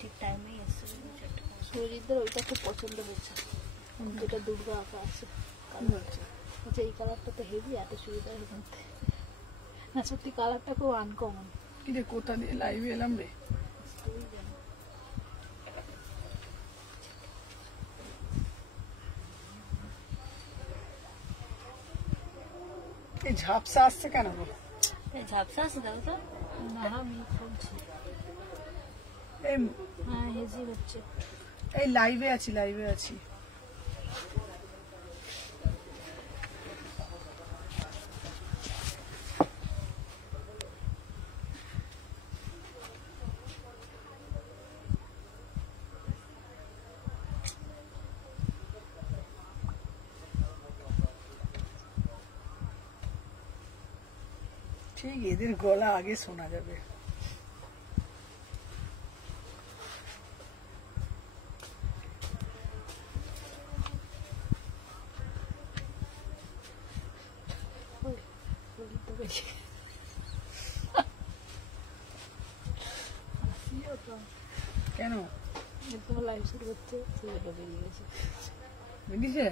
ঠিক টাইমেই এসছে। সুজিতদের ওইটা খুব পছন্দ হয়েছে, যেটা দুর্গা আঁকা আছে। আচ্ছা এই কালারটা তো হেভি, এত সুবিধা কিনতে না, সত্যি কালারটা খুব আনকমন। কি রে কোথা দিয়ে লাইভে এলাম রে? এই ঝাপসা আসছে কেন গো? ঝাপসা আছে দাও তো। না মিট হচ্ছে, হ্যাঁ হেজি হচ্ছে। এই লাইভে আছি, লাইভে আছি। ঠিক এদের গলা আগে শোনা যাবে। কেন তোমার লাইভ শুরু হচ্ছে, ছেলেটা বেরিয়ে গেছে। বেরিয়েছে?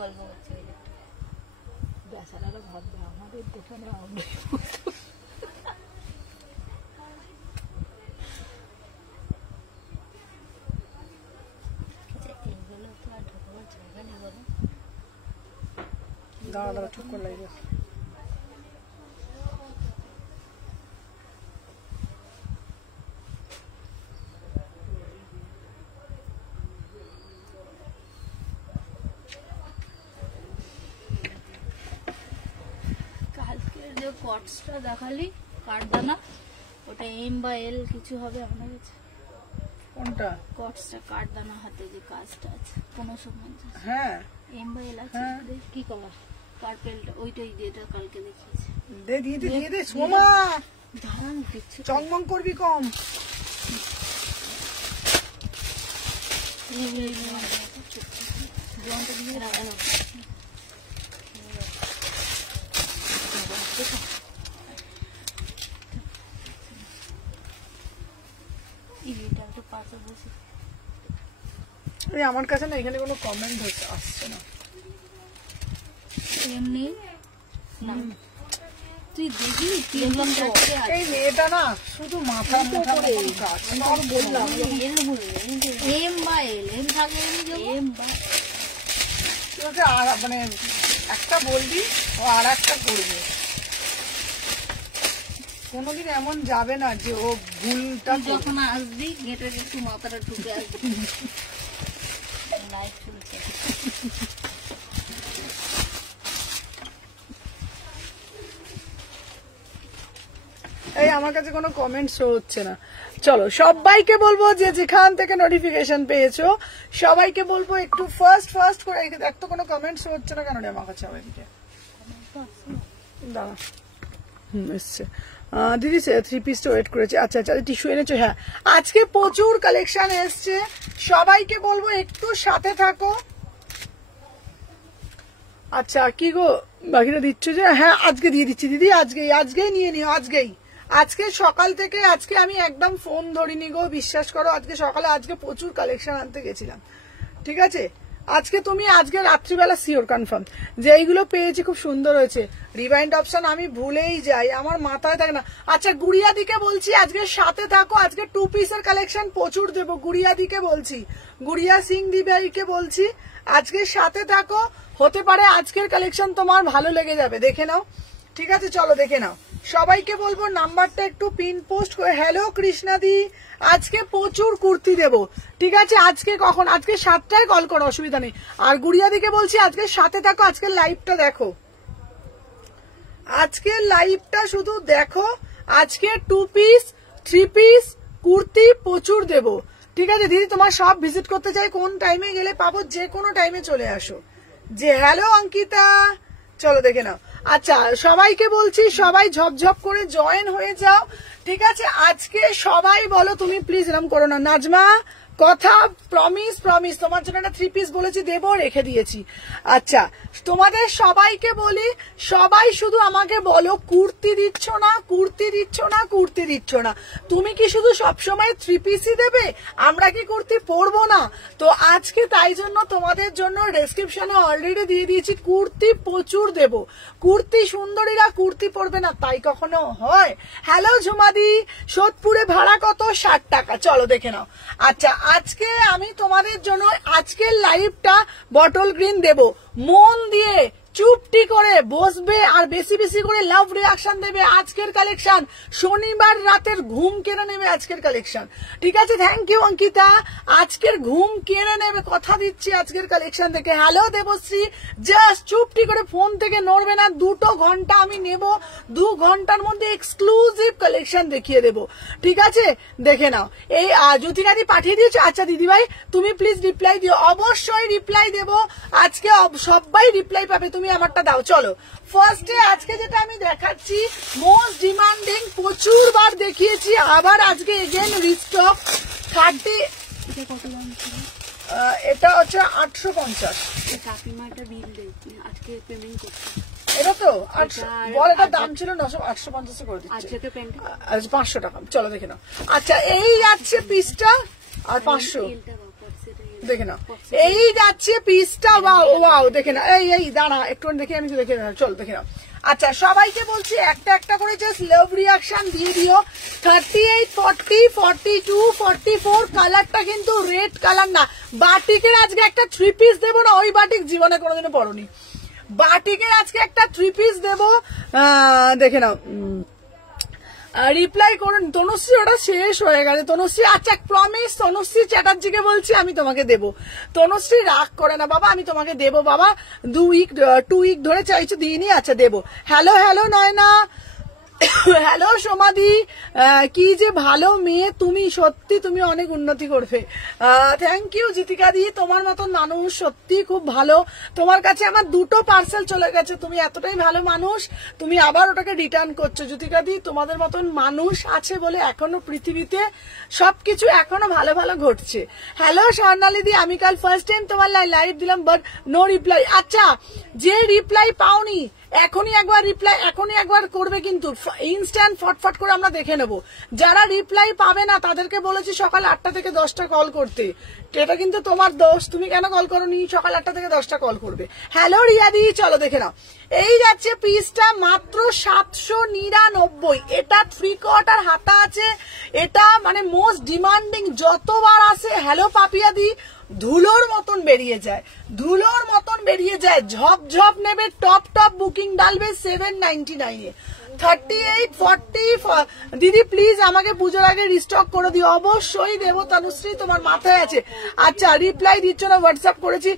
গল্প করছে বেচারারা, ভাববে আমাদের দোকানে আমরা এইগুলো তো আর ঢোকাবার জায়গা নেই বলো। দাঁড়া দাঁড়া ঠিক করে লাগবে। যে কটসটা দেখালি কাঠদানা, ওটা এম বা এল কিছু হবে আপনার কাছে? কোনটা? কটসটা কাঠদানা হাতে যে কাজটা আছে 1550। হ্যাঁ এম বা এল আছে। কি কালার? পার্পলটা, ওইটাই যেটা কালকে দেখিয়েছি। দে দিয়ে দে দিয়ে দে সোমা, দাঁড়ান দিচ্ছি। চংমং করবি কম। জনটা দিয়ে রাখানো আমার কাছে না এখানে কোনো কমেন্ট আসছে না। এমনি না তুই দেখলি এই মেয়েটা না শুধু মাথা মুঠা করে কাজ। বললাম এম বা এল, এম থাকে এম বা মানে একটা বলবি ও আর একটা করবে। কোনোদিন এমন যাবে না যে ও ভুলটা। যখন আসবি গেটে একটু মাথাটা ঢুকে আসবি। লাইভ চলছে। এই আমার কাছে কোনো কমেন্ট শো হচ্ছে না। চলো সবাইকে বলবো যে যেখান থেকে নোটিফিকেশন পেয়েছো সবাইকে বলবো একটু ফার্স্ট করে দেখ তো কোনো কমেন্ট শো হচ্ছে না কেন রে আমার কাছে? সবাইকে দাঁড়া। এসছে দিদি 3 পিস ওয়েট করেছে। আচ্ছা আচ্ছা টিস্যু এনেছো? হ্যাঁ আজকে প্রচুর কালেকশন এসছে, সবাইকে বলবো একটু সাথে থাকো। আচ্ছা কি গো বাকিটা দিচ্ছ যে? হ্যাঁ আজকে দিয়ে দিচ্ছি দিদি, আজকেই নিয়ে নিও। আজকে সকাল থেকে আজকে আমি একদম ফোন ধরিনি গো, বিশ্বাস করো। আজকে প্রচুর কালেকশন আনতে গেছিলাম। ঠিক আছে আজকে রাত্রিবেলা সিওর কনফার্ম যে এইগুলো পেয়েছি, খুব সুন্দর হয়েছে। রিভাইন্ড অপশন আমি ভুলেই যাই, আমার মাথায় থাকে না। আচ্ছা গুড়িয়া দিকে বলছি আজকে সাথে থাকো, আজকে 2 পিসের কালেকশন প্রচুর দেবো। গুড়িয়া দিকে বলছি, গুড়িয়া সিং দিভাইকে বলছি আজকে সাথে থাকো, হতে পারে আজকের কালেকশন তোমার ভালো লেগে যাবে, দেখে নাও। ঠিক আছে চলো দেখে নাও। সবাইকে বলবো নাম্বারটা একটু পিন পোস্ট করে। হ্যালো কৃষ্ণাদি, আজকে প্রচুর কুর্তি দেবো। ঠিক আছে আজকে কখন? আজকে 7টায় কল করো, অসুবিধা নেই। আর গুড়িয়া দিকে বলছি আজকে সাথে থাকো, আজকের লাইভটা দেখো, আজকের লাইভটা শুধু দেখো। আজকে 2 পিস 3 পিস কুর্তি প্রচুর দেবো। ঠিক আছে দিদি তোমার সব ভিজিট করতে চাই, কোন টাইমে গেলে পাবো? যে কোনো টাইমে চলে আসো। যে হ্যালো অঙ্কিতা, চলো দেখে নাও। আচ্ছা সবাইকে বলছি সবাই ঝপঝপ করে জয়েন হয়ে যাও। ঠিক আছে আজকে সবাই বলো, তুমি প্লিজ এরকম করো না। নাজমা কথা প্রমিস প্রমিস, তোমার জন্য একটা 3 পিস বলেছি দেবো, রেখে দিয়েছি। আচ্ছা তোমাদের সবাইকে বলি, সবাই শুধু আমাকে বলো কুর্তি দিচ্ছ না, কুর্তি দিচ্ছ না, কুর্তি দিচ্ছ না। তুমি কি শুধু সবসময় 3 পিসই দেবে? আমরা কি কুর্তি পরবো না? তো আজকে তাই জন্য তোমাদের জন্য ডেসক্রিপশনে অলরেডি দিয়ে দিয়েছি, কুর্তি প্রচুর দেব। কুর্তি সুন্দরীরা কুর্তি পরবে না তাই কখনো হয়? হ্যালো ঝুমাদি, সোদপুরে ভাড়া কত? 60 টাকা। চলো দেখে নাও। আচ্ছা আজকে আমি তোমাদের জন্য আজকের লাইভটা বটল গ্রিন দেব, মন দিয়ে চুপটি করে বসবে আর বেশি বেশি করে লাভ রিয়াকশন দেবে। আজকের কালেকশন শনিবার রাতের ঘুম কেড়ে নেবে আজকের কালেকশন, ঠিক আছে? থ্যাংক ইউ অঙ্কিতা, আজকের ঘুম কেড়ে নেবে, কথা দিচ্ছি আজকের কালেকশন থেকে। হ্যালো দেবশ্রী, জাস্ট চুপটি করে ফোন থেকে নড়বে না, 2 ঘন্টা আমি নেব, 2 ঘন্টার মধ্যে এক্সক্লুসিভ কালেকশন দেখিয়ে দেব, ঠিক আছে? দেখে নাও। এই জ্যোতিকাদি পাঠিয়ে দিয়েছো? আচ্ছা দিদিভাই তুমি প্লিজ রিপ্লাই দিও। অবশ্যই রিপ্লাই দেব আজকে, সবাই রিপ্লাই পাবে, তুমি আমারটা দাও। চলো ফার্স্টে আজকে যেটা আমি দেখাচ্ছি মোস্ট ডিমান্ডিং, প্রচুর বার দেখিয়েছি, আবার আজকে এগেন রিস্টক 30। এটা হচ্ছে 850। কাকিমাটা বিল দিয়েছি আজকে, পেমেন্ট করছি। এটা তো বল, এটা দাম ছিল 850 করে দিচ্ছি, আজকে পেমেন্ট 500 টাকা। চলো দেখে নাও। আচ্ছা এই যাচ্ছে পিসটা আর 500, দেখে নাও। এই যাচ্ছে পিসটা, ওয়াও ওয়াও, দেখে নাও। এই দাঁড়া একটু দেখে, আমি দেখে নাও, চল দেখে নাও। আচ্ছা সবাইকে বলছি একটা একটা করে জাস্ট লাভ রিয়াকশন দিয়ে দিও। 38, 40, 42, 44 কালারটা কিন্তু রেড কালার না। বাটিকের আজকে একটা 3 পিস দেবো না, ওই বাটিক জীবনে কোনোদিনও পরনি। বাটিকের আজকে একটা 3 পিস দেবো, দেখে নাও। রিপ্লাই করুন তনুশ্রী, ওটা শেষ হয়ে গেছে তনুশ্রী। আচ্ছা প্রমিস তনুশ্রী চ্যাটার্জিকে বলছি আমি তোমাকে দেবো। তনুশ্রী রাগ করে না বাবা, আমি তোমাকে দেবো বাবা, 2 উইক ধরে চাইছো দিইনি, আচ্ছা দেবো। হ্যালো হ্যালো নয়না, হ্যালো সোমাদি, কি যে ভালো মেয়ে তুমি, সত্যি তুমি অনেক উন্নতি করবে। থ্যাংক ইউ জিতিকা দি, তোমার মতন মানুষ সত্যি খুব ভালো। তোমার কাছে আমার 2টো পার্সেল চলে গেছে, তুমি এতটাই ভালো মানুষ, তুমি আবার ওটাকে রিটার্ন করছো। জিতিকা দি তোমাদের মতন মানুষ আছে বলে এখনো পৃথিবীতে সবকিছু এখনো ভালো ভালো ঘটছে। হ্যালো স্বর্ণালী দি, আমি কাল ফার্স্ট টাইম তোমার লাইভ দিলাম বাট নো রিপ্লাই। আচ্ছা যে রিপ্লাই পাওনি এখনই একবার করবে, কিন্তু ইনস্ট্যান্ট ফটফট করে আমরা দেখে নেব। যারা রিপ্লাই পাবে না তাদেরকে বলেছি সকাল 8টা থেকে 10টা কল করতে, এটা কিন্তু তোমার দোষ, তুমি কেন কল করোনি? সকাল 8টা থেকে 10টা কল করবে। হ্যালো রিয়াদি, চলো দেখে নাও। এই যাচ্ছে পিসটা মাত্র 799। এটা 3/4 হাতা আছে, এটা মানে মোস্ট ডিমান্ডিং, যতবার আসে হ্যালো পাপিয়াদি ধুলোর মতন বেরিয়ে যায়, ধুলোর মতন বেরিয়ে যায়। ঝপ নেবে, টপ বুকিং ডালবে 799 এ। 38, 40 দিদি প্লিজ আমাকে পুজোর আগে রিস্টক করে দিও। অবশ্যই দেবো তনুশ্রী, তোমার মাথায় আছে। আচ্ছা রিপ্লাই দিচ্ছ না, হোয়াটসঅ্যাপ করেছি।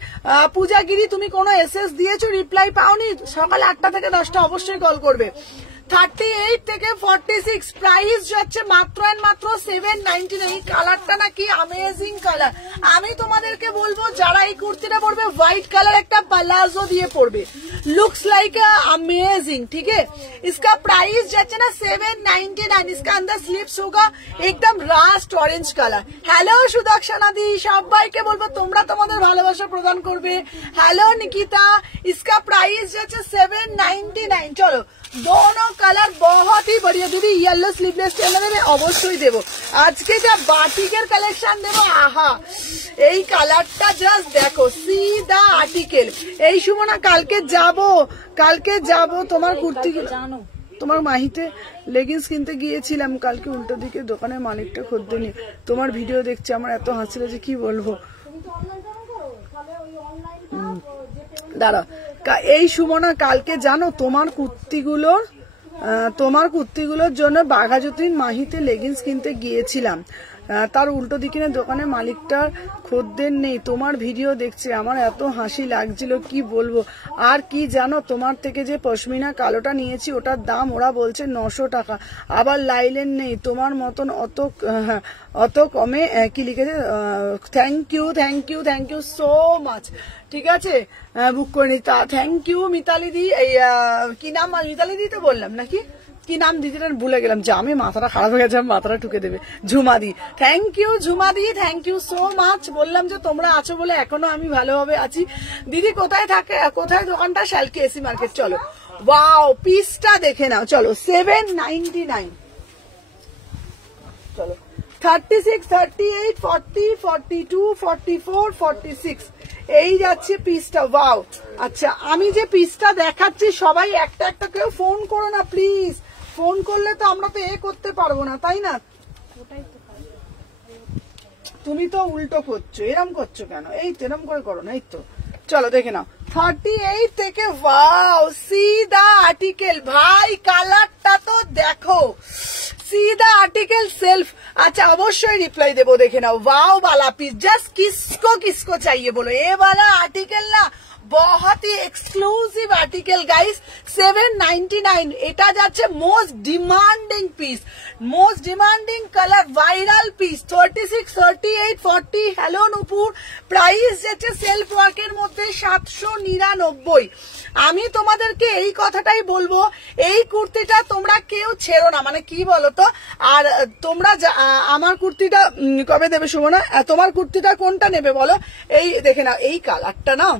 পূজাগিরি তুমি কোনো এসএস দিয়েছো, রিপ্লাই পাওনি? সকাল 8টা থেকে 10টা অবশ্যই কল করবে। 38 থেকে 46 প্রাইস যাচ্ছে মাত্র মাত্র 799। এই কালারটা নাকি अमेजिং কালার। আমি তোমাদেরকে বলবো যারা এই কুর্তিটা পরবে হোয়াইট কালার একটা প্লাজো দিয়ে পরবে, लुक्स लाइक अमेजिंग, ठीक है? इसका प्राइस যাচ্ছে না 799। इसका अंदर स्लीव्स होगा एकदम rust orange colour. Hello Sudarshana di, সবাইকে বলবো তোমরা তোমাদের ভালোবাসা প্রদান করবে। हेलो निकिता, इसका प्राइस যাচ্ছে 799। চলো दोनों कलर बहुत ही बढ़िया। दीदी येलो स्लीवलेस টেলার দেবে? অবশ্যই দেবো। আজকে যা বাটিকের কালেকশন দেবো, আহা এই কালারটা জাস্ট দেখো, সিধা আর্টিকেল। এই সুমনা কালকে যাব তোমার কুর্তি জানো, তোমার মাহিতে লেগিংস কিনতে গিয়েছিলাম কালকে, উল্টো দিকে দোকানের মালিকটা খদ্দের নিয়ে তোমার ভিডিও দেখছে, আমার এত হাসি লাগছে কি বলবো। দাঁড়া, এই সুমনা কালকে জানো তোমার কুর্তিগুলোর জন্য বাঘাযতীন মাহিতে লেগিংস কিনতে গিয়েছিলাম, তার উল্টো দিকে দোকানের মালিকটার খদ্দের নেই, তোমার ভিডিও দেখছে, আমার এত হাসি লাগছিল কি বলবো। আর কি জানো, তোমার থেকে যে পশমিনা কালোটা নিয়েছি ওটার দাম ওরা বলছে 900 টাকা, আবার লাইলেন নেই, তোমার মতন অত কমে কি লিখেছে। থ্যাংক ইউ সো মাচ, ঠিক আছে বুক করে নি। থ্যাংক ইউ মিতালি দি। এই কি নাম, মিতালি দি তো বললাম নাকি? কি নাম দিদিটার ভুলে গেলাম, যে আমি মাথাটা খারাপ হয়ে গেছে, মাথাটা ঠুকে দেবে। ঝুমাদি, থ্যাংক ইউ ঝুমাদি, থ্যাংক ইউ সো মাচ। বললাম যে তোমরা আছো বলে এখনো আমি ভালোভাবে আছি। দিদি কোথায় থাকে, কোথায় দোকানটা? শ্যালকি এসি মার্কেট। চলো ওয়াও, পিসটা দেখে নাও। চলো 799। চলো 36, 38, 40, 42, 44, 46 এই যাচ্ছে পিসটা। ওয়াও। আচ্ছা, আমি যে পিসটা দেখাচ্ছি সবাই একটা একটা কেউ ফোন করো না প্লিজ। ফোন করলে তো আমরা তো করতে পারবো না, তাই না? তুমি তো উল্টো করছো, এরম করছো কেন? এই তো এরম করে করো না, এই তো। চলো দেখে নাও 38 থেকে। ওয়াও, সি দা আর্টিকেল। ভাই কালারটা তো দেখো, সি দা আর্টিকেল সেলফ। अच्छा अवश्य रिप्लाई देवो। देखे ना, वाओ वाला पीस, जस्ट किसको किसको चाहिए बोलो। ये वाला आर्टिकल ना बहुत ही एक्सक्लूसिव आर्टिकल गाइस। 799 এটা যাচ্ছে most demanding piece, most demanding colour, viral piece. 36, 38, 40। Hello Nupur, price যাচ্ছে সেলফ ওয়ার্কের মধ্যে 799। আমি তোমাদেরকে এই কথাটাই বলবো, এই কুর্তিটা তোমরা কেউ ছেড়ো না। মানে কি বলতো, আর তোমরা আমার কুর্তিটা কবে দেবে সুমনা? তোমার কুর্তিটা কোনটা নেবে বলো? এই দেখে নাও, এই কালারটা নাও।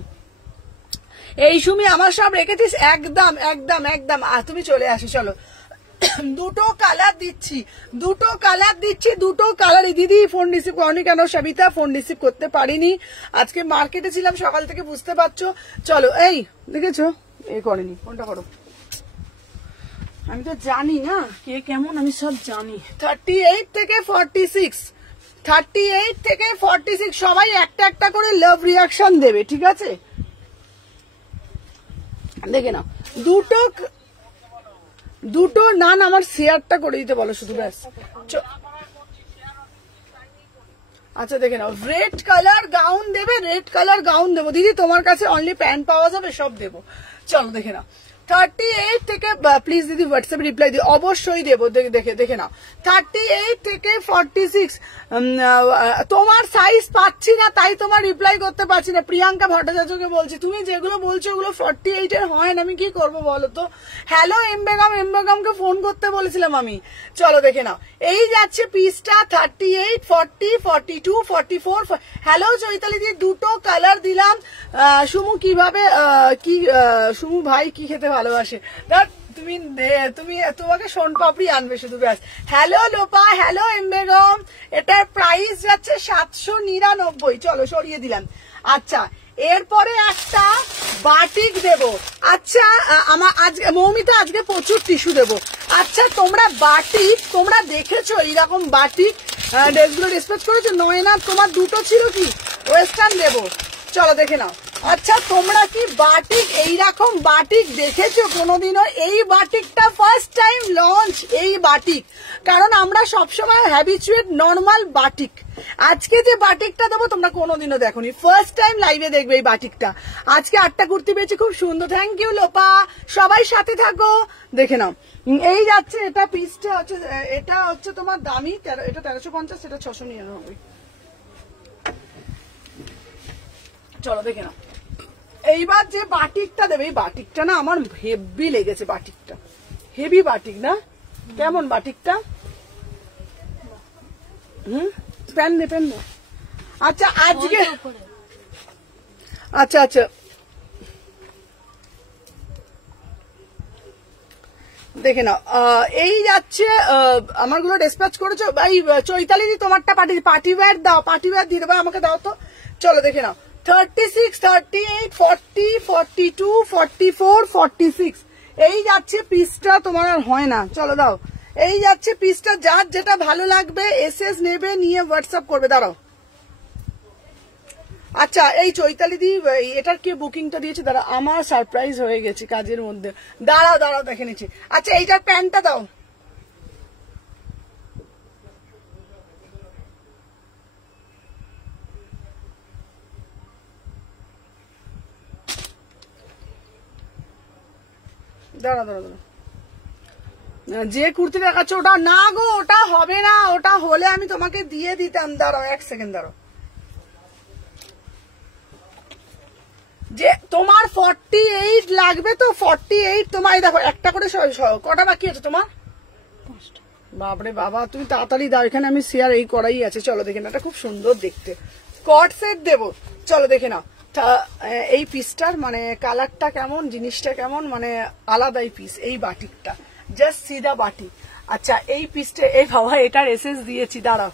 এই সুমি আমার সব রেখেছিস? একদম একদম একদম। তুমি চলে আসো। চলো দুটো কালার দিচ্ছি, দুটো কালার দিচ্ছি, দুটো কালারই। দিদি ফোন রিসিভ করনি কেন? সবিতা ফোন রিসিভ করতে পারিনি, আজকে মার্কেটে ছিলাম সকাল থেকে, বুঝতে পারছো। চলো, এই দেখেছো, এ করেনি, ফোনটা করো। আমি তো জানি না কে কেমন, আমি সব জানি। 38 থেকে 46, 38 থেকে 46 সবাই একটা একটা করে লাভ রিয়াকশন দেবে, ঠিক আছে? দেখে নাও দুটো দুটো। না না, আমার শেয়ারটা করে দিতে বলো শুধু, ব্যাস। আচ্ছা দেখে নাও, রেড কালার গাউন দেবে, রেড কালার গাউন দেবো। দিদি তোমার কাছে অনলি প্যান্ট পাওয়া যাবে? সব দেবো। চলো দেখে নাও 38 থেকে, প্লিজ দিদি হোয়াটসঅ্যাপ রিপ্লাই দিও, অবশ্যই দেবো। দেখে নাও 38 থেকে 46। তোমার সাইজ পাচ্ছি না, তাই তোমার রিপ্লাই করতে পারছি না। প্রিয়াঙ্কা ভট্টাচার্যকে বলছি, তুমি যেগুলো বলছো ওগুলো 48 এর হয় না, আমি কি করবো বলো তো? হ্যালো এমবেগম, এমবেগমকে ফোন করতে বলেছিলাম আমি। চলো দেখে নাও, এই যাচ্ছে পিসটা 38, 40, 42, 44। হ্যালো চৈতালি দি, দুটো কালার দিলাম। সুমু কিভাবে কি সুমু ভাই কি খেতে ভালোবাসে? তুমি তোমাকে সোন পাপড়ি আনবে শুধু, ব্যাস। হ্যালো লোপা, হ্যালো এমবেগম, এটার প্রাইস যাচ্ছে 799। চলো সরিয়ে দিলাম। আচ্ছা এরপরে একটা বাটিক দেব। আচ্ছা আমার আজকে মৌমিতা আজকে প্রচুর টিস্যু দেবো। আচ্ছা তোমরা বাটিক, তোমরা দেখেছো এইরকম বাটিক ড্রেসগুলো রেসপেক্ট করেছো? নয়না তোমার দুটো ছিল কি? ওয়েস্টার্ন দেবো, চলো দেখে নাও। আচ্ছা তোমরা কি বাটিক, এইরকম বাটিক দেখেছো কোনোদিনও? এই বাটিকটা ফার্স্ট টাইম লঞ্চ, এই বাটিক, কারণ আমরা সবসময় হ্যাবিচুয়েট নর্মাল বাটিক। আজকে যে বাটিকটা দেবো তোমরা কোনোদিনও দেখোনি, ফার্স্ট টাইম লাইভে দেখবে এই বাটিকটা। আজকে 8টা কুর্তি পেয়েছি, খুব সুন্দর। থ্যাংক ইউ লোপা, সবাই সাথে থাকো। দেখে নাও, এই যাচ্ছে, এটা পিসটা হচ্ছে, এটা হচ্ছে তোমার দামি, এটা 1350, এটা 699। চলো দেখে নাও, এইবার যে বাটিকটা দেবে, এই বাটিকটা না আমার হেভি লেগেছে। বাটিকটা হেভি বাটিক না? কেমন বাটিকটা? প্যান নে। আচ্ছা আজকে, আচ্ছা আচ্ছা দেখে নাও, এই যাচ্ছে। আমারগুলো ডিসপ্যাচ করেছো ভাই? চৈতালি দি তোমারটা পার্টি ওয়্যার দাও, পার্টি ওয়্যার দিয়ে দেবো, আমাকে দাও তো। চলো দেখে নাও 36, 38, 40, 42, 44, 46 এই যাচ্ছে পিসটা। তোমার আর হয় না, চলো দাও। এই যাচ্ছে পিসটা, যার যেটা ভালো লাগবে এসএস নেবে, নিয়ে হোয়াটসঅ্যাপ করবে। দাঁড়াও, আচ্ছা এই চৈতালি দি এটার কে বুকিংটা দিয়েছে? দাঁড়াও, আমার সারপ্রাইজ হয়ে গেছে কাজের মধ্যে। দাঁড়াও দেখে নিচ্ছি। আচ্ছা এইটার প্যান্টটা দাও। দাঁড়া, যে কুর্তি দেখাচ্ছ ওটা না গো, ওটা হবে না, ওটা হলে আমি তোমাকে দিয়ে দিতাম। দাঁড়াও 1 সেকেন্ড, দাঁড়াও। যে তোমার 48 লাগবে তো 48 তোমার দেখো একটা করে কটা বাকি আছে তোমার? 5টা। বাপরে বাবা তুমি তাড়াতাড়ি দাও, এখানে আমি শেয়ার এই করাই আছে। চলো দেখে না, এটা খুব সুন্দর দেখতে, কট সেট দেবো। চলো দেখে নাও এই পিসটার মানে কালারটা কেমন, জিনিসটা কেমন, মানে আলাদাই পিস এই বাটিকটা, জাস্ট সিধা বাটিক। আচ্ছা এই পিসটা, এই বাবা এটার এসএস দিয়েছি, দাঁড়াও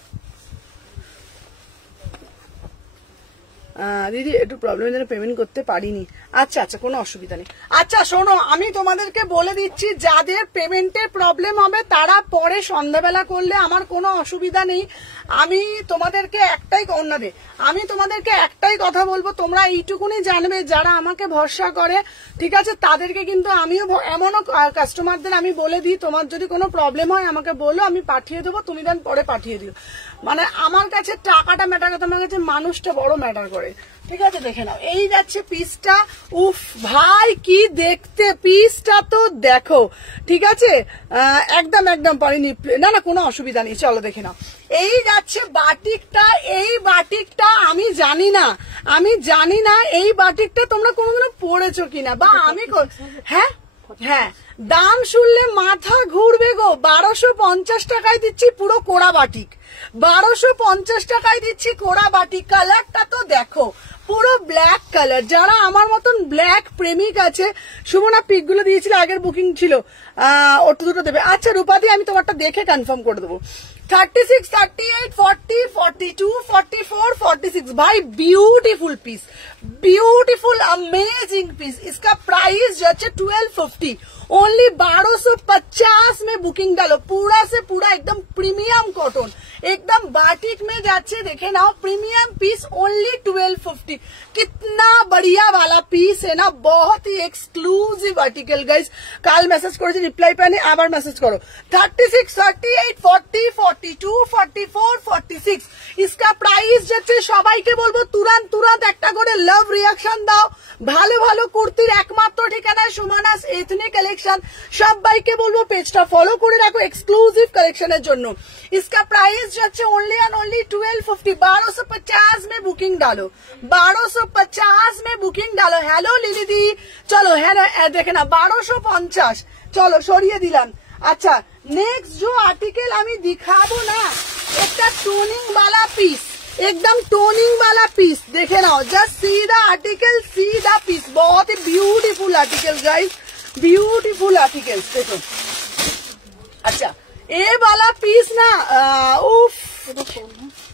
দিদি একটু প্রবলেমের জন্য পেমেন্ট করতে পারিনি। আচ্ছা আচ্ছা কোনো অসুবিধা নেই। আচ্ছা শোনো, আমি তোমাদেরকে বলে দিচ্ছি, যাদের পেমেন্টের প্রবলেম হবে তারা পরে সন্ধ্যাবেলা করলে আমার কোনো অসুবিধা নেই। আমি তোমাদেরকে একটাই কথা বলবো, তোমরা এইটুকুনি জানবে, যারা আমাকে ভরসা করে ঠিক আছে, তাদেরকে কিন্তু আমিও এমনও কাস্টমারদের আমি বলে দিই, তোমার যদি কোনো প্রবলেম হয় আমাকে বলো, আমি পাঠিয়ে দেবো, তুমি দেন পরে পাঠিয়ে দিও। মানে আমার কাছে টাকাটা ম্যাটার করে, আমার কাছে মানুষটা বড় ম্যাটার করে। ঠিক আছে দেখে নাও, এই যাচ্ছে পিসটা। উফ ভাই কি দেখতে, পিসটা তো দেখো। ঠিক আছে একদম পারিনি, না না কোনো অসুবিধা নেই। চলো দেখে নাও, এই যাচ্ছে বাটিকটা। এই বাটিকটা আমি জানি না এই বাটিকটা তোমরা কোনোদিনও পড়েছো কিনা, বা আমি হ্যাঁ হ্যাঁ দাম শুনলে মাথা ঘুরবে গো। 1250 টাকায় দিচ্ছি পুরো কোড়া বাটিক, 1250 টাকায় দিচ্ছি কোড়া বাটিক। কালারটা তো দেখো, পুরো ব্ল্যাক কালার। যারা আমার মতন ব্ল্যাক প্রেমিক আছে, সুমনা পিক গুলো দিয়েছিল, আগের বুকিং ছিল, ওটা দুটো দেবে। আচ্ছা রূপাদি আমি তোমারটা দেখে কনফার্ম করে দেবো। 36, 38, 40, 42, 44, 46 भाई beautiful piece, beautiful amazing piece. इसका प्राइस जो है 1250, ओनली 1250 में बुकिंग डालो। पूरा से पूरा एकदम प्रीमियम कॉटन, एकदम बाटिक में जाचे, देखे ना प्रीमियम पीस, ओनली 1250। कितना बढ़िया वाला पीस है ना, बहुत ही एक्सक्लूसिव आर्टिकल गाइज। कल मैसेज करो, रिप्लाई पे नहीं, आबार मैसेज करो। 36, 38, 40, 42, 44, 46 इसका प्राइस যাচ্ছে। সবাইকে বলবো তুরান্ত একটা করে লাভ রিয়াকশন দাও। ভালো ভালো কুর্তির একমাত্র ঠিকানা সুমানাস এথনিক কালেকশন। সবাইকে বলবো পেজটা ফলো করে রাখো এক্সক্লুসিভ কালেকশনের জন্য। इसका प्राइस যাচ্ছে ओनली एंड ओनली 1250। 1250 में बुकिंग डालो, 1250 में बुकिंग डालो। हेलो लिली दी, चलो हेलो দেখে না 1250, চলো সরিয়ে দিলাম। আচ্ছা नेक्स्ट जो आर्टिकल আমি दिखाबो ना, একটা टोनिंग वाला पीस, एकदम टोनिंग वाला पीस, देखे ना जस्ट सीधा आर्टिकल, सीधा पीस, बहुत ही beautiful article guys, beautiful articles देखो। अच्छा ये वाला पीस ना उफ,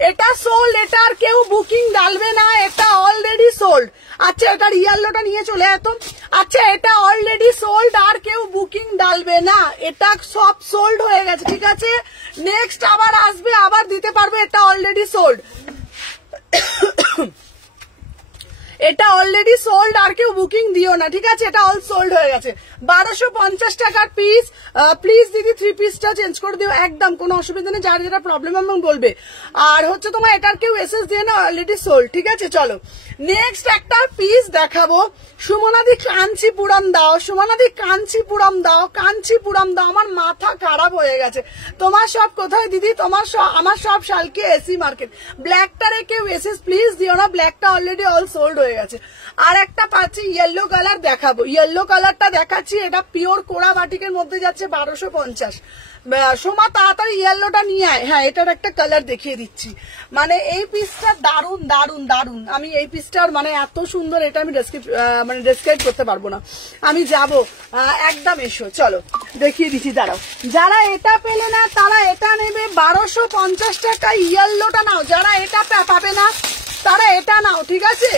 এটা সোল্ড, এটার কেউ বুকিং ডালবে না, এটা অলরেডি সোল্ড। আচ্ছা এটার ইয়েলোটা নিয়ে চলে এত। আচ্ছা এটা অলরেডি সোল্ড, আর কেউ বুকিং ডালবে না, এটা সব সোল্ড হয়ে গেছে। ঠিক আছে নেক্সট আবার আসবে, আবার দিতে পারবে, এটা অলরেডি সোল্ড, এটা অলরেডি সোল্ড, আর কেউ বুকিং দিও না। ঠিক আছে এটা অল সোল্ড হয়ে গেছে। 1250 টাকার পিস। প্লিজ দিদি 3 পিসটা চেঞ্জ করে দিও, একদম কোনো অসুবিধা নেই, যার যেটা প্রবলেম আমি বলবে। আর হচ্ছে তোমার এটার কেউ এসএস দিয়ে না, অলরেডি সোল্ড। ঠিক আছে চলো নেক্সট একটা পিস দেখাবো। সুমনাদি কাঞ্চিপুরম দাও, সুমনাদি কাঞ্চিপুরম দাও, কাঞ্চিপুরম দাও। আমার মাথা খারাপ হয়ে গেছে। তোমার সব কোথায় দিদি, তোমার আমার সব শালকে এসি মার্কেট। ব্ল্যাকটারে কেউ এসএস প্লিজ দিও না, ব্ল্যাকটা অলরেডি অল সোল্ড হয়ে গেছে। আর একটা পাচ্ছি ইয়েলো কালার দেখাবো, ইয়েলো কালারটা দেখাচ্ছি, এটা পিওর কোড়া বাটিকের মধ্যে যাচ্ছে 1250। সোমা তাড়াতাড়ি ইয়েলোটা নিয়ে আয়। হ্যাঁ এটার একটা কালার দেখিয়ে দিচ্ছি, মানে এই পিসটা দারুন দারুন দারুন। আমি এই পিসটার মানে এত সুন্দর, এটা আমি ডেসক্রাইব করতে পারবো না। আমি যাব একদম, এসো চলো দেখিয়ে দিচ্ছি, দাঁড়াও। যারা এটা পেলে না তারা এটা নেবে 1250 টাকা। ইয়েলোটা নাও, যারা এটা পাবে না তারা এটা নাও। ঠিক আছে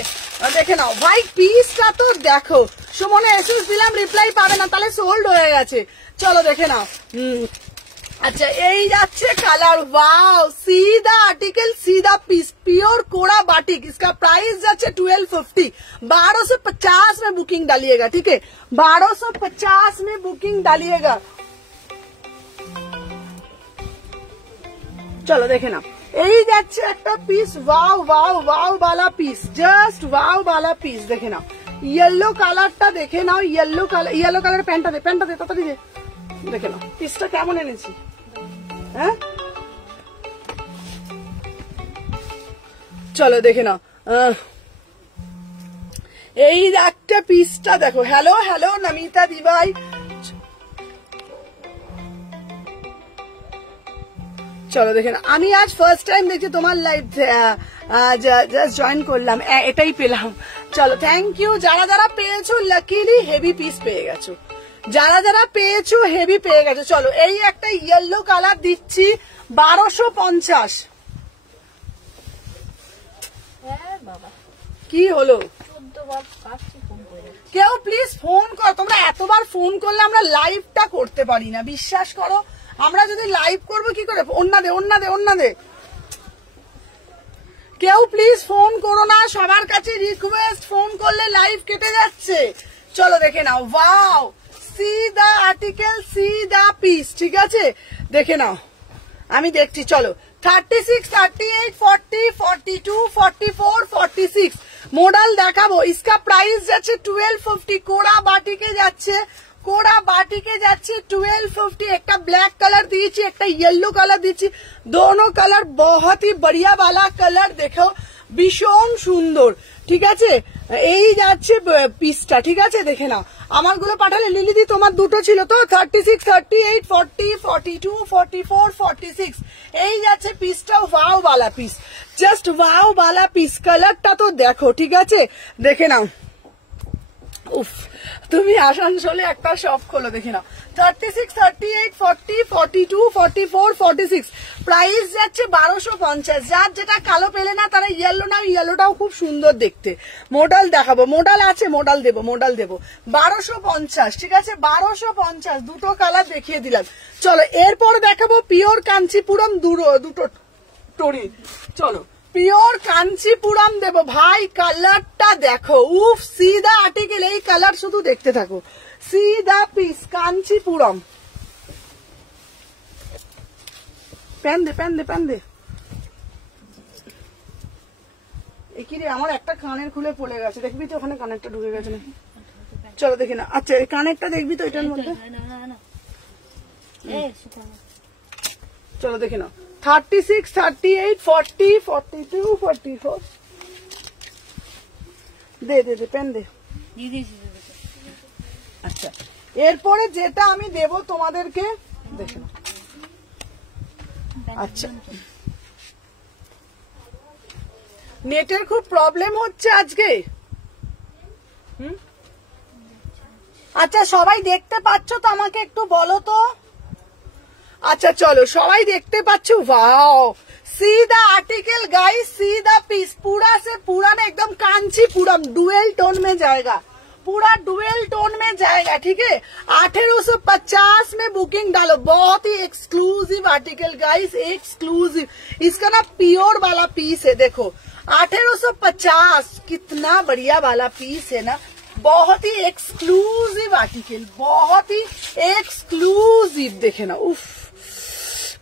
দেখে নাও ভাই, পিসটা তো দেখো। সুমনে এসএস দিলাম, রিপ্লাই পাবে না, তাহলে সোল্ড হয়ে গেছে। চলো দেখে নাও। अच्छा এই যাচ্ছে কালার, वाओ सीधा आर्टिकल, सीधा पीस, प्योर कोड़ा बाटिक। इसका प्राइस যাচ্ছে 1250। 1250 में बुकिंग डालिएगा, ठीक है 1250 में बुकिंग डालिएगा। चलो देखे ना এই যাচ্ছে একটা পিস, वाओ वाओ वाओ वाला पीस, जस्ट वाओ वाला पीस। দেখে নাও येलो কালারটা, দেখে নাও येलो কালার। প্যান্টটা দে তাড়াতাড়ি দে। দেখে নাও পিসটা কেমন এনেছি। হ্যাঁ চলো দেখে নাও, এই একটা পিসটা দেখো। হ্যালো হ্যালো নমিতা দিভাই, চলো দেখেন। আমি আজ ফার্স্ট টাইম দেখছি তোমার লাইভ, জাস্ট জয়েন করলাম, এটাই পেলাম। চলো থ্যাংক ইউ। যারা যারা পেয়েছো লাকিলি হেভি পিস পেয়ে গেছো, যারা যারা পেয়েছো হেভি পেয়ে গেছো। চলো এই একটা ইয়েলো কালার দিচ্ছি 1250। কি হলো? কেউ প্লিজ ফোন কর, তোমরা এতবার ফোন করলে আমরা লাইভটা করতে পারি না, বিশ্বাস করো। আমরা যদি লাইভ করবো কি করে? অন্যা দে। কেউ প্লিজ ফোন করো না, সবার কাছে রিকোয়েস্ট, ফোন করলে লাইভ কেটে যাচ্ছে। চলো দেখে নাও। ওয়াও, সি দা আর্টিকেল, সি দা পিস, ঠিক আছে দেখে নাও। আমি দেখছি। চলো 36, 38, 40, 42, 44, 46 মডেল দেখাবো। इसका प्राइस যাচ্ছে 1250। কোড়া বাটিকে যাচ্ছে, কোড়া বাটিকে যাচ্ছে 1250। একটা ব্ল্যাক কালার দিয়েছি, একটা येलो কালার দিয়েছি। दोनों কালার बहुत ही बढ़िया वाला কালার, দেখো ভীষণ সুন্দর, ঠিক আছে। এই যাচ্ছে পিসটা, ঠিক আছে দেখে নাও। আমারগুলো পাঠালে লিলিদি, তোমার দুটো ছিল তো, 36, 38, 40, 42, 44, 46 এই যাচ্ছে পিসটা। ওয়াও वाला পিস, জাস্ট ওয়াও वाला পিস। কালারটা তো দেখো, ঠিক আছে দেখে নাও। উফ, তুমি আসানসোলে একটা শপ খোলো, দেখে নাও। 36, 38, 40, 42, 44, 46 প্রাইস যাচ্ছে 1250। যার যেটা কালো পেলে না তারা ইয়েলো নাও, ইয়েলোটাও খুব সুন্দর দেখতে। মডেল দেখাবো, মডেল আছে, মডেল দেবো 1250, ঠিক আছে 1250। দুটো কালার দেখিয়ে দিলাম। চলো এরপর দেখাবো পিওর কাঞ্চিপুরম দুটো টরি। চলো পিওর কাঞ্চিপুরম দেবো ভাই, কালারটা দেখো। উফ, সিধা আর্টিকেল, এই কালার শুধু দেখতে থাকো। সিধা পিস কাঞ্চিপুরম। প্যান দে। কি রে, আমার একটা কানের খুলে পড়ে গেছে, দেখবি তো ওখানে কানেরটা ঢুকে গেছে নাকি? চলো দেখি না। আচ্ছা এই কানেরটা দেখবি তো এটার মধ্যে। চলো দেখে নাও। 36, 38, 40, 42, 44 দে পেন দে। আচ্ছা এরপরে যেটা আমি দেব তোমাদেরকে দেখে নাও। আচ্ছা নেটের খুব প্রবলেম হচ্ছে আজকে। আচ্ছা সবাই দেখতে পাচ্ছ তো, আমাকে একটু বলো তো। আচ্ছা চলো সবাই দেখতে পাচ্ছ। Wow, see the article guys, see the piece. पूरा से पूरा ना एकदम कांचीपुरम डुअल टोन में जाएगा, पूरा डुअल टोन में जाएगा, ठीक है। 1850 में बुकिंग डालो। बहुत ही एक्सक्लूसिव आर्टिकल गाइस, एक्सक्लूसिव। इसका ना प्योर वाला पीस है, देखो 1850, कितना बढ़िया वाला पीस है ना। बहुत ही एक्सक्लूसिव आर्टिकल, बहुत ही एक्सक्लूसिव, देखे ना। उफ,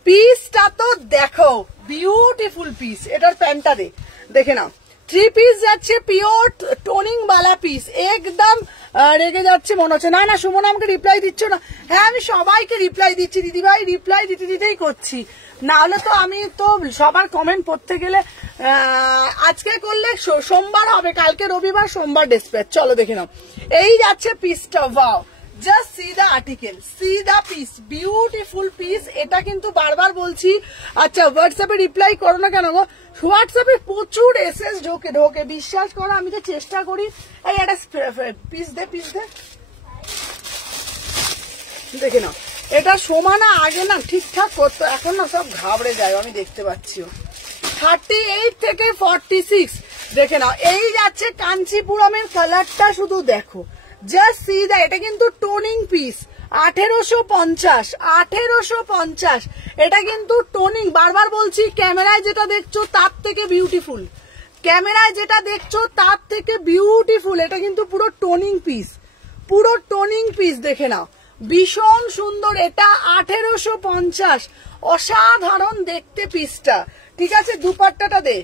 পিসটা তো দেখো, বিউটিফুল পিস। এটার প্যান্টটা দেখে নাও। 3 পিস যাচ্ছে পিওর টোনিং বালা পিস। একদম রেগে যাচ্ছে মনে হচ্ছে। না সুমন আমাকে রিপ্লাই দিচ্ছ না। হ্যাঁ আমি সবাইকে রিপ্লাই দিচ্ছি দিদি ভাই, রিপ্লাই দিতেই করছি। না হলে তো আমি তো সবার কমেন্ট পড়তে গেলে আজকে করলে সোমবার হবে, কালকে রবিবার, সোমবার ডিসপ্যাচ। চলো দেখে নাও। এই যাচ্ছে পিসটা। ওয়াও, জাস্ট সি দা আর্টিকেল, সি দা পিস, বিউটিফুল পিস। এটা কিন্তু বারবার বলছি। আচ্ছা হোয়াটসঅ্যাপে রিপ্লাই করো না কেন গো? হোয়াটসঅ্যাপে প্রচুর এসএস ঢোকে, বিশ্বাস করো। আমি তো চেষ্টা করি। এই একটা পিস দে দেখে নাও। এটা সমানা আগে না ঠিকঠাক করতো, এখন না সব ঘাবড়ে যায়, আমি দেখতে পাচ্ছি। 38 থেকে 46 দেখে নাও। এই যাচ্ছে কাঞ্চিপুরমের কালারটা শুধু দেখো, জাস্ট সি দা। এটা কিন্তু টোনিং পিস। 1850 এটা কিন্তু টোনিং। বারবার বলছি, ক্যামেরায় যেটা দেখছো তার থেকে বিউটিফুল, ক্যামেরায় যেটা দেখছো তার থেকে বিউটিফুল। এটা কিন্তু পুরো টোনিং পিস, পুরো টোনিং পিস, দেখে নাও ভীষণ সুন্দর। এটা 1850, অসাধারণ দেখতে পিসটা, ঠিক আছে। দুপাট্টাটা দে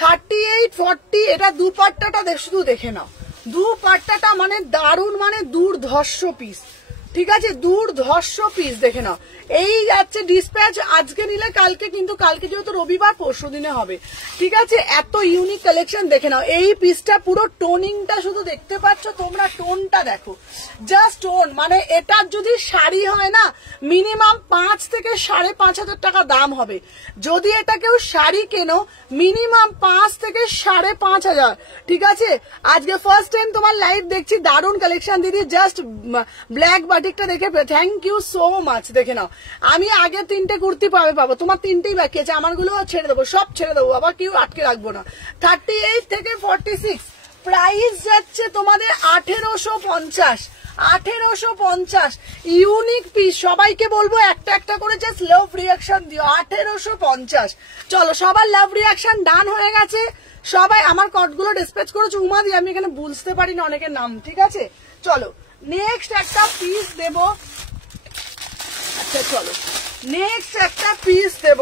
38, 40 এটা দুপাট্টাটা শুধু দেখে নাও। দুপাট্টাটা মানে দারুণ, মানে দুর্ধর্ষ পিস, ঠিক আছে, দুর্ধর্ষ পিস দেখে নাও। এই যাচ্ছে ডিসপ্যাচ, আজকে নিলে কালকে, কিন্তু কালকে যেহেতু রবিবার পরশু দিনে হবে। ঠিক আছে, এত ইউনিক কালেকশন দেখে নাও। এই পিসটা পুরো টোনিংটা শুধু দেখতে পাচ্ছ তোমরা, টোনটা দেখো, জাস্ট টোন। মানে এটার যদি শাড়ি হয় না মিনিমাম 5 থেকে 5,500 টাকা দাম হবে। যদি এটা কেউ শাড়ি কেনো মিনিমাম 5 থেকে 5,500। ঠিক আছে, আজকে ফার্স্ট টাইম তোমার লাইভ দেখছি, দারুণ কালেকশন দিদি। জাস্ট ব্ল্যাক বাটিকটা দেখে থ্যাংক ইউ সো মাচ। দেখে নাও, আমি আগে 3টে কুর্তি পাবো, তোমার 3টেই বাকি আছে, আমারগুলো ছেড়ে দেবো, সব ছেড়ে দেবো, আবার কেউ আটকে রাখবো না। 38 থেকে 46 প্রাইস যাচ্ছে তোমাদের 1850। 1850 ইউনিক পিস। সবাইকে বলবো একটা একটা করে জাস্ট লাভ রিয়াকশন দিও। 1850। চলো, সবার লাভ রিয়াকশন ডান হয়ে গেছে। সবাই আমার কটগুলো ডিসপ্যাচ করেছে। উমা দি, আমি এখানে বুঝতে পারি না অনেকের নাম। ঠিক আছে, চলো নেক্সট একটা পিস দেব। আচ্ছা চলো নেক্সট একটা পিস দেব।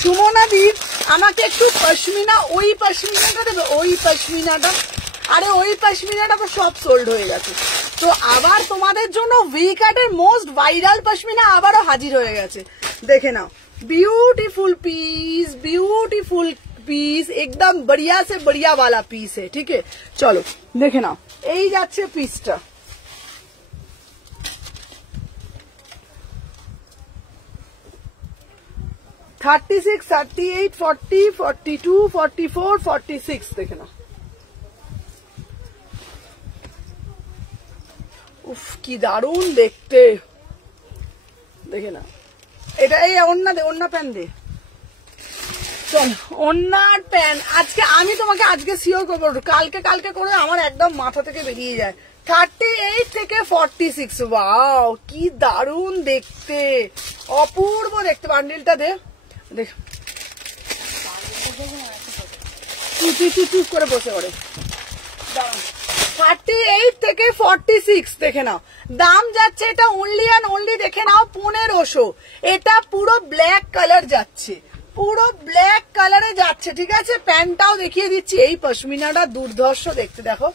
সুমনা দি, আমাকে একটু পশমিনা, ওই পশমিনাটা দেবে, ওই পশমিনাটা। আরে ওই পশমিনাটা তো সব সোল্ড হয়ে গেছে, তো আবার তোমাদের জন্য ভি কাটের মোস্ট ভাইরাল পশমিনা আবারও হাজির হয়ে গেছে। দেখে নাও, ब्यूटीफुल पीस, ब्यूटीफुल पीस, एकदम बढ़िया से बढ़िया वाला पीस है। ठीक है, चलो देखे नाओ, এই যাচ্ছে পিসটা। থার্টি 38, 40, 42, 44, 46 দেখে নাও। উফ কি দারুণ দেখতে, দেখে নাও। এটা এই ওন্না দে, ওন্না প্যান দে। চল ওন্নার প্যান আজকে আমি তোমাকে আজকে সিওর করবো, কালকে করে আমার একদম মাথা থেকে বেরিয়ে যায়। 38 থেকে 46, ওয়াও কি দারুণ দেখতে, অপূর্ব দেখতে। বান্ডিলটা দে, দেখ চুপ করে বসে করে। 38 থেকে 46 দেখে নাও, দাম যাচ্ছে এটা অনলি অ্যান্ড অনলি দেখে নাও 1500। এটা পুরো ব্ল্যাক কালার যাচ্ছে, পুরো ব্ল্যাক কালারে যাচ্ছে। ঠিক আছে, প্যান্টটাও দেখিয়ে দিচ্ছি। এই পশমিনাটা দুর্ধর্ষ দেখতে, দেখো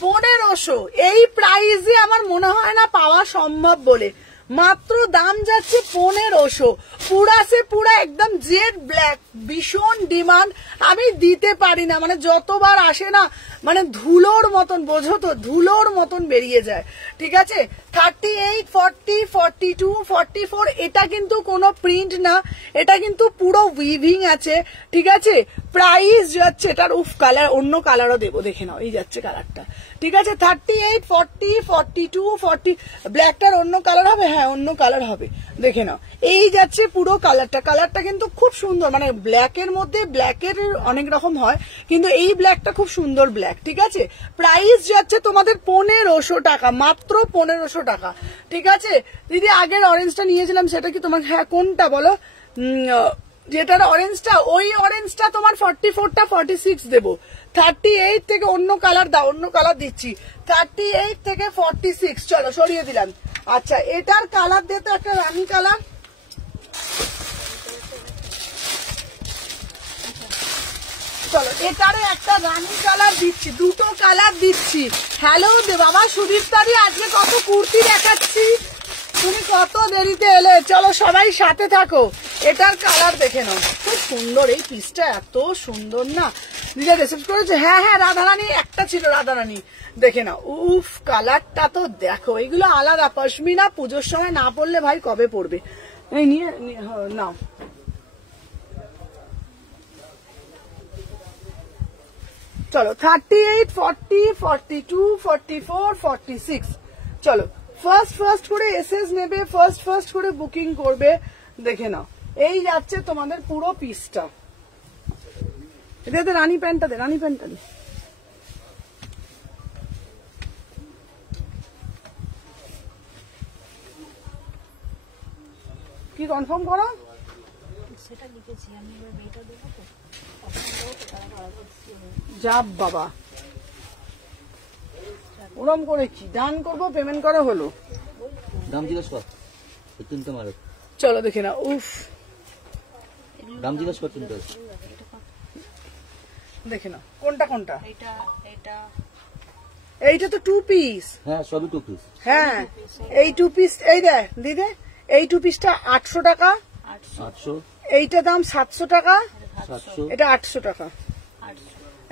1500। এই প্রাইসে আমার মনে হয় না পাওয়া সম্ভব বলে, মাত্র দাম যাচ্ছে 1500। পুরা সে পুরা একদম জেড ব্ল্যাক, ভীষণ ডিমান্ড। আমি দিতে পারি না, মানে যতবার আসে না মানে ধুলোর মতন, বোঝো তো, ধুলোর মতন বেরিয়ে যায়। ঠিক আছে, 38, 40, 42, 44 এটা কিন্তু কোনো প্রিন্ট না, এটা কিন্তু পুরো উইভিং আছে। ঠিক আছে, প্রাইস যাচ্ছে এটার, উফ কালার, অন্য কালারও দেবো, দেখে নাও এই যাচ্ছে কালারটা। ঠিক আছে, 38, 40, 42, 40 ব্ল্যাকটার অন্য কালার হবে, হ্যাঁ অন্য কালার হবে, দেখে নাও এই যাচ্ছে পুরো কালারটা। কালারটা কিন্তু খুব সুন্দর, মানে ব্ল্যাকের মধ্যে ব্ল্যাকের অনেক রকম হয়, কিন্তু এই ব্ল্যাকটা খুব সুন্দর ব্ল্যাক। ঠিক আছে, প্রাইস যাচ্ছে তোমাদের 1500 টাকা, মাত্র 1500 টাকা। ঠিক আছে দিদি, আগের অরেঞ্জটা নিয়েছিলাম সেটা কি তোমার, হ্যাঁ কোনটা বলো, যেটার অরেঞ্জটা, ওই অরেঞ্জটা তোমার 44টা 46 দেবো। 38 থেকে অন্য কালার দাও, অন্য কালার দিচ্ছি। 38 থেকে 46 চলো সরিয়ে দিলাম। আচ্ছা এটার কালার দিয়ে তো একটা রানী কালার, চলো এটারও একটা রানী কালার দিচ্ছি, দুটো কালার দিচ্ছি। হ্যালো দে বাবা সুদীপ্তাদি, আজকে কত কুর্তি দেখাচ্ছি, তুমি কত দেরিতে এলে। চলো সবাই সাথে থাকো, এটার কালার দেখে নাও, খুব সুন্দর এই পিসটা, এত সুন্দর না। দিদা রিসিভ করেছে, হ্যাঁ হ্যাঁ রাধারানী একটা ছিল, রাধারানী দেখে নাও। উফ কালারটা তো দেখো, এগুলো আলাদা পশমিনা, পুজোর সময় না পড়লে ভাই কবে পড়বে। এই নিয়ে নাও, চলো 38, 40, 42, 44, 46 চলো ফার্স্ট করে এসএস নেবে, ফার্স্ট করে বুকিং করবে। দেখে নাও এই যাচ্ছে তোমাদের পুরো পিসটা। এটাতে রানী প্যান্টটা দে, রানী প্যান্টটা দে। কি কনফার্ম করো, সেটা লিখেছি আমি, এবার মেয়েটা দেবো তো, যা বাবা ওরম করেছি, ডান করবো, পেমেন্ট করা হলো, দাম জিজ্ঞেস কর, চিনতে মারো। চলো দেখে না, উফ দাম জিজ্ঞেস কর, চিনতে দেখে না কোনটা কোনটা। এটা এটা এইটা তো 2 পিস। হ্যাঁ সবই 2 পিস। হ্যাঁ এই 2 পিস, এই দেখ দিদি, এই 2 পিসটা 800 টাকা, 800, এইটা দাম 700 টাকা, 700, এটা 800 টাকা।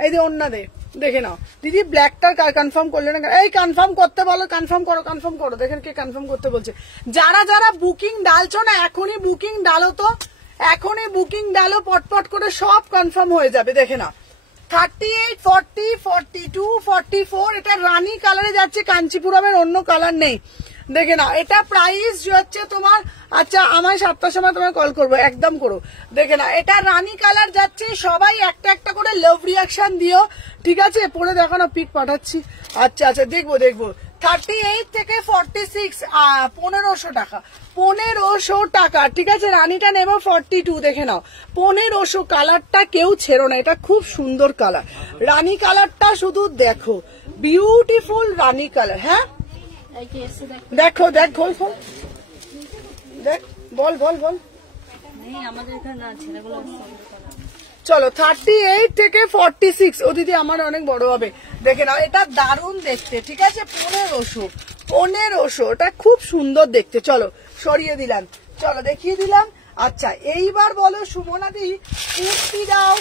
এই যে অন্য দেখে নাও দিদি, ব্ল্যাকটার কনফার্ম করলে না, এই কনফার্ম করতে বলো, কনফার্ম করো, দেখেন কে কনফার্ম করতে বলছে। যারা যারা বুকিং ডালছো না, এখনই বুকিং ডালো, তো এখনই বুকিং ডালো, পটপট করে সব কনফার্ম হয়ে যাবে। দেখে নাও 38, 40, 42, 44, এটা রানী কালারে যাচ্ছে, কাঞ্চিপুরমের অন্য কালার নেই। দেখে নাও এটা প্রাইস হচ্ছে তোমার, আচ্ছা আমায় 7টার সময় তোমায় কল করবো, একদম করো। দেখে নাও এটা রানী কালার যাচ্ছে, সবাই একটা একটা করে লাভ রিয়াকশন দিও, ঠিক আছে? পরে দেখো না, পিক পাঠাচ্ছি। আচ্ছা আচ্ছা দেখবো 38 থেকে 46, 1500 টাকা, 1500 টাকা, ঠিক আছে? রানীটা নেবো 42। দেখে নাও 1500, কালারটা কেউ ছেড়ো না, এটা খুব সুন্দর কালার, রানী কালারটা শুধু দেখো, বিউটিফুল রানী কালার। হ্যাঁ দেখো, দেখ খোল, দেখ, বল। চলো 38 থেকে 46, ও দিদি আমার অনেক বড় হবে। দেখে নাও এটা দারুণ দেখতে, ঠিক আছে? 1500, এটা খুব সুন্দর দেখতে। চলো সরিয়ে দিলাম, চলো দেখিয়ে দিলাম। আচ্ছা এইবার বলো সুমনাদি, কুর্তি দাও।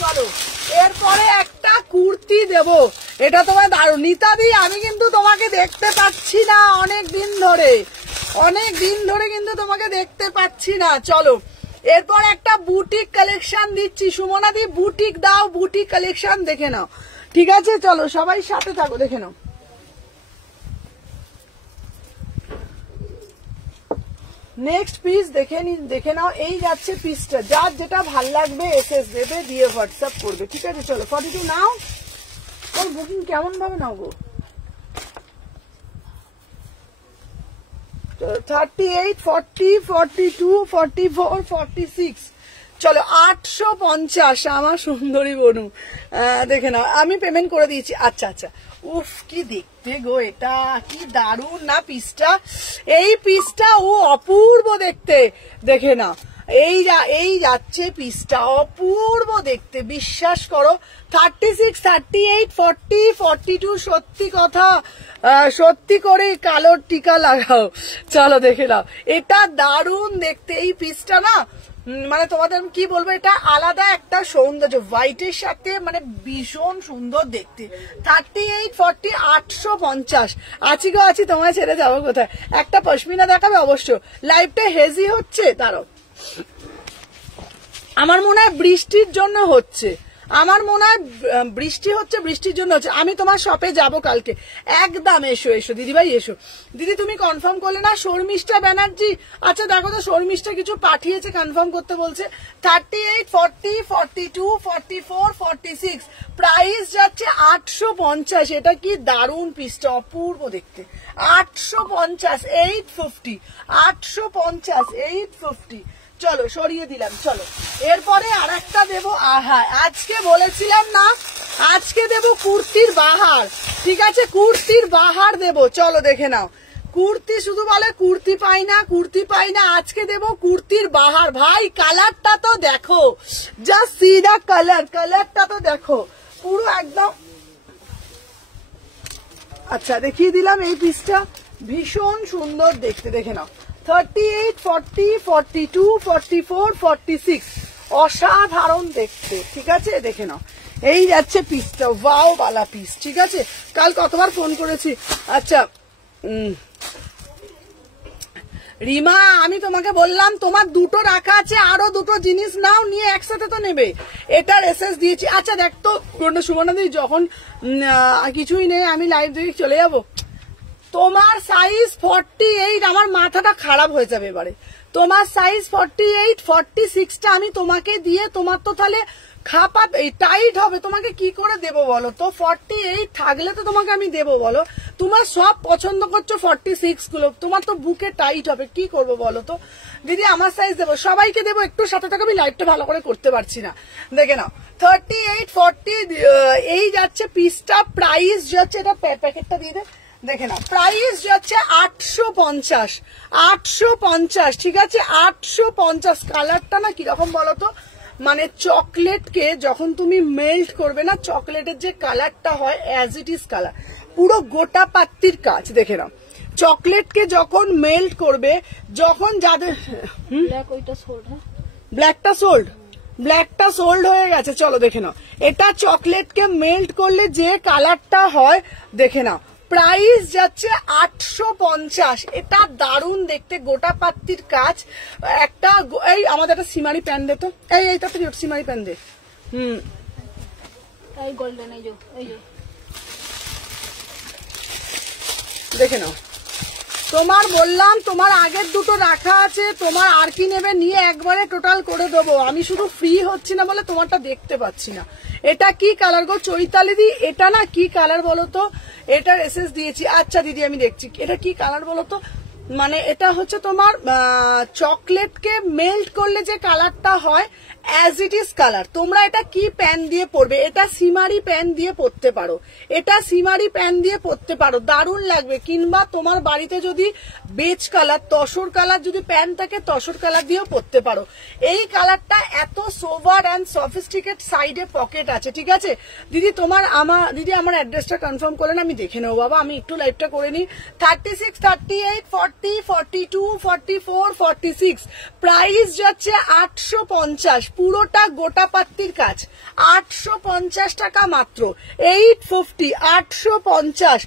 চলো এরপরে একটা কুর্তি দেব, এটা তোমার দারুণ। নিতাদি আমি কিন্তু তোমাকে দেখতে পাচ্ছি না অনেক দিন ধরে কিন্তু তোমাকে দেখতে পাচ্ছি না। চলো এরপর একটা বুটিক কালেকশন দিচ্ছি, সুমনাদি বুটিক দাও, বুটিক কালেকশন দেখে নাও, ঠিক আছে? চলো সবাই সাথে থাকো, দেখে নাও। নেক্সট পিস দেখে নাও, এই যাচ্ছে পিসটা, যার যেটা ভাল লাগবে এসএস দেবে, দিয়ে হোয়াটসঅ্যাপ করবে, ঠিক আছে? চলো 42 নাও। ওর বুকিং কেমন ভাবে নাও গো? 38, 40, 42, 44, 46, চলো 850, আমার সুন্দরী বনু। দেখে নাও আমি পেমেন্ট করে দিয়েছি। আচ্ছা আচ্ছা, উফ কি দেখতে গো, এটা কি দারুণ না পিসটা, এই পিসটা ও অপূর্ব দেখতে। দেখে নাও এই যাচ্ছে পিসটা, অপূর্ব দেখতে, বিশ্বাস করো। 36, 38, 40, 42, সত্যি কথা, সত্যি করে কালোর টিকা লাগাও। চলো দেখে নাও, এটা দারুণ দেখতে, এই পিসটা না মানে তোমাদের আমি কি বলবো, এটা আলাদা একটা সৌন্দর্য, হোয়াইটের সাথে মানে ভীষণ সুন্দর দেখতে। 38, 40, 850, আছি গো আছি, তোমায় ছেড়ে যাবো কোথায়? একটা পশমিনা দেখাবে অবশ্য, লাইভটা হেজি হচ্ছে, দাঁড়াও। আমার মনে হয় বৃষ্টির জন্য হচ্ছে, বৃষ্টির জন্য হচ্ছে। আমি তোমার শপে যাব কালকে, একদম এসো দিদিভাই, এসো। দিদি তুমি কনফার্ম করলে না শর্মিষ্ঠা ব্যানার্জি? আচ্ছা দেখো তো, শর্মিষ্ঠা কিছু পাঠিয়েছে, কনফার্ম করতে বলছে। 38, 40, 42, 44, 46, প্রাইস যাচ্ছে 850। এটা কি দারুণ পিসটা, অপূর্ব দেখতে। 850, 850, 850, 850। চলো সরিয়ে দিলাম। চলো এরপরে আর একটা দেবো, আজকে বলেছিলাম না, আজকে দেবো কুর্তির বাহার, ঠিক আছে? কুর্তির বাহার দেবো, চলো দেখে নাও। কুর্তি শুধু বলে কুর্তি পাই না, আজকে দেবো কুর্তির বাহার। ভাই কালারটা তো দেখো, জাস্ট সি দা কালারটা তো দেখো, পুরো একদম। আচ্ছা দেখিয়ে দিলাম এই পিসটা, ভীষণ সুন্দর দেখতে, দেখে নাও। 38, 40, 42, 44, 46, অসাধারণ দেখতে, ঠিক আছে? দেখে নাও এই যাচ্ছে পিসটা, ওয়াও বালা পিস, ঠিক আছে? কাল কতবার ফোন করেছি। আচ্ছা রিমা, আমি তোমাকে বললাম তোমার দুটো রাখা আছে, আরো দুটো জিনিস নাও, নিয়ে একসাথে তো নেবে। এটার এসএস দিয়েছি। আচ্ছা দেখ তো সুমনাদি, যখন কিছুই নেই আমি লাইভ দেখে চলে যাবো। তোমার সাইজ 48, আমার মাথাটা খারাপ হয়ে যাবে এবারে। তোমার সাইজ 48, 46টা আমি তোমাকে দিয়ে, তোমার তো তাহলে খাপা টাইট হবে, তোমাকে কি করে দেবো বলো তো? 48 থাকলে তো তোমাকে আমি দেবো বলো? তোমার সব পছন্দ করছো 46 গুলো, তোমার তো বুকে টাইট হবে, কি করবো বলো তো? দিদি আমার সাইজ দেবো, সবাইকে দেবো, একটু সাথে থাকো, আমি লাইভটা ভালো করে করতে পারছি না। দেখে নাও 38, 40, এই যাচ্ছে পিসটা, প্রাইস যাচ্ছে, এটা প্যাকেটটা দিয়ে দে। দেখে নাও প্রাইস যাচ্ছে 850, ঠিক আছে? 850। কালারটা না কিরকম বলতো, মানে চকলেটকে যখন তুমি মেল্ট করবে না, চকলেটের যে কালারটা হয় অ্যাজ ইট ইজ কালার, পুরো গোটা পাত্তির কাজ। দেখে নাও, চকলেটকে যখন মেল্ট করবে, যখন যাদের ব্ল্যাক ওইটা সোল্ড, হ্যাঁ ব্ল্যাকটা সোল্ড হয়ে গেছে। চলো দেখে নাও, এটা চকলেটকে মেল্ট করলে যে কালারটা হয়, দেখে নাও প্রাইস যাচ্ছে 850। এটা দারুণ দেখতে, গোটা পাত্তির কাজ। একটা এই আমাদের একটা সিমারি প্যান দে তো, এই তাড়াতাড়ি সিমারি প্যান দে। এই গোল্ডেন, এই যে দেখে নাও, তোমার বললাম তোমার আগের দুটো রাখা আছে, তোমার আর কি নেবে নিয়ে একবারে টোটাল করে দেবো। আমি শুধু ফ্রি হচ্ছি না বলে তোমারটা দেখতে পাচ্ছি না। এটা কি কালার গো চৈতালি দি? এটা না কি কালার বলো তো? এটার এসএস দিয়েছি। আচ্ছা দিদি আমি দেখছি, এটা কি কালার বলো তো? মানে এটা হচ্ছে তোমার চকলেটকে মেল্ট করলে যে কালারটা হয় অ্যাজ ইট ইজ কালার। তোমরা এটা কি প্যান দিয়ে পরবে? এটা সিমারি প্যান দিয়ে পরতে পারো, এটা সিমারি প্যান দিয়ে পরতে পারো, দারুণ লাগবে। কিংবা তোমার বাড়িতে যদি বেজ কালার, তসর কালার যদি প্যান থাকে, তসর কালার দিয়েও পরতে পারো। এই কালারটা এত সোভার অ্যান্ড সফিস্টিকেট, সাইডে পকেট আছে, ঠিক আছে দিদি? দিদি আমার অ্যাড্রেসটা কনফার্ম করলেন, আমি দেখে নেবো বাবা, আমি একটু লাইভটা করে নিই। 36, 38, 40, 42, 44, 46, প্রাইস যাচ্ছে 850। পুরোটা গোটা পাত্তির কাজ, 850 টাকা মাত্র। 850, 850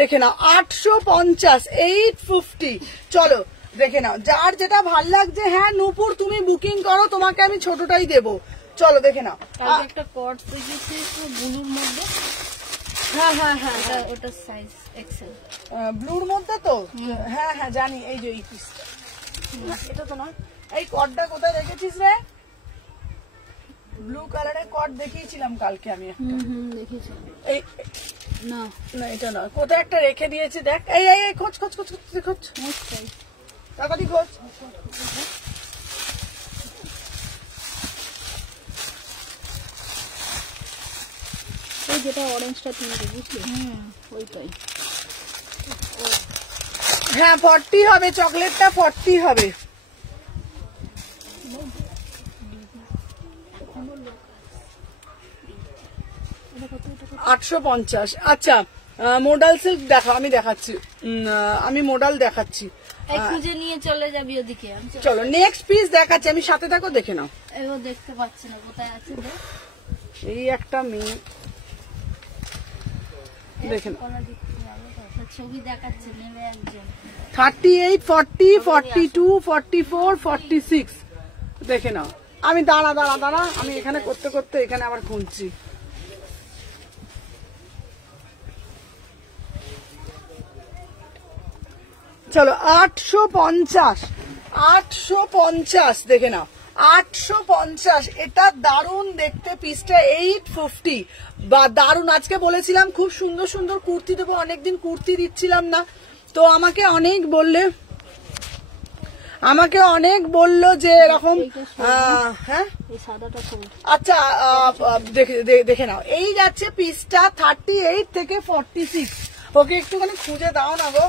দেখে নাও, 850, 850। চলো দেখে নাও, যার যেটা ভাল লাগছে। হ্যাঁ নূপুর তুমি বুকিং করো, তোমাকে আমি ছোটটাই দেবো। চলো দেখে নাও, একটা কট দেখেছি ব্লুর মধ্যে, হ্যাঁ ওটা সাইজ এক্সেল, ব্লুর মধ্যে তো, হ্যাঁ জানি। এই যে এই পিসটা, এটা তো নয়। এই কটটা কোথায় রেখেছিস রে? ব্লু কালারের কট দেখিয়েছিলাম কালকে আমি একটা, দেখেছি। এই না না এটা নয়, কোথায় একটা রেখে দিয়েছি দেখ। এই খোঁজ তাড়াতাড়ি খোঁজ। ওই যেটা অরেঞ্জটা তুমি বুঝলি, ওইটাই। হ্যাঁ 40 হবে, চকলেটটা 40 হবে। $850। আচ্ছা মোডাল সিল্ক দেখো, আমি দেখাচ্ছি, আমি মোডাল দেখাচ্ছি। খুঁজে নিয়ে চলে যাবি ওদিকে। চলো নেক্সট পিস দেখাচ্ছি, আমি সাথে থাকো, দেখে নাও। এও দেখতে পাচ্ছি না কোথায় আছে, এই একটা মেয়ে দেখে নাও, ছবি দেখাচ্ছে, নেবে একজন। 38, 40, 42, 44, 46 দেখে নাও। আমি দাঁড়া আমি এখানে করতে করতে এখানে আবার খুঁজছি। চলো 850 দেখে নাও, 850। এটা দারুণ দেখতে পিসটা, 850 বা দারুণ। আজকে বলেছিলাম খুব সুন্দর সুন্দর কুর্তি দেবো, অনেকদিন কুর্তি দিচ্ছিলাম না, তো আমাকে অনেক বললো যে এরকম। হ্যাঁ আচ্ছা দেখে নাও, এই যাচ্ছে পিসটা 38 থেকে 46। ওকে একটুখানি খুঁজে দাও না গো।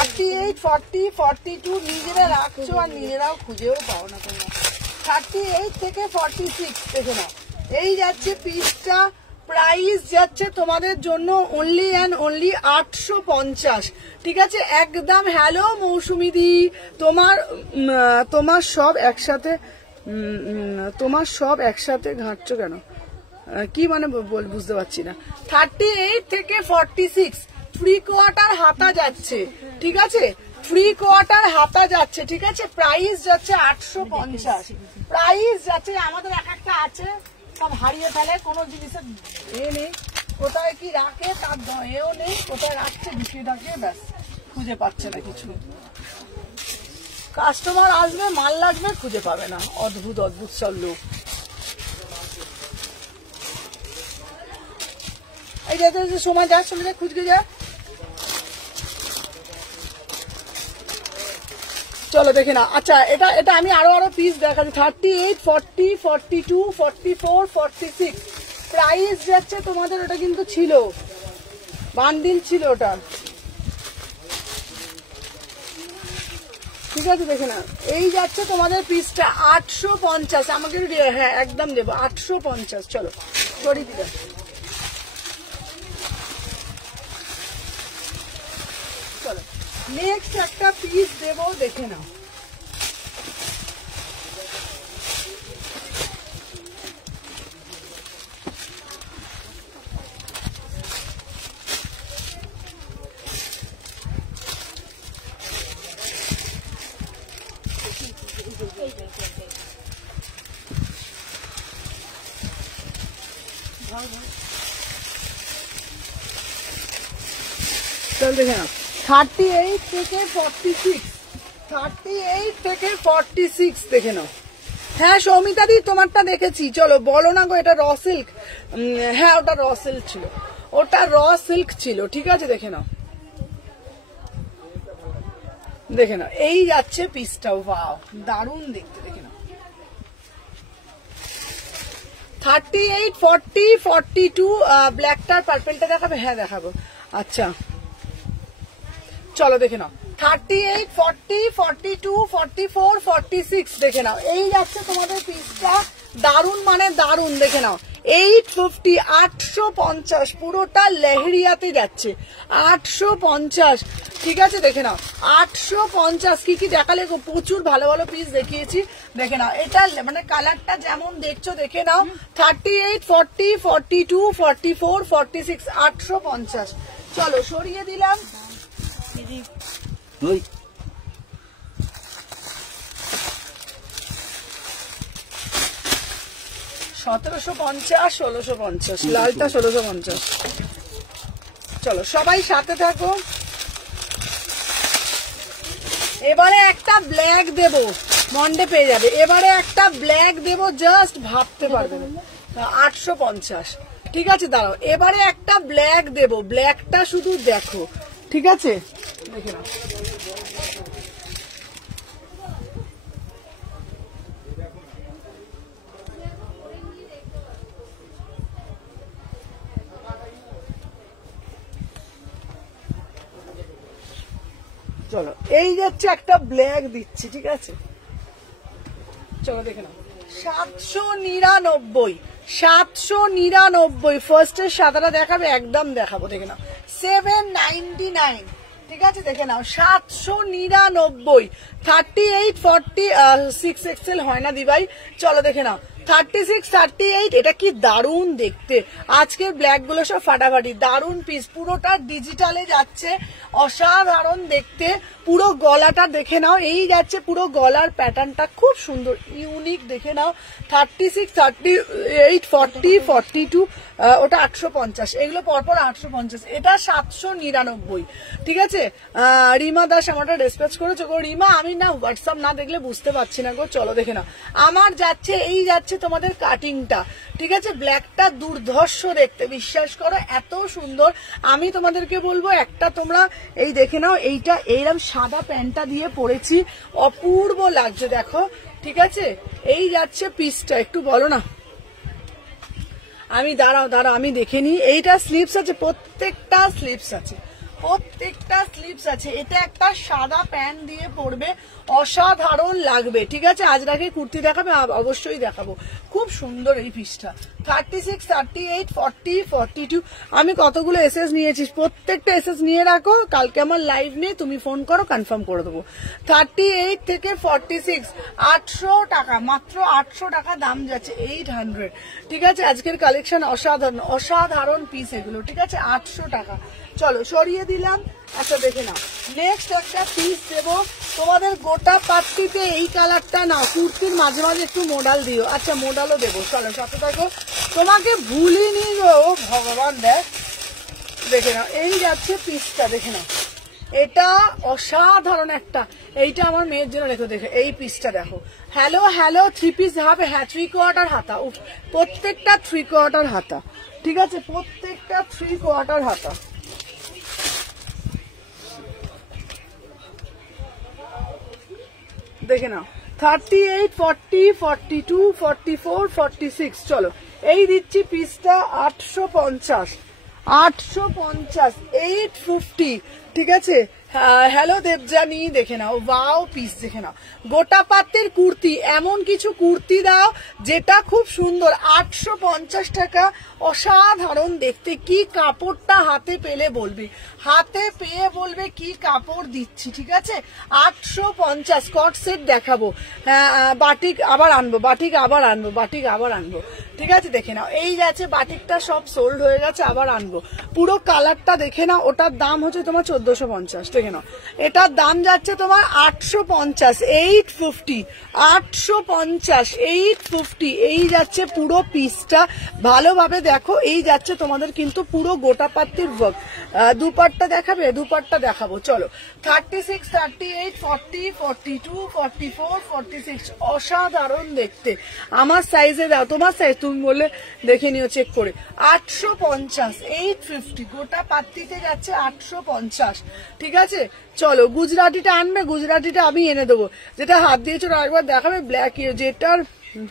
38, 40, 42 নিজেরা রাখছো আর নিজেরাও খুঁজেও পাও না তোমরা। 38 থেকে 46 দেখে নাও, এই যাচ্ছে পিসটা। প্রাইস যাচ্ছে তোমাদের জন্য অনলি অ্যান্ড অনলি 850, ঠিক আছে একদম। হ্যালো মৌসুমি দি, তোমার সব একসাথে ঘাঁটছো কেন? কি মানে বুঝতে পারছি না। 38 থেকে 46 3/4 হাতা যাচ্ছে, ঠিক আছে, 3/4 হাতা যাচ্ছে, ঠিক আছে। প্রাইস যাচ্ছে 850, প্রাইস যাচ্ছে। আমাদের এক একটা আছে সব হারিয়ে ফেলে, কোনো জিনিসের নেই, কোথায় কি রাখে তার এও নেই, কোথায় রাখছে বিষয়টাকে ব্যাস খুঁজে পাচ্ছে না কিছু। কাস্টমার আসবে, মাল লাগবে, খুঁজে পাবে না। অদ্ভুত সব লোক। এই যে সময় যা, চলে যায়, খুঁজে যা। চলো দেখে না। আচ্ছা এটা আমি আরো পিস দেখাচ্ছি। 38, 40, 42, 44, 46 প্রাইস যাচ্ছে তোমাদের। ওটা কিন্তু ছিল বান্ডিল ছিল ওটা। ঠিক আছে দেখে না, এই যাচ্ছে তোমাদের পিসটা 850। আমাকে হ্যাঁ একদম দেবো 850। চলো সরিয়ে দিলাম। চলো নেক্সট একটা পিস দেবো, দেখে নাও। চল দেখে নাও 38 থেকে 46, 38 থেকে 46 দেখে নাও। হ্যাঁ সৌমিতা দি তোমারটা দেখেছি, চলো বলো না গো এটা র সিল্ক। হ্যাঁ ওটা র সিল্ক ছিল, ওটা র সিল্ক ছিল, ঠিক আছে দেখে নাও, দেখে নাও। এই যাচ্ছে পিসটাও, ওয়াও দারুণ দেখতে, দেখে নাও। 38, 40, 42 ব্ল্যাকটার পার্পেলটা দেখাবে? হ্যাঁ দেখাবো। আচ্ছা চলো দেখে নাও 38, 40, 42, 44, 46 দেখে নাও। এই যাচ্ছে তোমাদের পিসটা, দারুণ মানে দারুণ, দেখে নাও। 850, 850 পুরোটা লেহেরিয়াতে যাচ্ছে, 850 ঠিক আছে দেখে নাও। 850 কি কি দেখালে গো, প্রচুর ভালো ভালো পিস দেখিয়েছি, দেখে নাও। এটা মানে কালারটা যেমন দেখছো দেখে নাও। 38, 40, 42, 44, 46 850। চলো সরিয়ে দিলাম। ওই 1750, 1650, লালটা 1650। চলো সবাই সাথে থাকো। এবারে একটা ব্ল্যাক দেবো, মন্ডে পেয়ে যাবে। এবারে একটা ব্ল্যাক দেবো, জাস্ট ভাবতে পারবে না, 850 ঠিক আছে। দাঁড়াও এবারে একটা ব্ল্যাক দেবো, ব্ল্যাকটা শুধু দেখো, ঠিক আছে দেখে নাও। চলো এই যাচ্ছে একটা ব্ল্যাক দিচ্ছি, ঠিক আছে চলো দেখে নাও। 799, 799 ফার্স্টের সাদাটা দেখাবে, একদম দেখাবো, দেখে নাও। 799 ঠিক আছে দেখে নাও। 799, 38, 46 এক্সেল হয় না দিবাই। চলো দেখে নাও 36, 38 এটা কি দারুণ দেখতে। আজকের ব্ল্যাক গুলো সব ফাটাফাটি, দারুণ পিস, পুরোটা ডিজিটালে যাচ্ছে, অসাধারণ দেখতে। পুরো গলাটা দেখে নাও, এই যাচ্ছে পুরো গলার প্যাটার্নটা খুব সুন্দর ইউনিক, দেখে নাও। 36, 38, 40, 42 ওটা 850, এগুলো পরপর 850, এটা 799 ঠিক আছে। রিমা দাস আমারটা ডিসপ্যাচ করেছো গো। রিমা আমি না হোয়াটসঅ্যাপ না দেখলে বুঝতে পারছি না গো। চলো দেখে নাও আমার যাচ্ছে, এই যাচ্ছে তোমাদের কাটিংটা, ঠিক আছে। ব্ল্যাকটা দুর্ধর্ষ দেখতে, বিশ্বাস করো এত সুন্দর। আমি তোমাদেরকে বলবো একটা তোমরা এই দেখে নাও, এইটা এইরকম সাদা প্যান্টটা দিয়ে পরেছি, অপূর্ব লাগছে দেখো, ঠিক আছে। এই যাচ্ছে পিসটা, একটু বলো না। আমি দাঁড়াও আমি দেখে নিই। এইটা স্লিপস আছে, প্রত্যেকটা স্লিপস আছে, প্রত্যেকটা স্লিপস আছে। এটা একটা সাদা প্যান্ট দিয়ে পরবে, অসাধারণ লাগবে, ঠিক আছে। আজ রাখে কুর্তি দেখাবে, অবশ্যই দেখাবো, খুব সুন্দর এই পিসটা। 36, 38, 40, 42 আমি কতগুলো এসএস নিয়েছি, প্রত্যেকটা এসএস নিয়ে রাখো, কালকে আমার লাইভ নিয়ে তুমি ফোন করো, কনফার্ম করে দেবো। 38 থেকে 46 800 টাকা, মাত্র 800 টাকা দাম যাচ্ছে, 800 ঠিক আছে। আজকের কালেকশন অসাধারণ, অসাধারণ পিস এগুলো, ঠিক আছে। 800 টাকা। চলো সরিয়ে দিলাম। আচ্ছা দেখে নাও নেক্সট একটা পিস দেবো তোমাদের, গোটা পাত্তিতে এই কালারটা না, কুর্তির মাঝে মাঝে একটু মোডাল দিও। আচ্ছা মোডালও দেবো, চলো সাথে থাকো, তোমাকে ভুলিনি গো ভগবান। দেখে নাও এই যাচ্ছে পিসটা, দেখে নাও এটা অসাধারণ একটা, এইটা আমার মেয়ের জন্য রেখো, দেখে এই পিসটা দেখো। হ্যালো হ্যালো 3 পিস হবে, হ্যাঁ 3/4 হাতা, প্রত্যেকটা 3/4 হাতা, ঠিক আছে, প্রত্যেকটা 3/4 হাতা। দেখে নাও 38, 40, 42, 44, 46 চলো এই দিচ্ছি পিসটা 850, 850, 850 ঠিক আছে। হ্যালো দেবজানি, দেখে নাও, ওয়াও পিস দেখে নাও, গোটা পাতের কুর্তি, এমন কিছু কুর্তি দাও যেটা খুব সুন্দর। 850 টাকা, অসাধারণ দেখতে। কি কাপড়টা হাতে পেলে বলবে, হাতে পেয়ে বলবে কি কাপড় দিচ্ছি, ঠিক আছে। 850 স্কট সেট দেখাবো, বাটিক আবার আনবো, বাটিক আবার আনবো, বাটিক আবার আনবো, ঠিক আছে। দেখে নাও, এই যাচ্ছে বাটিকটা সব সোল্ড হয়ে গেছে, আবার আনবো। পুরো কালারটা দেখে নাও, ওটার দাম হচ্ছে তোমার 1450, দেখে নাও। এটার দাম যাচ্ছে তোমার 850, 850, 850, 850। এই যাচ্ছে পুরো পিসটা, ভালোভাবে দেখো। এই যাচ্ছে তোমাদের কিন্তু পুরো গোটা পাত্তির ওয়ার্ক। দুপাট্টা দেখাবে, দুপাট্টা দেখাবো, চলো। 36, 38, 40, 42, 44, 46, অসাধারণ দেখতে। আমার সাইজে দাও, তোমার সাইজ তুমি বললে দেখে নিও চেক করে। 850, 850, গোটা পাত্তিতে যাচ্ছে 850, ঠিক আছে। চলো, গুজরাটিটা আনবে, গুজরাটিটা আমি এনে দেবো। যেটা হাত দিয়েছিল একবার দেখাবে, ব্ল্যাক, যেটার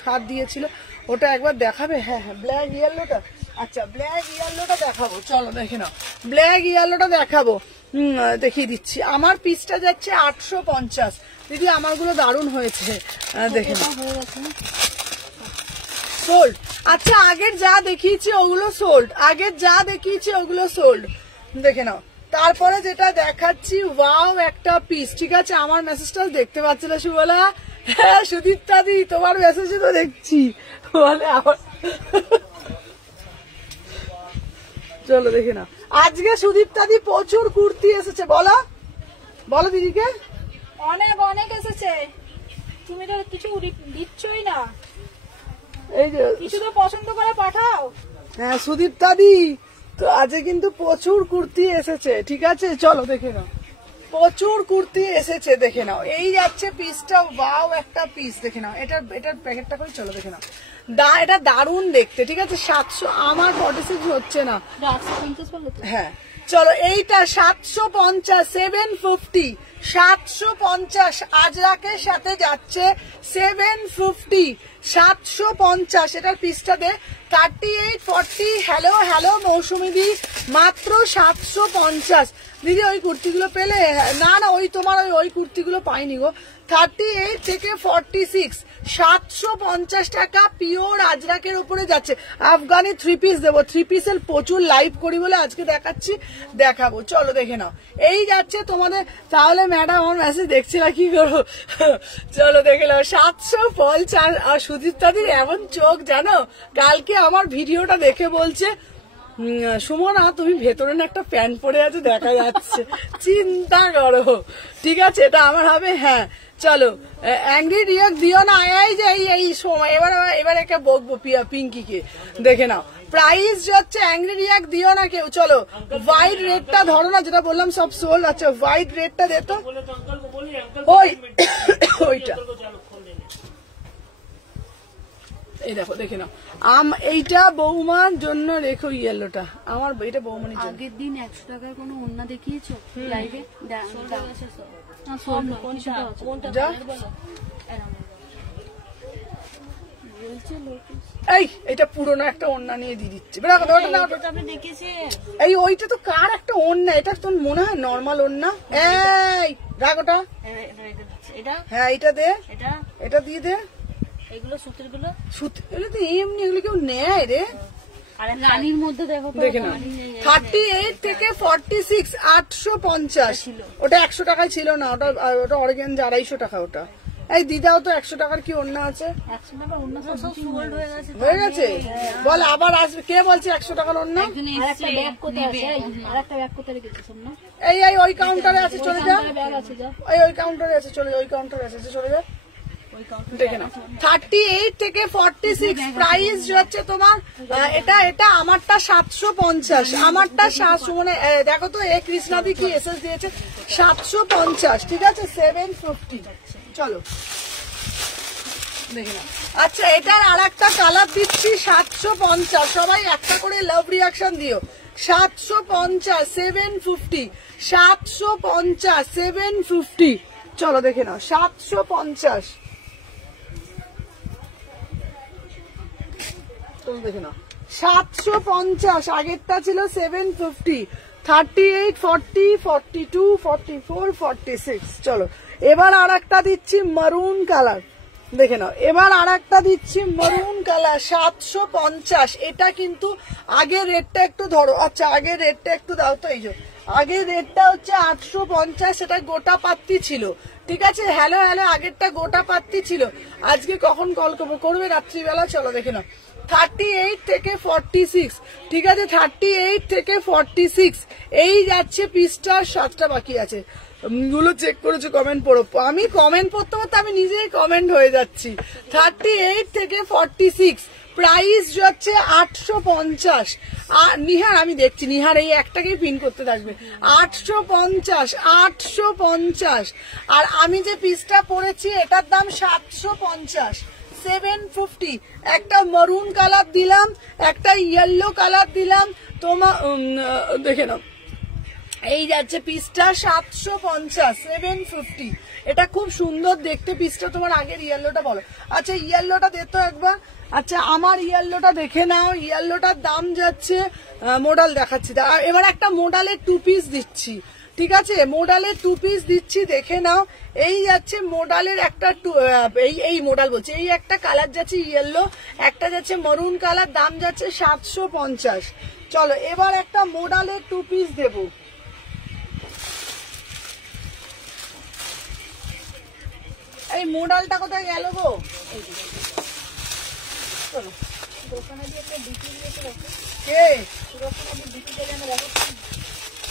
হাত দিয়েছিল ওটা একবার দেখাবে। হ্যাঁ হ্যাঁ, ব্ল্যাক ইয়েলোটা, আচ্ছা ব্ল্যাক ইয়েলোটা দেখাবো, চলো দেখে নাও, ব্ল্যাক ইয়েলোটা দেখাবো। দেখিয়ে দিচ্ছি। আমার পিসটা যাচ্ছে 850। দিদি আমারগুলো দারুণ হয়েছে, দেখে নাও, সোল্ড। আচ্ছা, আগের যা দেখিয়েছি ওগুলো সোল্ড, আগের যা দেখিয়েছি ওগুলো সোল্ড, দেখে নাও। তারপরে যেটা দেখাচ্ছি, ওয়াও একটা পিস, ঠিক আছে। আমার মেসেজটা দেখতে পাচ্ছিল সুবলা, হ্যাঁ সুদীপ্তা দি, তোমার মেসেজ তো দেখছি, বলে আমার। চলো দেখে নাও, আজকে সুদীপ্তা দি প্রচুর কুর্তি এসেছে, বলো বলো দিদিকে। অনেক অনেক এসেছে, তুমি তো কিছু দিচ্ছই না, এই যে কিছু তো পছন্দ করে পাঠাও। হ্যাঁ সুদীপ্তা দি, তো আজকে কিন্তু প্রচুর কুর্তি এসেছে, ঠিক আছে। চলো দেখে নাও, প্রচুর কুর্তি এসেছে, দেখে নাও। এই যাচ্ছে পিসটা, ওয়াও একটা পিস, দেখে নাও। এটার প্যাকেটটা করে, চলো দেখে নাও। এটা দারুণ দেখতে, ঠিক আছে। 700, আমার 46 হচ্ছে না, হ্যাঁ চলো। এইটা 750, 750, 750 আজরাকের সাথে যাচ্ছে 750, 750। এটার পিসটা দে 38, 40। হ্যালো হ্যালো মৌসুমি দি, মাত্র 750। দিদি ওই কুর্তিগুলো পেলে? না না, ওই তোমার ওই কুর্তিগুলো পাইনি গো। 38 থেকে 46, 750 টাকা পিওর আজরাকের উপরে যাচ্ছে। আফগানি 3 পিস দেবো, 3 পিসের প্রচুর লাইভ করি বলে আজকে দেখাচ্ছি, দেখাবো, চলো দেখে নাও। এই যাচ্ছে তোমাদের। তাহলে ম্যাডাম আমার মেসেজ দেখছি না, কি করবো, চলো দেখে নাও। 750। আর সুদীপ্তাদির এমন চোখ জানো, কালকে আমার ভিডিওটা দেখে বলছে, সুমনা তুমি ভেতরে না একটা প্যান্ট পরে আছে দেখা যাচ্ছে, চিন্তা করো, ঠিক আছে। এটা আমার হবে, হ্যাঁ চলো। অ্যাংরি রিয়াক্ট দিও না, এই যে এই সময় এবার একে বকবো পিঙ্কিকে, দেখে নাও। প্রাইস হচ্ছে অ্যাংরি রিয়াক্ট দিও না কেউ, চলো। হোয়াইট রেডটা ধরো না, যেটা বললাম সব সোল্ড। আচ্ছা হোয়াইট রেডটা দে তো, ওইটা, এই দেখো দেখে নাও। এইটা বৌমার জন্য রেখো, ইয়েলোটা আমার, এটা বৌমানির জন্য। আগের দিন 100 টাকার কোনো ওড়না দেখিয়েছো লাইভে? এই এটা পুরোনো একটা ওড়না নিয়ে দিয়ে দিচ্ছে, এই ওইটা তো কার একটা ওড়না, এটা তোর মনে হয় নর্মাল ওড়না। এই রাখ ওটা, হ্যাঁ এটা দে, এটা দিয়ে দে। এগুলো সুতির গুলো, সুতির তো এমনি, এগুলো কেউ নেয় রে। রানীর মধ্যে দেখো, দেখে না। 38 থেকে 46, 850। ওটা 100 টাকায় ছিল না, ওটা অর্গানজা 250 টাকা ওটা। এই দিদাও তো 100 টাকার কি ওড়না আছে, 100 টাকার ওড়না সব সোল্ড হয়ে গেছে। বল আবার আসবে, কে বলছে 100 টাকার ওড়না? আরেকটা ব্যাগ কোথায় আছে? আরেকটা ব্যাগ কোথায় রেখেছিস না? এই ওই কাউন্টারে আছে, চলে যা। ওই কাউন্টারে আছে, চলে যা, ওই কাউন্টারে আছে, চলে যা। দেখে নাও। 38 থেকে 46 প্রাইস হচ্ছে তোমার। এটা আমারটা 750, আমারটা 700, মানে দেখো তো এ কৃষ্ণাদি কি এসএস দিয়েছে, 750, ঠিক আছে। 750, চলো দেখে নাও। আচ্ছা এটার আর একটা কালার দিচ্ছি 750, সবাই একটা করে লাভ রিয়াকশন দিও। 750, 750, 750, 750, চলো দেখে নাও। 750 দেখে নাও, 750। আগেরটা ছিল 750, 38, 40, 42, 44, 46। চলো এবার আর একটা দিচ্ছি মারুন কালার, দেখে নাও। এবার আর একটা দিচ্ছি মারুন কালার 750। এটা কিন্তু আগের রেটটা একটু ধরো, আচ্ছা আগের রেটটা একটু দাও তো। এই যে আগের রেটটা হচ্ছে 850, সেটা গোটা পাত্তি ছিল, ঠিক আছে। হ্যালো হ্যালো, আগেরটা গোটা পাত্তি ছিল। আজকে কখন কল করবে? রাত্রিবেলা। চলো দেখে নাও 38 থেকে 46, ঠিক আছে। 38 থেকে 46 এই যাচ্ছে পিসটা। 7টা বাকি আছে, গুলো চেক করেছো, কমেন্ট পড়ো। আমি কমেন্ট পড়তে পড়তে আমি নিজেই কমেন্ট হয়ে যাচ্ছি। 38 থেকে 46 প্রাইস যাচ্ছে 850। আর নিহার, আমি দেখছি নিহার এই একটাকেই পিন করতে থাকবে। 850, 850। আর আমি যে পিসটা পরেছি এটার দাম 750, 750। একটা মারুন কালার দিলাম, একটা ইয়েলো কালার দিলাম। তোমার দেখে নাও, এই যাচ্ছে পিসটা 750, 750। এটা খুব সুন্দর দেখতে পিসটা। তোমার আগের ইয়েলোটা বলো। আচ্ছা ইয়েলোটা দে তো একবার। আচ্ছা আমার ইয়েলোটা দেখে নাও। ইয়েলোটার দাম যাচ্ছে, মোডাল দেখাচ্ছি। এবার একটা মোডালের 2 পিস দিচ্ছি, ঠিক আছে। মোডালের 2 পিস দিচ্ছি, দেখে নাও। এই যাচ্ছে মোডালের একটা এই মোডাল বলছে, এই একটা কালার যাচ্ছে ইয়েলো, একটা যাচ্ছে মারুন কালার, দাম যাচ্ছে 750। চলো এবার একটা মোডালের 2 পিস দেবো। এই মোডালটা কোথায় গেল গো? চলো দোকানে দিয়ে একটা ডিপি দিয়েছে, রাখো। কে দোকানে ডিপি দিয়ে আমি রাখো,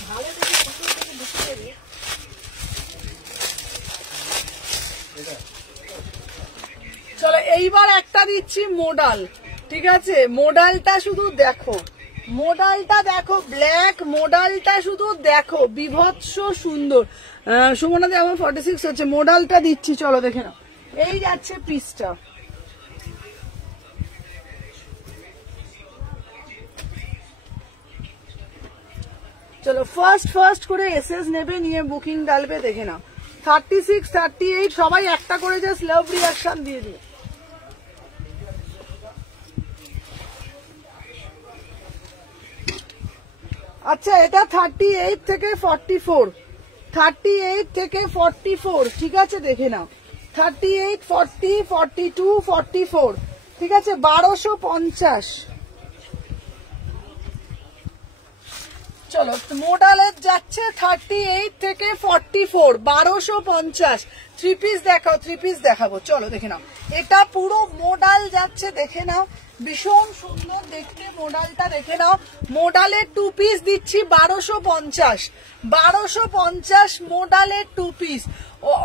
ভালো দেখে সুন্দর দেখে ডিপি দেবে। চলো এইবার একটা দিচ্ছি মোডাল, ঠিক আছে। মোডালটা শুধু দেখো, মোডালটা দেখো, ব্ল্যাক মোডালটা শুধু দেখো, বিভৎস সুন্দর। সুমনা দিয়ে আমার 46 হচ্ছে। মোডালটা দিচ্ছি, চলো দেখে নাও। এই যাচ্ছে পিসটা। চলো ফার্স্ট করে এসএস নেবে, নিয়ে বুকিং ডালবে, দেখে নাও। 36, 38 সবাই একটা করে জাস্ট লাভ রিঅ্যাকশন দিয়ে দিও। আচ্ছা এটা 38 থেকে 44, 38 থেকে 44, ঠিক আছে। দেখে নাও 38, 40, 42, 44, ঠিক আছে। 1250। চলো মোডালের যাচ্ছে 38 থেকে 44, 1250। 3 পিস দেখাও, 3 পিস দেখাবো। চলো দেখে নাও, এটা পুরো মোডাল যাচ্ছে, দেখে নাও। ভীষণ সুন্দর দেখতে মোডালটা, দেখে নাও। মোডালের 2 পিস দিচ্ছি 1250, 1250 মোডালের 2 পিস।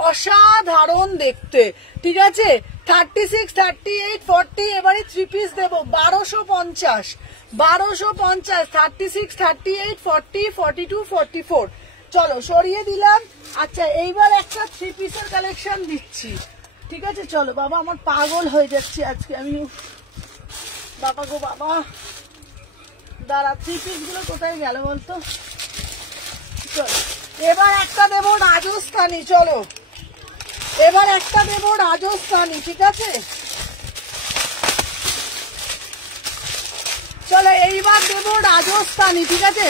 অসাধারণ দেখতে, ঠিক আছে। 36, 38, 40 এবারে 3 পিস দেবো 1250, 1250। 36, 38, 40, 42, 44। চলো সরিয়ে দিলাম। আচ্ছা এইবার একটা 3 পিসের কালেকশন দিচ্ছি, ঠিক আছে। চলো বাবা, আমার পাগল হয়ে যাচ্ছি আজকে আমি, বাবা গো বাবা। দাঁড়া, 3 পিস গুলো কোথায় গেল বলতো। চলো এবার একটা দেবো রাজস্থানি। চলো এবার একটা দেবো রাজস্থানি, ঠিক আছে। চলো এইবার দেবো রাজস্থানি, ঠিক আছে।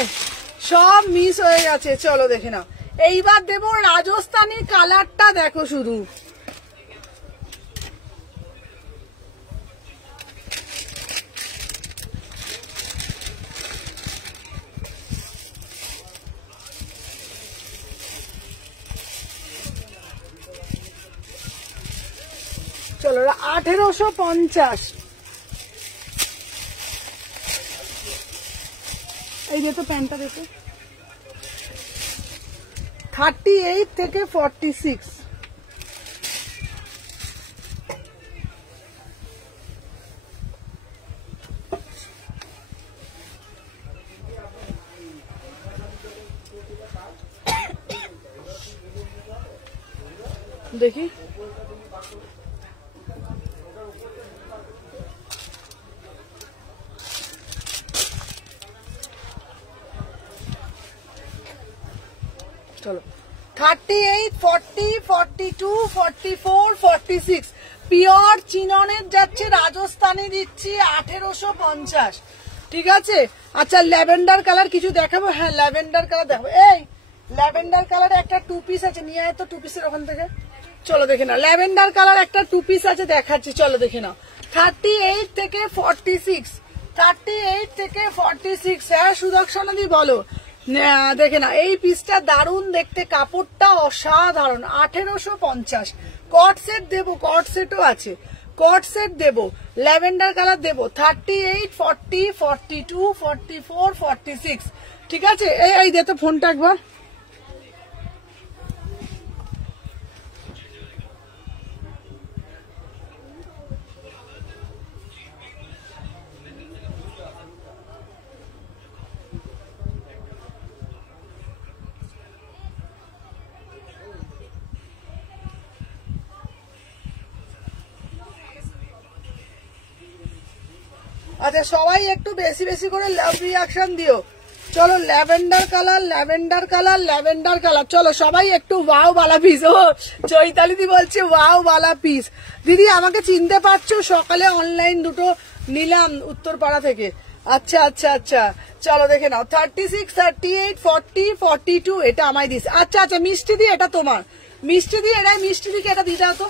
সব মিস হয়ে গেছে, চলো দেখে নাও। এইবার দেবো রাজস্থানি, কালারটা দেখো শুধু। চলো 1850। এই যে তো প্যান্টটা দেখো। 38 থেকে 46। দেখি চলো 38, 40, 42, 44, 46 পিওর চিননের যাচ্ছে, রাজস্থানি দিচ্ছি 1850, ঠিক আছে। আচ্ছা ল্যাভেন্ডার কালার কিছু দেখাবো, হ্যাঁ ল্যাভেন্ডার কালার দেখো, এই ল্যাভেন্ডার কালার একটা 2 পিস আছে, নিয়ে আয় তো 2 পিসের ওখান থেকে, চলো দেখে নাও। ল্যাভেন্ডার কালার একটা 2 পিস আছে, দেখাচ্ছি, চলো দেখে নাও। 38 থেকে 46, 38 থেকে 46। হ্যাঁ সুদর্শনাদি বলো, দেখে না এই পিসটা দারুণ দেখতে, কাপড়টা অসাধারণ। 1850। কট সেট দেবো, কট সেটও আছে, কট সেট দেবো, ল্যাভেন্ডার কালার দেবো। 38, 40, 42, 44, 46। ঠিক আছে, এই দে তো ফোনটা একবার। আচ্ছা সবাই একটু বেশি বেশি করে লাভ রিয়াকশন দিও। চলো lavender colour, lavender colour, lavender colour, চলো সবাই একটু ওয়াও বালা পিস। ও চৈতালি দি বলছে ওয়াও বালা পিস। দিদি আমাকে চিনতে পারছো? সকালে অনলাইন দুটো নিলাম উত্তরপাড়া থেকে। আচ্ছা আচ্ছা আচ্ছা, চলো দেখে নাও। 36, 38, 40, 42 এটা আমায় দিস। আচ্ছা আচ্ছা মিষ্টি দি এটা তোমার, মিষ্টি দি এটাই, মিষ্টি দিকে এটা দিয়ে দাও তো,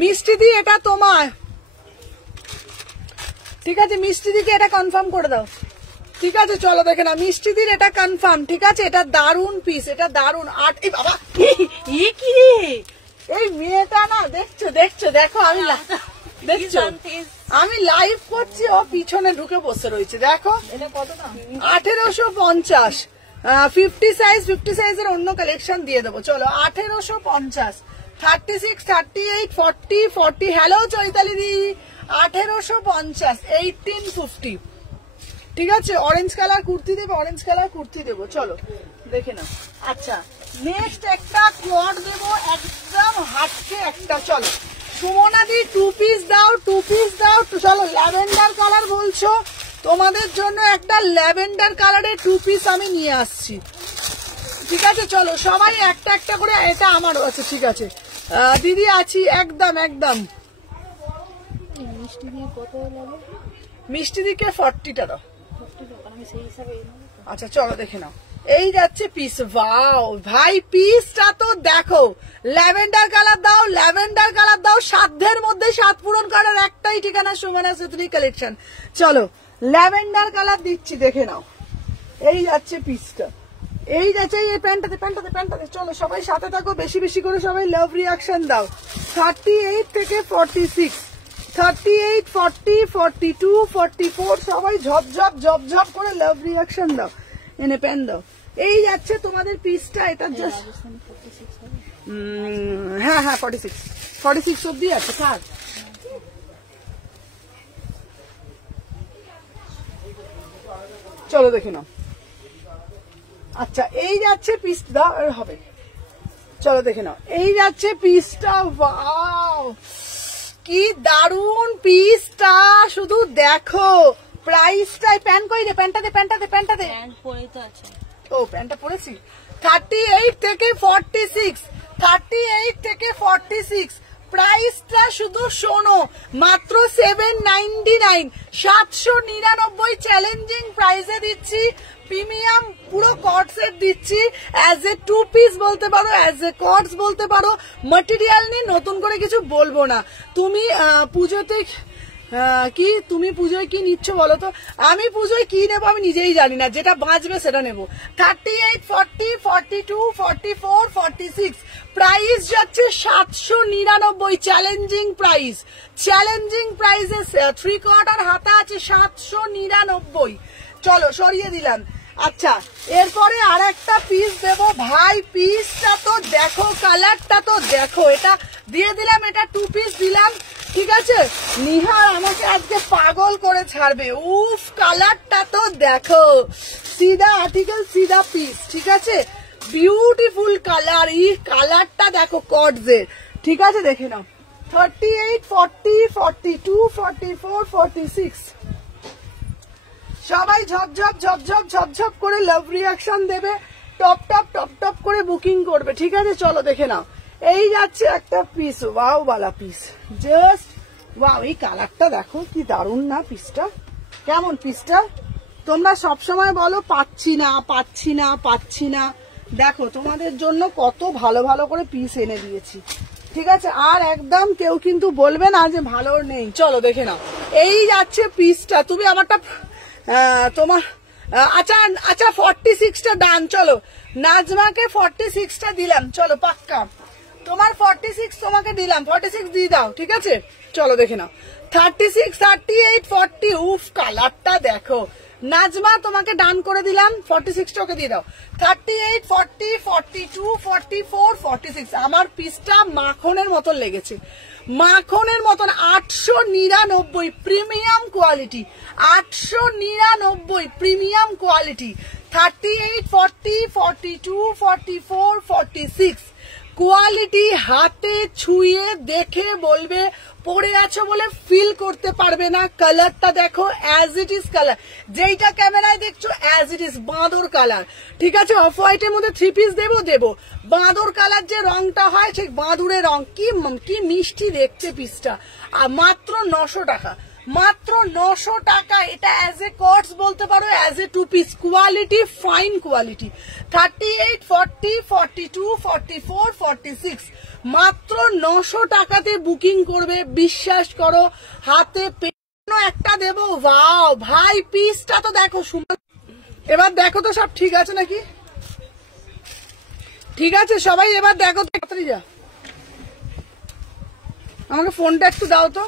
মিষ্টি দি এটা তোমার। ঠিক আছে মিষ্টি দিকে এটা কনফার্ম করে দাও। ঠিক আছে চলো দেখে না, মিষ্টি দির এটা কনফার্ম। ঠিক আছে, এটা দারুন পিস, এটা দারুন। এই বাবা কি রে, এই মেয়েটা না দেখছো দেখছো, দেখো আমি দেখছো আমি লাইভ করছি, ও পিছনে ঢুকে বসে রয়েছে, দেখো। 1850। 50 সাইজ, 50 সাইজের অন্য কালেকশন দিয়ে দেবো। চলো 1850। 36, 38, 40, 40। হ্যালো চৈতালি দি, 1850, 1850। ঠিক আছে, অরেঞ্জ কালার কুর্তি দেবো, অরেঞ্জ কালার কুর্তি দেবো, চলো দেখে নাও। আচ্ছা নেক্সট একটা কোয়াড দেবো, একদম হাটকে একটা। চলো সুমনাদি 2 পিস দাও, 2 পিস দাও। চলো ল্যাভেন্ডার কালার বলছো, তোমাদের জন্য একটা ল্যাভেন্ডার কালারের 2 পিস আমি নিয়ে আসছি। ঠিক আছে চলো সবাই একটা একটা করে, এটা আমারও আছে। ঠিক আছে দিদি আছি, একদম একদম। মিষ্টি দিয়ে কত লাগে? মিষ্টি দিকে 40 টাকা। 40 টাকা, আমি সেই হিসাবে আচ্ছা চলো দেখে নাও, এই যাচ্ছে পিস। ওয়াও ভাই পিসটা তো দেখো, ল্যাভেন্ডার কালার দাও, ল্যাভেন্ডার কালার দাও। সাধ্যের মধ্যে সাত পূরণ করার একটাই ঠিকানা, সুমনা সেতুনি কালেকশন। চলো ল্যাভেন্ডার কালার দিচ্ছি, দেখে নাও। এই যাচ্ছে পিসটা, এই যাচ্ছে এই প্যান্টাতে, প্যান্টাতে, প্যান্টাতে। চলো সবাই সাথে থাকো, বেশি বেশি করে সবাই লাভ রিয়াকশন দাও। 38 থেকে 46, 38, 40, 42, 44। সবাই ঝপঝপ ঝপঝপ করে লাভ রিয়াকশন দাও, এনে প্যান দাও। এই যাচ্ছে তোমাদের পিসটা, এটা জাস্ট হ্যাঁ হ্যাঁ 46 অব্দি আছে। কার চলো দেখে নাও। আচ্ছা এই যাচ্ছে পিসটা, হবে। চলো দেখে নাও, এই যাচ্ছে পিসটা। ওয়াও কি দারুন পিসটা, শুধু দেখো। প্রাইসটাই প্যান্ট কই রে, প্যান্টাতে, প্যান্টাতে, প্যান্টাতে। প্যান্ট পরেই তো আছে। ও প্যান্টটা পরেছি। 38 থেকে 46, 38 থেকে 46। প্রাইসটা শুধু শোনো, মাত্র 799, 799 চ্যালেঞ্জিং প্রাইসে দিচ্ছি। প্রিমিয়াম পুরো কট সেট দিচ্ছি, অ্যাজ এ 2 পিস বলতে পারো, অ্যাজ এ কটস বলতে পারো। ম্যাটেরিয়াল নিয়ে নতুন করে কিছু বলবো না। তুমি পুজোতে কি, তুমি পুজোয় কি নিচ্ছ বলো তো? আমি পুজোয় কি নেবো আমি নিজেই জানি না, যেটা বাঁচবে সেটা নেবো। 38, 40, 42, 44, 46। প্রাইস যাচ্ছে 799, চ্যালেঞ্জিং প্রাইস। চ্যালেঞ্জিং প্রাইসে 3 কোয়ার্টার হাতা আছে 799। চলো সরিয়ে দিলাম। আচ্ছা এরপরে আর একটা পিস দেবো। ভাই পিসটা তো দেখো, কালারটা তো দেখো। এটা দিয়ে দিলাম, এটা 2 পিস দিলাম। ঠিক আছে, নিহার আমাকে আজকে পাগল করে ছাড়বে। উফ কালারটা তো দেখো, সিধা আর্টিকেল সিধা পিস। ঠিক আছে, বিউটিফুল কালার। এই কালারটা দেখো কটজের। ঠিক আছে দেখে নাও। 38, 40, 42, 44, 46। সবাই ঝপঝপ ঝপঝপ ঝপঝপ করে লাভ রিয়াকশন দেবে, টপ টপ টপ টপ করে বুকিং করবে। ঠিক আছে চলো দেখে নাও, এই যাচ্ছে একটা পিস। ওয়াও বালা পিস, জাস্ট ওয়াও। এই কালারটা দেখো কি দারুণ না পিসটা। কেমন পিসটা? তোমরা সবসময় বলো পাচ্ছি না পাচ্ছি না পাচ্ছি না, দেখো তোমাদের জন্য কত ভালো ভালো করে পিস এনে দিয়েছি, ঠিক আছে? আর একদম কেউ কিন্তু বলবে না যে ভালো নেই। চলো দেখে নাও, এই যাচ্ছে পিসটা। তুমি আমারটা তোমার আচ্ছা আচ্ছা 46টা ডান। চলো নাজমাকে 46টা দিলাম, চলো পাক্কা তোমার 46 তোমাকে দিলাম, 46 দিয়ে দাও, ঠিক আছে? চলো দেখে নাও 36, 38, 40। উফ কালারটা দেখো নাজমা, তোমাকে ডান করে দিলাম, 46টা ওকে দিয়ে দাও। 38, 40, 42, 44, 46। আমার পিসটা মাখনের মতন লেগেছে, মাখনের মতন। 899 premium quality, 899 premium quality. 38, 40, 42, 44, 46 quality. হাতে ছুঁয়ে দেখে বলবে, পরে আছো বলে ফিল করতে পারবে না। কালারটা দেখো অ্যাজ ইট ইজ কালার, যেইটা ক্যামেরায় দেখছো অ্যাজ ইট ইজ বাঁদর কালার, ঠিক আছে? অফ হোয়াইটের মধ্যে 3 পিস দেবো। বাঁদর কালার যে রংটা হয় ঠিক বাঁদুরের রং, কি মিষ্টি দেখতে পিসটা। আর মাত্র 900 টাকা, মাত্র 900 টাকা। এটা অ্যাজ এ কটস বলতে পারো, as a 2 piece quality, fine quality. 38, 40, 42, 44, 46 মাত্র 900 টাকাতে বুকিং করবে, বিশ্বাস করো। হাতে একটা দেবো। ওয়াও ভাই পিসটা তো দেখো সুন্দর। এবার দেখো তো সব ঠিক আছে নাকি? ঠিক আছে সবাই, এবার দেখো তো, তাড়াতাড়ি যা, আমাকে ফোনটা একটু দাও তো।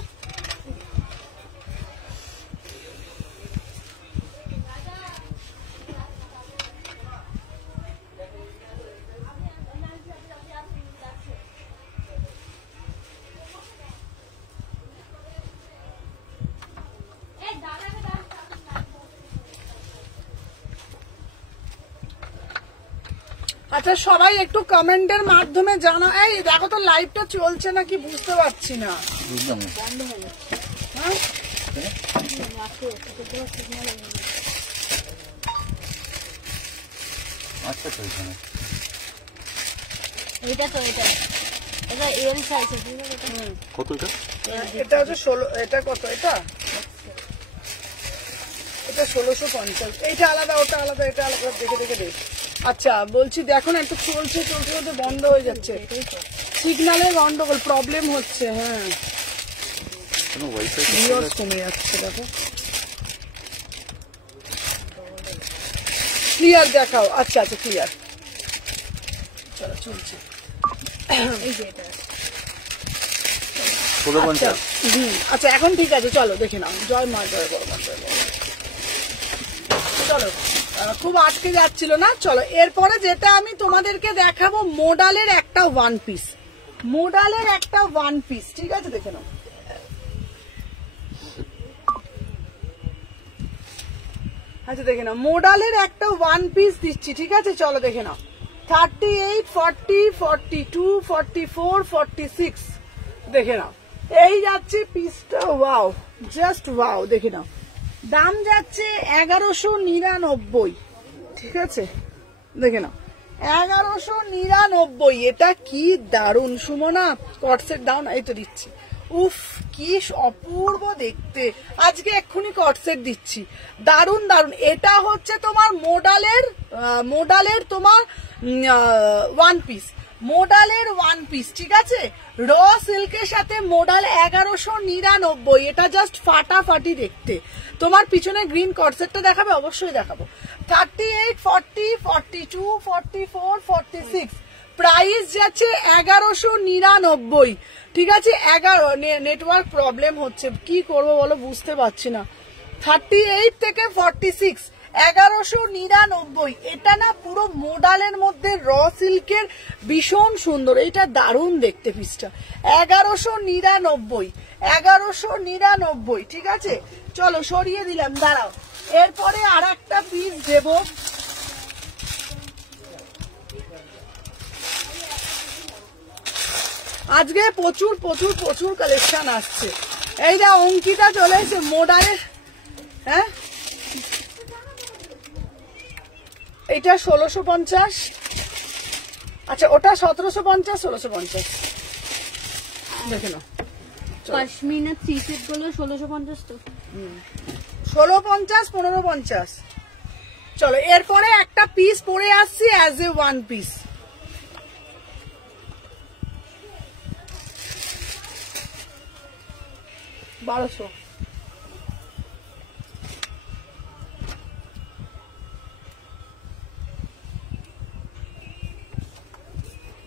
আচ্ছা সবাই একটু কমেন্টের মাধ্যমে জানা। এই দেখো তো লাইভটা চলছে নাকি বুঝতে পারছি না। বন্ধ হয়ে যাচ্ছে। হ্যাঁ আচ্ছা তো এখানে এটা তো এটা এল সাইজ কত এটা? এটা হচ্ছে 16। এটা কত? এটা 1650। এইটা আলাদা, ওটা আলাদা, এটা আলাদা, দেখে দেখে দেখ। আচ্ছা বলছি দেখো না, একটু চলছে বন্ধ হয়ে যাচ্ছে, সিগন্যালের গন্ডগোল, প্রবলেম হচ্ছে। হ্যাঁ ভিউয়ার্স কমে যাচ্ছে, দেখো ক্লিয়ার দেখাও। আচ্ছা আচ্ছা ক্লিয়ার, চলো চলছে। এই যে এটা আচ্ছা আচ্ছা এখন ঠিক আছে, চলো দেখে নাও। জয় মা, জয় বড় মা, জয় বড় মা। চলো খুব আটকে যাচ্ছিল না। চলো এরপরে যেটা আমি তোমাদেরকে দেখাবো, মোডালের একটা 1 পিস, মোডালের একটা 1 পিস, ঠিক আছে? দেখে নাও। আচ্ছা দেখে নাও, মোডালের একটা 1 পিস দিচ্ছি, ঠিক আছে? চলো দেখে নাও 38, 40, 42, 44, 46 দেখে নাও। এই যাচ্ছে পিসটা। ওয়াও, জাস্ট ওয়াও, দেখে নাও। দাম যাচ্ছে 1199, ঠিক আছে? দেখে নাও 1199। এটা কি দারুণ সুমনা, কটসেট দাও না, এই তো দিচ্ছি। উফ কি অপূর্ব দেখতে, আজকে এক্ষুনি কটসেট দিচ্ছি, দারুণ দারুণ। এটা হচ্ছে তোমার মোডালের তোমার 1 পিস, মোডালের 1 পিস, ঠিক আছে? র সিল্কের সাথে মোডাল 1199। এটা জাস্ট ফাটাফাটি দেখতে। তোমার পিছনে গ্রিন কটসেটটা দেখাবে, অবশ্যই দেখাবো। 38, 40, 42, 44, 46 প্রাইস যাচ্ছে 1199, ঠিক আছে? 11 নেটওয়ার্ক প্রবলেম হচ্ছে, কি করবো বলো, বুঝতে পারছি না। 38 থেকে 46 1199। এটা না পুরো মোডালের মধ্যে র সিল্কের, ভীষণ সুন্দর, এটা দারুণ দেখতে পিসটা। 1199, ঠিক আছে? চলো সরিয়ে দিলাম, দাঁড়াও। এরপরে আর একটা পিস দেব। আজকে প্রচুর প্রচুর প্রচুর কালেকশন আসছে। এই যা অঙ্কিতা চলে এসে মোডালের। হ্যাঁ এটা 1650। আচ্ছা ওটা 1750, 1650 দেখে নাও। পশমিনা 3 সেট গুলো 1650 তো 1650, 1550। চলো এরপরে একটা পিস পরে আসছি অ্যাজ এ ওয়ান পিস। বারোশো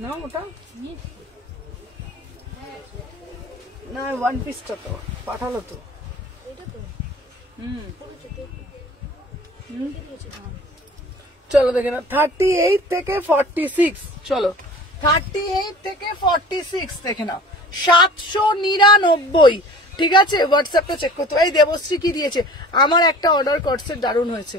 না ওটা না ওয়ান পিসটা তো পাঠালো তো। এটা তো হুম পড়েছে তো দিয়েছে দাম। চলো দেখে না 38 থেকে 46। চলো 38 থেকে 46 দেখে নাও 799। ঠিক আছে হোয়াটসঅ্যাপটা চেক করতে হবে। এই দেবশ্রী কি দিয়েছে, আমার একটা অর্ডার করছে দারুণ হয়েছে,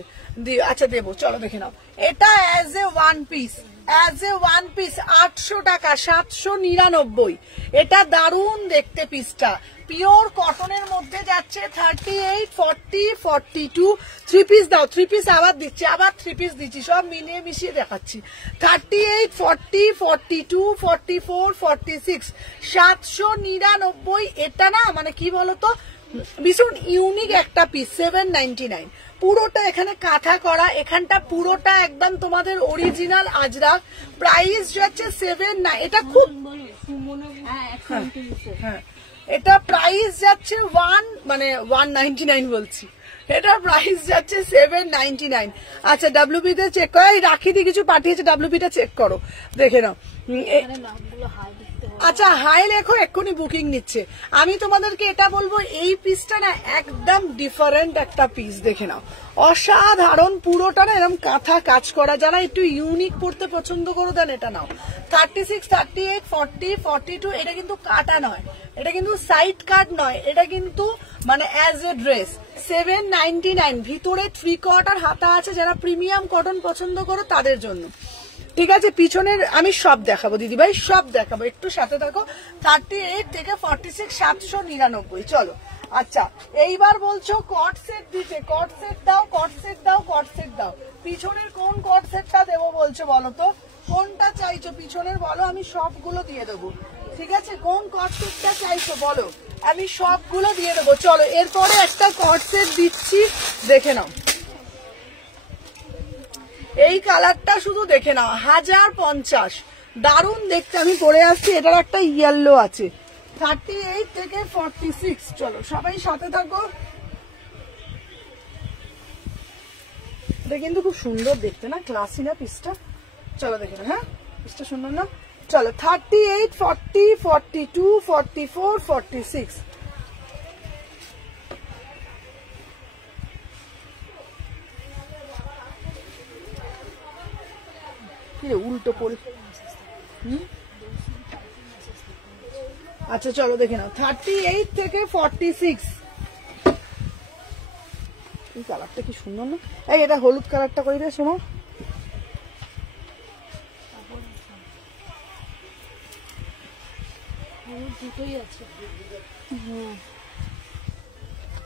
আচ্ছা দেবো। চলো দেখে নাও এটা as a one piece, as A one piece 800 টাকা 799। এটা দারুণ দেখতে পিসটা, পিওর কটনের মধ্যে যাচ্ছে। 38, 40, 42 থ্রি পিস দাও, থ্রি পিস আবার দিচ্ছি, আবার থ্রি পিস দিচ্ছি, সব মিলিয়ে মিশিয়ে দেখাচ্ছি। 38, 40, 42, 44, 46 799। এটা না মানে কি বলতো ভীষণ ইউনিক একটা পিস। 799 পুরোটা এখানে কাঁথা করা, এখানটা পুরোটা একদম তোমাদের অরিজিনাল আজরাক। প্রাইস যাচ্ছে 7 এটা খুব হ্যাঁ এটা প্রাইস যাচ্ছে 199 বলছি, এটা প্রাইস যাচ্ছে 799। আচ্ছা ডাব্লিউপি তে চেক করো, রাখি দিয়ে কিছু পাঠিয়েছে, ডাব্লিউপি টা চেক করো দেখে নাও। আচ্ছা হাই লেখো, এক্ষুনি বুকিং নিচ্ছে। আমি তোমাদেরকে এটা বলবো এই পিসটা না একদম ডিফারেন্ট একটা পিস, দেখে নাও অসাধারণ। পুরোটা না এরকম কাঁথা কাজ করা, যারা একটু ইউনিক পড়তে পছন্দ করো দেন এটা নাও। 36, 38, 40, 42 এটা কিন্তু কাটা নয়, এটা কিন্তু সাইড কাট নয়, এটা কিন্তু মানে অ্যাজ এ ড্রেস। 799 ভিতরে 3/4 হাতা আছে, যারা প্রিমিয়াম কটন পছন্দ করো তাদের জন্য। ঠিক আছে পিছনের আমি সব দেখাবো দিদি ভাই, সব দেখাবো, একটু সাথে থাকো। 38 থেকে 46 799। চলো আচ্ছা এইবার বলছো কট সেট দিতে, কট সেট দাও, কট সেট দাও, কট সেট দাও। পিছনের কোন কট সেটটা দেবো বলছো বলো তো, কোনটা চাইছো পিছনের বলো, আমি সবগুলো দিয়ে দেবো। ঠিক আছে কোন কট সেটটা চাইছো বলো, আমি সবগুলো দিয়ে দেবো। চলো এরপরে একটা কট সেট দিচ্ছি, দেখে নাও এই কালারটা শুধু দেখে নাও 1050, দারুণ দেখতে। আমি পরে আসছি, এটার একটা ইয়েলো আছে। 38 থেকে 46। চলো সবাই সাথে থাকো, এটা কিন্তু খুব সুন্দর দেখতে না, ক্লাসি না পিসটা। চলো দেখে নাও, হ্যাঁ পিসটা সুন্দর না। চলো 38, 40, 42, 44, 46। উল্টো পড়ে। আচ্ছা চলো দেখে নাও 38 থেকে 46। এই কালারটা কি সুন্দর না, এই এটা হলুদ কালারটা করে দে শোনো। দুটোই আছে। হ্যাঁ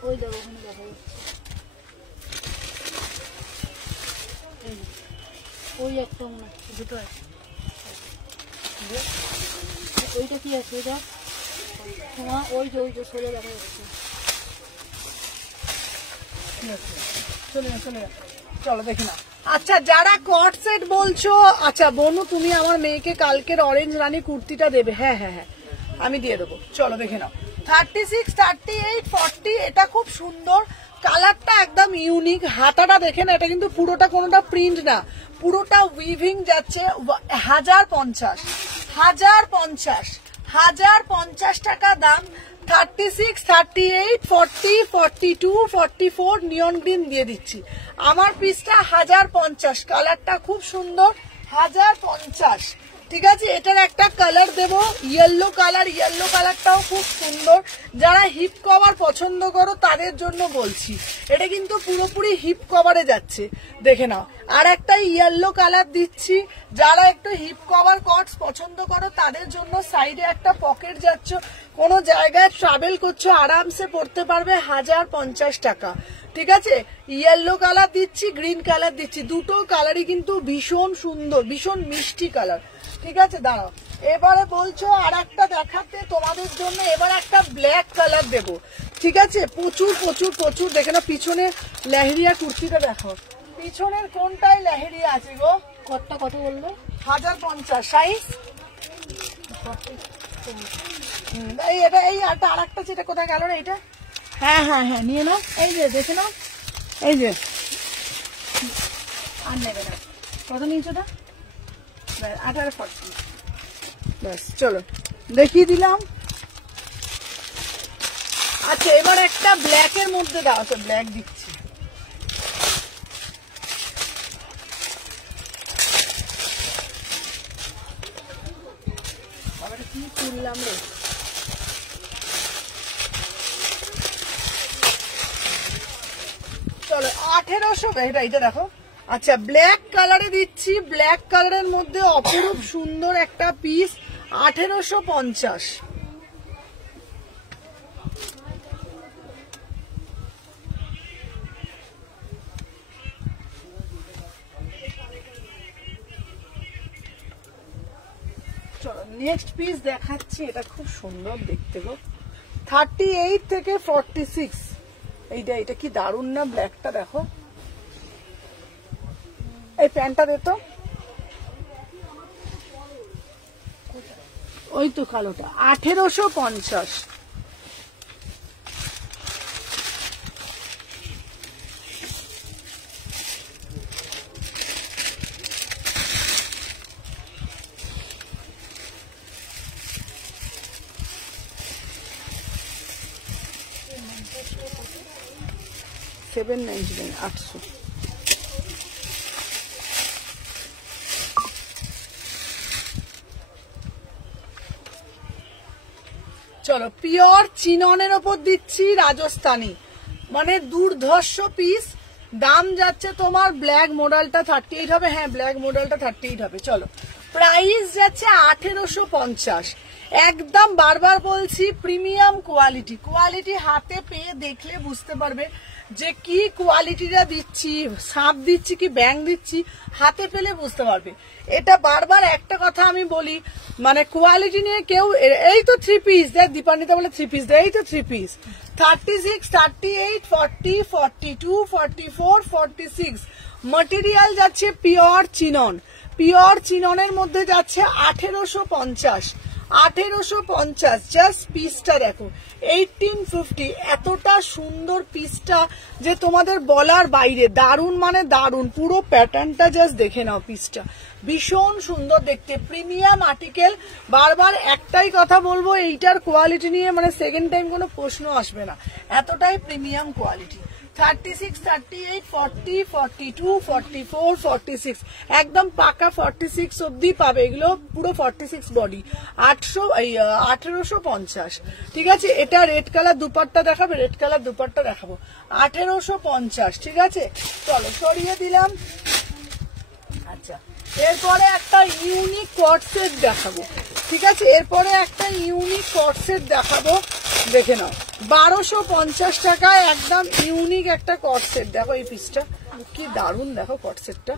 ওই দেখো ওখানে দেখা যাচ্ছে, ওই একটা মনে হচ্ছে, দুটো আছে। ওইটা কি আছে ওইটা তোমার, ওই যে সোজা দেখা যাচ্ছে। চলো দেখে না। আচ্ছা যারা কট সেট বলছো, আচ্ছা বনু তুমি আমার মেয়েকে কালকের অরেঞ্জ রানী কুর্তিটা দেবে, হ্যাঁ হ্যাঁ হ্যাঁ আমি দিয়ে দেবো। চলো দেখে নাও 36, 38, 40 এটা খুব সুন্দর, কালারটা একদম ইউনিক। হাতাটা দেখে না, এটা কিন্তু পুরোটা কোনোটা প্রিন্ট না, পুরোটা উইভিং যাচ্ছে। 1050, 1050 টাকা দাম। 36, 38, 40, 42, 44 নিয়ন গ্রিন দিয়ে দিচ্ছি। আমার পিসটা 1050, কালারটা খুব সুন্দর। 1050 ঠিক আছে। এটার একটা কালার দেবো ইয়েলো কালার, ইয়েলো কালারটাও খুব সুন্দর। যারা হিপ কভার পছন্দ করো তাদের জন্য বলছি, এটা কিন্তু পুরোপুরি হিপ কভারে যাচ্ছে, দেখে নাও। আর একটা ইয়েলো কালার দিচ্ছি, যারা একটু হিপ কভার কটস পছন্দ করো তাদের জন্য। সাইডে একটা পকেট যাচ্ছে, কোনো জায়গায় ট্রাভেল করছো আরামসে পড়তে পারবে। 1050 টাকা ঠিক আছে। ইয়েলো কালার দিচ্ছি, গ্রিন কালার দিচ্ছি, দুটো কালারই কিন্তু ভীষণ সুন্দর, ভীষণ মিষ্টি কালার। ঠিক আছে দাঁড়াও, এবারে বলছো আর একটা দেখাতে তোমাদের জন্য, এবার একটা ব্ল্যাক কালার দেবো। ঠিক আছে, প্রচুর প্রচুর প্রচুর। দেখে না পিছনে লেহেরিয়া কুর্তিটা দেখো, পিছনের কোনটাই লেহেরিয়া আছে গো। কতটা কত বললো? 1050 সাইজ। এই এটা এই আর একটা যেটা কোথায় গেল না এটা? হ্যাঁ হ্যাঁ হ্যাঁ নিয়ে নাও, এই যে দেখে নাও, এই যে আর নেবে না। কত নিয়েছো ওটা? 1840। ব্যাস চলো দেখিয়ে দিলাম। আচ্ছা এবার একটা ব্ল্যাকের মধ্যে দাও তো, ব্ল্যাক দিচ্ছি। আবার কি করলাম রে। চলো 1800, এটা দেখো। আচ্ছা ব্ল্যাক কালারে দিচ্ছি, ব্ল্যাক কালারের মধ্যে অপরূপ সুন্দর একটা পিস, 1850। চলো নেক্সট পিস দেখাচ্ছি, এটা খুব সুন্দর দেখতে গো। 38 থেকে 46, এটা কি দারুণ না, ব্ল্যাকটা দেখো। এই প্যান্টটা দে তো, ওই তো কালোটা, 1850। $799, 800। চলো পিওর চিননের ওপর দিচ্ছি, রাজস্থানী, মানে দুর্ধর্ষ পিস। দাম যাচ্ছে তোমার, ব্ল্যাক মডেলটা 38 হবে। হ্যাঁ ব্ল্যাক মডেলটা 38 হবে। চলো প্রাইস যাচ্ছে 1850। একদম বারবার বলছি প্রিমিয়াম কোয়ালিটি। কোয়ালিটি হাতে পেয়ে দেখলে বুঝতে পারবে যে কি কোয়ালিটিটা দিচ্ছি, সাপ দিচ্ছি কি ব্যাং দিচ্ছি, হাতে পেলে বুঝতে পারবে। এটা বারবার একটা কথা আমি বলি, মানে কোয়ালিটি নিয়ে কেউ, এই তো 3 পিস দেখ, দীপান্বিতা বলে 3 পিস দেয়, এই তো 3 পিস। 36, 38, 40, 42, 44, 46। ম্যাটেরিয়াল যাচ্ছে পিওর চিনন। পিওর চিননের মধ্যে যাচ্ছে 1850। 1850 জাস্ট পিসটা দেখো, 1850। এতটা সুন্দর পিসটা যে তোমাদের বলার বাইরে, দারুণ মানে দারুণ। পুরো প্যাটার্নটা জাস্ট দেখে নাও, পিসটা ভীষণ সুন্দর দেখতে, প্রিমিয়াম আর্টিকেল। বারবার একটাই কথা বলবো, এইটার কোয়ালিটি নিয়ে মানে সেকেন্ড টাইম কোনো প্রশ্ন আসবে না, এতটাই প্রিমিয়াম কোয়ালিটি। 36, 38, 40, 42, 44, 46, একদম পাকা 46 অব্দি পাবে। এগুলো পুরো 46 বডি। 1850। ঠিক আছে, এটা রেড কালার দুপাট্টা দেখাবে, রেড কালার দুপাট্টা দেখাবো। 1850। ঠিক আছে চলো সরিয়ে দিলাম। আচ্ছা এরপরে একটা ইউনিক কট সেট দেখাবো। ঠিক আছে, এরপরে একটা ইউনিক কট সেট দেখাবো, দেখে নাও। 1250 টাকায় একদম ইউনিক একটা কট সেট। দেখো এই পিসটা কি দারুণ, দেখো কট সেটটা।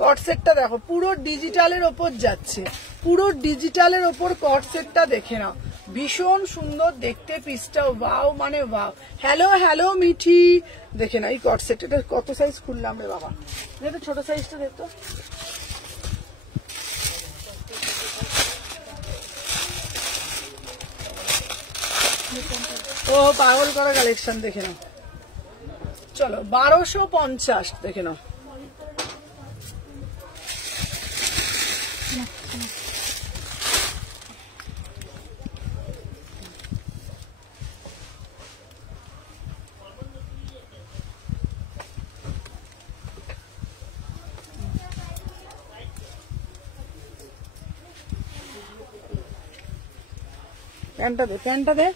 কট সেটটা দেখো পুরো ডিজিটালের ওপর যাচ্ছে, পুরো ডিজিটালের ওপর কট সেটটা দেখে নাও, ভীষণ সুন্দর দেখতে পিসটা। ওয়াও মানে ওয়াও। হ্যালো হ্যালো মিঠি, দেখে না এই কট সেট। এটা কত সাইজ খুললাম রে বাবা, দেখো ছোট সাইজটা দেখতো। ও পাগল করা কালেকশন, দেখে নাও। চলো 1250 দেখে নাও। প্যান্টটা দে, প্যান্টটা দে।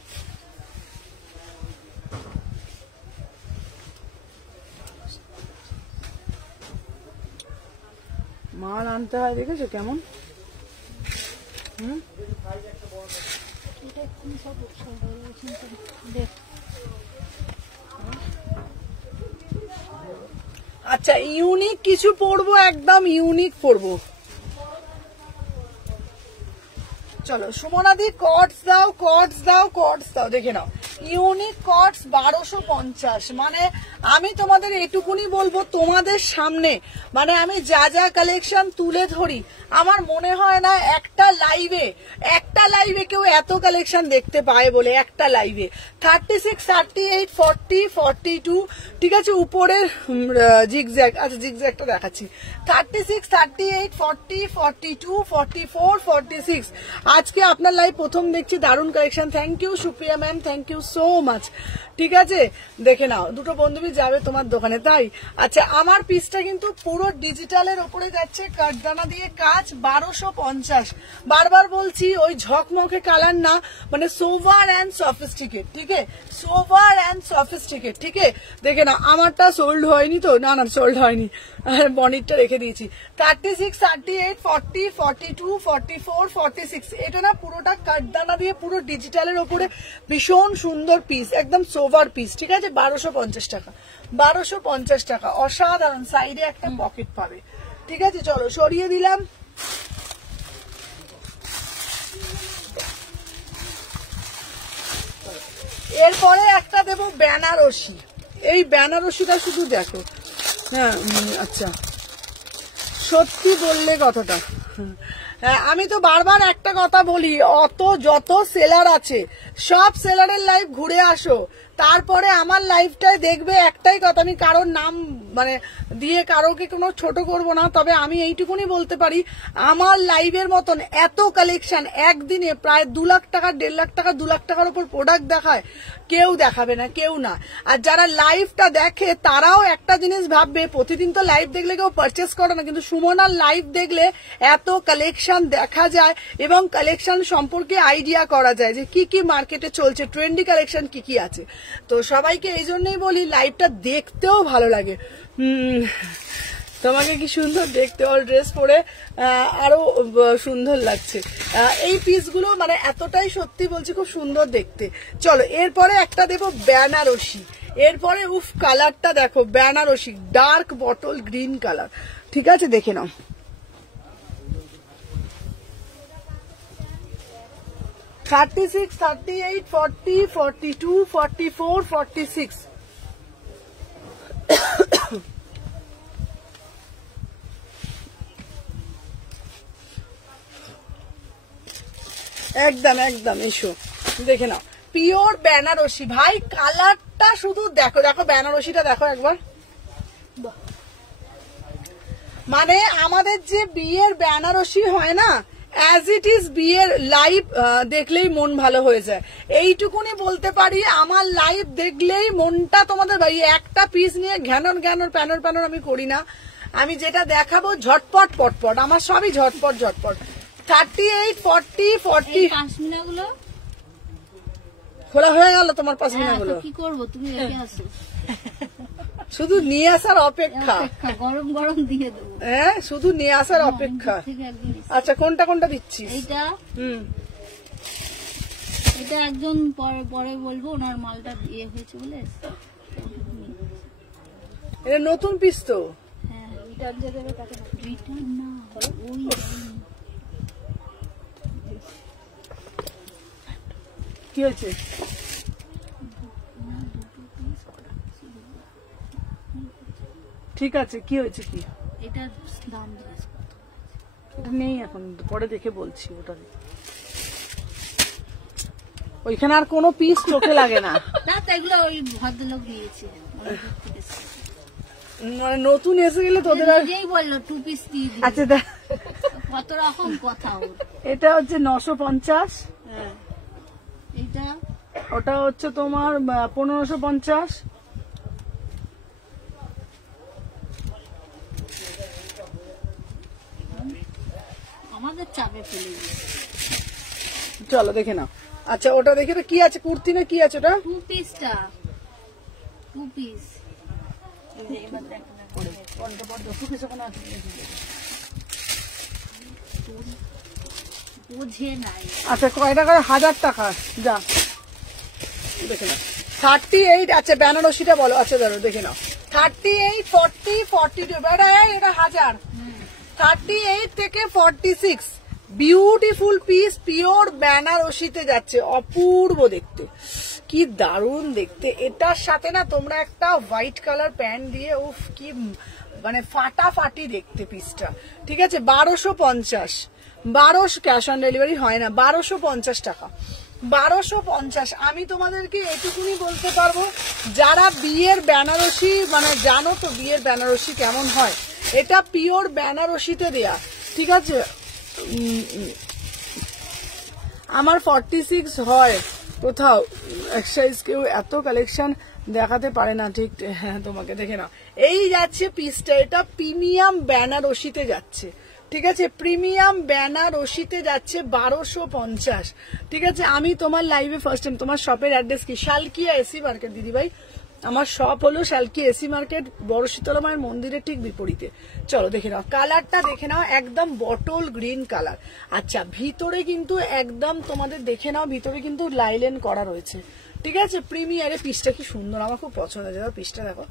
মাল আনতে হয়, দেখেছো কেমন। আচ্ছা ইউনিক কিছু পরবো, একদম ইউনিক পরবো। চলো সুমনাদি কটস দাও, কটস দাও, কটস দাও, দেখে নাও। ইউনিক কটস 1250। মানে আমি তোমাদের এইটুকুনি বলবো তোমাদের সামনে, মানে আমি যা যা কালেকশন তুলে ধরি আমার মনে হয় না একটা লাইভে কেউ এত কালেকশন দেখতে পায় বলে। একটা লাইভে 36, 38, 40, 42, ঠিক আছে, উপরের জিগজ্যাগ, আচ্ছা জিগজ্যাগটা দেখাচ্ছি, 36, 38, 40, 42, 44, 46। আজকে আপনার লাইভ প্রথম দেখছি, দারুণ collection. Thank you Supriya ma'am, thank you so much. ঠিক আছে, দেখে নাও, দুটো বন্ধুবি যাবে তোমার দোকানে, তাই? আচ্ছা, আমার পিসটা কিন্তু পুরো ডিজিটালের ওপরে যাচ্ছে, কাঠদানা দিয়ে কাজ, 1250। বারবার বলছি ওই ঝকমকে কালার না, মানে সোভার অ্যান্ড সফিস্টিকেট, ঠিক আছে, সোভার অ্যান্ড সফিস্টিকেট, ঠিক আছে। দেখে নাও, আমারটা সোল্ড হয়নি তো, না সোল্ড হয়নি, বনিটটা রেখে দিয়েছি। 36, 38, 40, 42, 44, 46, এটা না পুরোটা কাঠদানা দিয়ে পুরো ডিজিটালের ওপরে ভীষণ সুন্দর পিস, একদম সোভার পিস, ঠিক আছে, 1250 টাকা, 1250 টাকা, অসাধারণ। সাইডে একটা পকেট পাবে, ঠিক আছে। চলো সরিয়ে দিলাম। এরপরে একটা দেবো বেনারসি। এই বেনারসিটা শুধু দেখো, হ্যাঁ আচ্ছা, সত্যি বললে কথাটা, আমি তো বারবার একটা কথা বলি, যত সেলার আছে সব সেলারের লাইভ ঘুরে আসো, তারপরে আমার লাইভটাই দেখবে। একটাই কথা, আমি কারোর নাম মানে দিয়ে কারোকে কোনো ছোট করব না, তবে আমি এইটুকুনি বলতে পারি, আমার লাইভের মতন এত কালেকশন একদিনে প্রায় 2 লাখ টাকা, 1.5 লাখ টাকা, 2 লাখ টাকার উপর প্রোডাক্ট দেখায়, কেউ দেখাবে না, কেউ না। আর যারা লাইভটা দেখে তারাও একটা জিনিস ভাববে, প্রতিদিন তো লাইভ দেখলে কেউ পারচেস করে না, কিন্তু সুমনার লাইভ দেখলে এত কালেকশন দেখা যায় এবং কালেকশন সম্পর্কে আইডিয়া করা যায় যে কি কি মার্কেটে চলছে, ট্রেন্ডি কালেকশন কি কি আছে। তো সবাইকে এই জন্যই বলি, লাইভটা দেখতেও ভালো লাগে। তোমাকে কি সুন্দর দেখতে, অল ড্রেস পরে আরো সুন্দর লাগছে। এই পিসগুলো মানে এতটাই সত্যি বলছি, খুব সুন্দর দেখতে। চলো এরপরে একটা দেবো বেনারসি। এরপরে উফ, কালারটা দেখো, Banarasi dark bottle green colour, ঠিক আছে, দেখে নাও। $36, 38, 40, 42, 44, 46। একদম একদম, এসো দেখে নাও, পিওর বেনারসি। ভাই কালারটা শুধু দেখো, দেখো বেনারসিটা দেখো একবার। মানে আমাদের যে বিয়ের বেনারসি হয় না, অ্যাজ ইট ইজ বিয়ের লাইভ দেখলেই মন ভালো হয়ে যায়। এইটুকুনি বলতে পারি, আমার লাইভ দেখলেই মনটা তোমাদের ভাই, একটা পিস নিয়ে ঘ্যানর ঘ্যানর প্যানর প্যানর আমি করি না। আমি যেটা দেখাবো ঝটপট পটপট, আমার সবই ঝটপট ঝটপট। 38, 40, 40 পাশমিনাগুলো খোলা হয়ে গেল তোমার পাশমিনাগুলো, কি করবো, তুমি রেখে আসো, শুধু নিয়ে আসার অপেক্ষা, গরম গরম দিয়ে দেবো, হ্যাঁ শুধু নিয়ে আসার অপেক্ষা। আচ্ছা কোনটা কোনটা দিচ্ছি? এইটা, এটা একজন পরে বলবো, ওনার মালটা ইয়ে হয়েছে বলে। এটা নতুন পিস তো, হ্যাঁ রিটার্ন দিয়ে দেবে তাকে, রিটার্ন না ওই কি হয়েছে? ঠিক আছে, কি হয়েছে? কি এটা দাম জিজ্ঞেস কত? এটা নেই এখন, পরে দেখে বলছি। ওটা ওইখানে আর কোনো পিস চোখে লাগে না, না তো এগুলো ওই ভদ্রলোক দিয়েছে, মানে নতুন এসে গেলে তোদের নিজেই বললো 2 পিস দিয়ে দিই। আচ্ছা কত রকম কথা ওর। এটা হচ্ছে 950, হ্যাঁ এটা ওটা হচ্ছে তোমার 1550, আমাদের চাপে ফেলে দিয়েছে। চলো দেখে নাও। আচ্ছা ওটা দেখে কি আছে, কুর্তি না কি আছে ওটা? 2 পিসটা 2 পিস। বুঝে নাই। আচ্ছা কয়টা করে? 1000 টাকা। যা দেখে নাও। 38, আচ্ছা বেনারসিটা বলো। আচ্ছা ধরো দেখে নাও, 38, 40, 42, এটা 1000। 38 থেকে 46, বিউটিফুল পিস, পিওর বেনারসিতে যাচ্ছে, অপূর্ব দেখতে। কি দারুণ দেখতে। এটার সাথে না তোমরা একটা হোয়াইট কালার প্যান্ট দিয়ে উফ কি মানে ফাটাফাটি দেখতে পিসটা। ঠিক আছে, 1250, 1200 ক্যাশ অন ডেলিভারি হয় না, 1250 টাকা, 1250। আমি তোমাদেরকে এটুকুনি বলতে পারবো, যারা বিয়ের বেনারসি মানে জানো তো বিয়ের বেনারসি কেমন হয়, এটা পিওর বেনারসিতে দেয়া। ঠিক আছে, আমার 46 হয় কোথাও এক্সারসাইজ, কেউ এত কালেকশন দেখাতে পারে না। ঠিক, হ্যাঁ তোমাকে দেখে নাও, এই যাচ্ছে পিসটা, এটা প্রিমিয়াম বেনারসিতে যাচ্ছে। ঠিক আছে, প্রিমিয়াম বেনারসিতে যাচ্ছে 1250। ঠিক আছে, আমি তোমার লাইভে ফার্স্ট টাইম, তোমার শপের অ্যাড্রেস কি? শালকিয়া এসি মার্কেট দিদি ভাই, আমার শপ হলো শালকিয়া এসি মার্কেট, বড় শীতলা মায়ের মন্দিরের ঠিক বিপরীতে। চলো দেখে নাও, কালারটা দেখে নাও, একদম বটল গ্রিন কালার। আচ্ছা, ভিতরে কিন্তু একদম তোমাদের দেখে নাও, ভিতরে কিন্তু লাইলেন করা রয়েছে। ঠিক আছে, প্রিমিয়ারে পিসটা কি সুন্দর, আমার খুব পছন্দ হয়েছে। পিসটা দেখো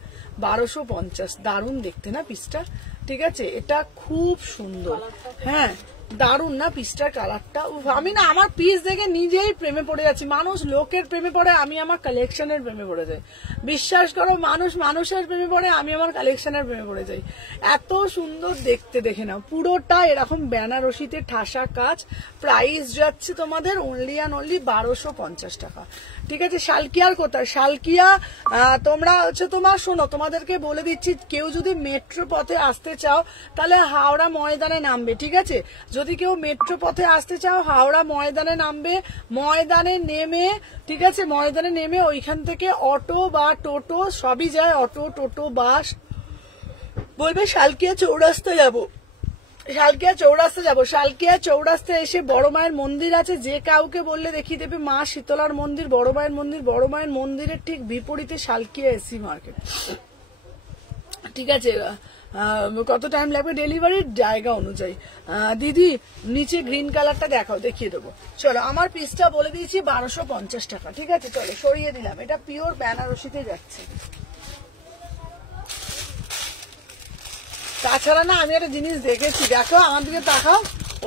1250, দারুণ দেখতে না পিসটা। ঠিক আছে, এটা খুব সুন্দর, হ্যাঁ দারুণ না পিসটার কালারটা। আমি না আমার পিস দেখে নিজেই প্রেমে পড়ে যাচ্ছি। মানুষ লোকের প্রেমে পড়ে, আমি আমার কালেকশনের প্রেমে পড়ে যাই। বিশ্বাস করো, মানুষ মানুষের প্রেমে পড়ে, আমি আমার কালেকশনের প্রেমে পড়ে যাই। এত সুন্দর দেখতে, দেখে নাও পুরোটা এরকম বেনারসিতে ঠাসা কাজ। প্রাইস যাচ্ছে তোমাদের অনলি অ্যান্ড অনলি 1250 টাকা। ঠিক আছে, শালকিয়ার কোথায়? শালকিয়া তোমরা হচ্ছে তোমার শোনো, তোমাদেরকে বলে দিচ্ছি, কেউ যদি মেট্রো পথে আসতে চাও তাহলে হাওড়া ময়দানে নামবে। ঠিক আছে, যদি কেউ মেট্রো পথে আসতে চাও হাওড়া ময়দানে নামবে, ময়দানে নেমে, ঠিক আছে, ময়দানে নেমে ওইখান থেকে অটো বা টোটো সবই যায়, অটো টোটো বাস, বলবে শালকিয়া চৌরাস্তা যাবো, শালকিয়া চৌরাস্তা যাবো। শালকিয়া চৌরাস্তা এসে বড় মায়ের মন্দির আছে, যে কাউকে বললে দেখিয়ে দেবে মা শীতলার মন্দির, বড় মায়ের মন্দির, বড় মায়ের মন্দিরের ঠিক বিপরীতে শালকিয়া এসি মার্কেট। ঠিক আছে, কত টাইম লাগবে ডেলিভারির জায়গা অনুযায়ী। দিদি নিচে গ্রিন কালারটা দেখাও, দেখিয়ে দেবো। চলো, আমার পিসটা বলে দিয়েছি 1250 টাকা। ঠিক আছে, চলো সরিয়ে দিলাম, এটা পিওর বেনারসিতে যাচ্ছে। তাছাড়া না আমি একটা জিনিস দেখেছি, দেখো আমার দিকে তাকাও,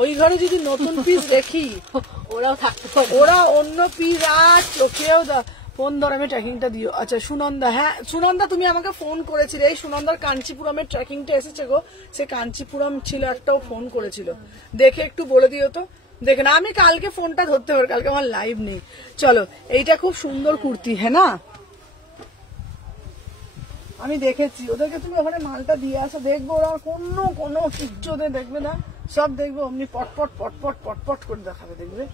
ওই ঘরে যদি নতুন পিস দেখি ওরাও থাকতো, ওরা অন্য পিস আর চোখেও ফোন ধরে। আমি ট্র্যাকিংটা দিও। আচ্ছা সুনন্দা, হ্যাঁ সুনন্দা তুমি আমাকে ফোন করেছিলে, এই সুনন্দার কাঞ্চিপুরমের ট্র্যাকিংটা এসেছে গো, সে কাঞ্চিপুরম ছিল একটাও ফোন করেছিল, দেখে একটু বলে দিও তো। দেখে না, আমি কালকে ফোনটা ধরতে পারি, কালকে আমার লাইভ নেই। চলো, এইটা খুব সুন্দর কুর্তি, হ্যাঁ না আমি দেখেছি ওদেরকে, তুমি ওখানে মালটা দিয়ে আসো, দেখবো ওরা কোনো কিচ্ছু ওদের দেখবে না, সব দেখবে অমনি পটপট পটপট পটপট করে দেখাবে, দেখবে।